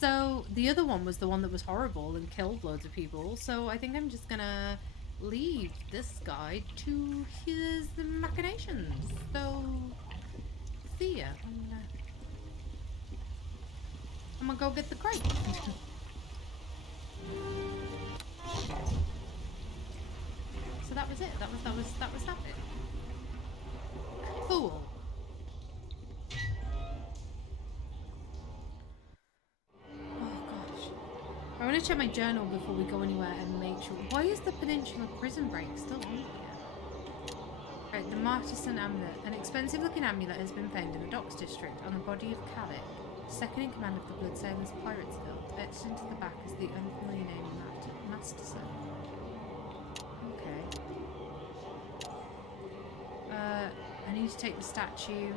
So the other one was the one that was horrible and killed loads of people. So I think I'm just gonna leave this guy to his machinations. So see ya. I'm gonna go get the crate. So that was it. That was that bit. Cool. Oh gosh. I want to check my journal before we go anywhere and make sure. Why is the Peninsula Prison Break still on here? Right, the Martisan Amulet. An expensive looking amulet has been found in the Docks District on the body of Khaled, second in command of the Blood Sailors Pirates Guild. Etched into the back is the unfamiliar name Masterson. Okay. I need to take the statue.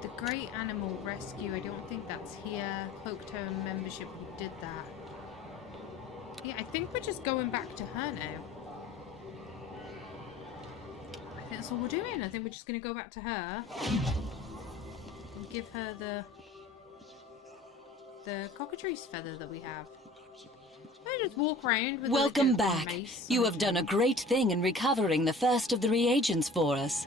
The Great Animal Rescue, I don't think that's here. Cloaktown membership, we did that. Yeah, I think we're just going back to her now. I think that's all we're doing. I think we're just going to go back to her. And give her the cockatrice feather that we have. I just walk around with Welcome a back. mace. You have done a great thing in recovering the first of the reagents for us.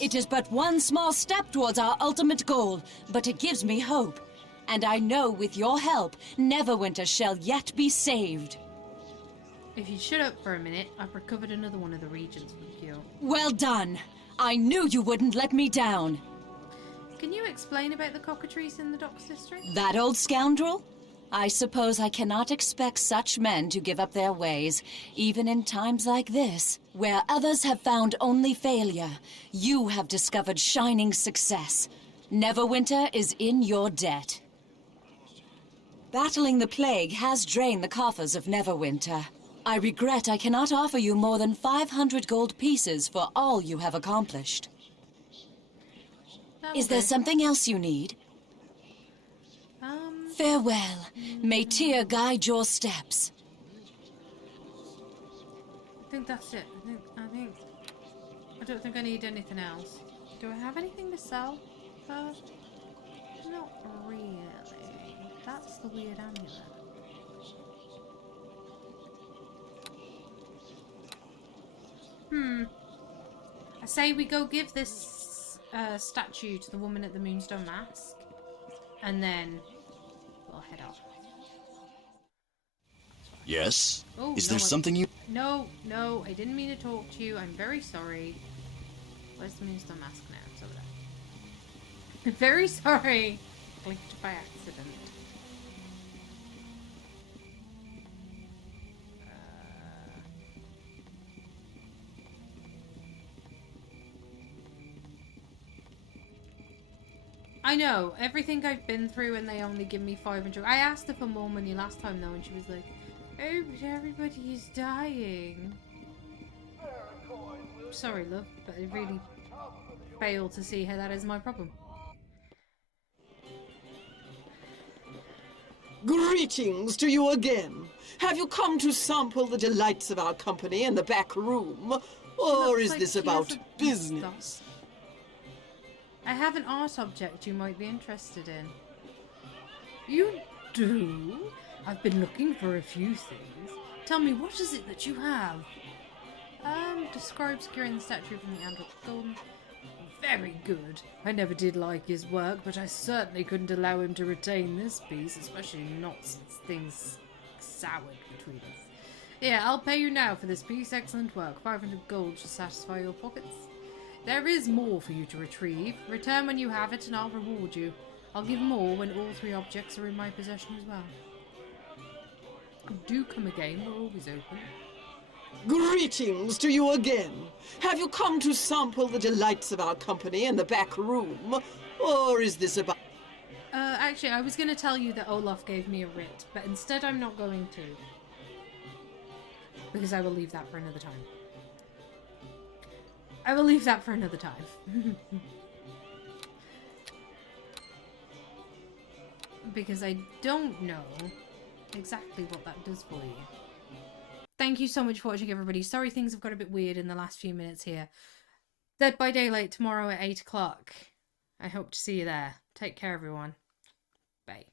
It is but one small step towards our ultimate goal, but it gives me hope. And I know with your help, Neverwinter shall yet be saved. If you'd shut up for a minute, I've recovered another one of the regions with you. Well done. I knew you wouldn't let me down. Can you explain about the cockatrice in the Docks District? That old scoundrel? I suppose I cannot expect such men to give up their ways, even in times like this. Where others have found only failure, you have discovered shining success. Neverwinter is in your debt. Battling the plague has drained the coffers of Neverwinter. I regret I cannot offer you more than 500 gold pieces for all you have accomplished. Is there something else you need? Farewell. May Tyr guide your steps. I think that's it. I don't think I need anything else. Do I have anything to sell first? Not really. That's the weird amulet. I say we go give this statue to the woman at the Moonstone Mask, and then we'll head off. Yes? Oh, Is no, there something you... No, I didn't mean to talk to you. I'm very sorry. Where's the Moonstone Mask now? It's over there. I'm very sorry. Clicked by accident. I know, everything I've been through and they only give me 500. I asked her for more money last time though and she was like, oh, but everybody's dying. Sorry, love, but I really fail to see how that is my problem. Greetings to you again. Have you come to sample the delights of our company in the back room? Or is this about business? I have an art object you might be interested in. You do? I've been looking for a few things. Tell me, what is it that you have? Describe securing the statue from the Android Golden. Very good. I never did like his work, but I certainly couldn't allow him to retain this piece, especially not since things soured between us. Yeah, I'll pay you now for this piece. Excellent work. 500 gold should satisfy your pockets. There is more for you to retrieve. Return when you have it and I'll reward you. I'll give more when all 3 objects are in my possession as well. Do come again, we're always open. Greetings to you again. Have you come to sample the delights of our company in the back room? Or is this about... Actually, I was going to tell you that Olaf gave me a writ, but instead I'm not going to. Because I will leave that for another time. I will leave that for another time. Because I don't know exactly what that does for you. Thank you so much for watching, everybody. Sorry things have got a bit weird in the last few minutes here. Dead by Daylight tomorrow at 8 o'clock. I hope to see you there. Take care, everyone. Bye.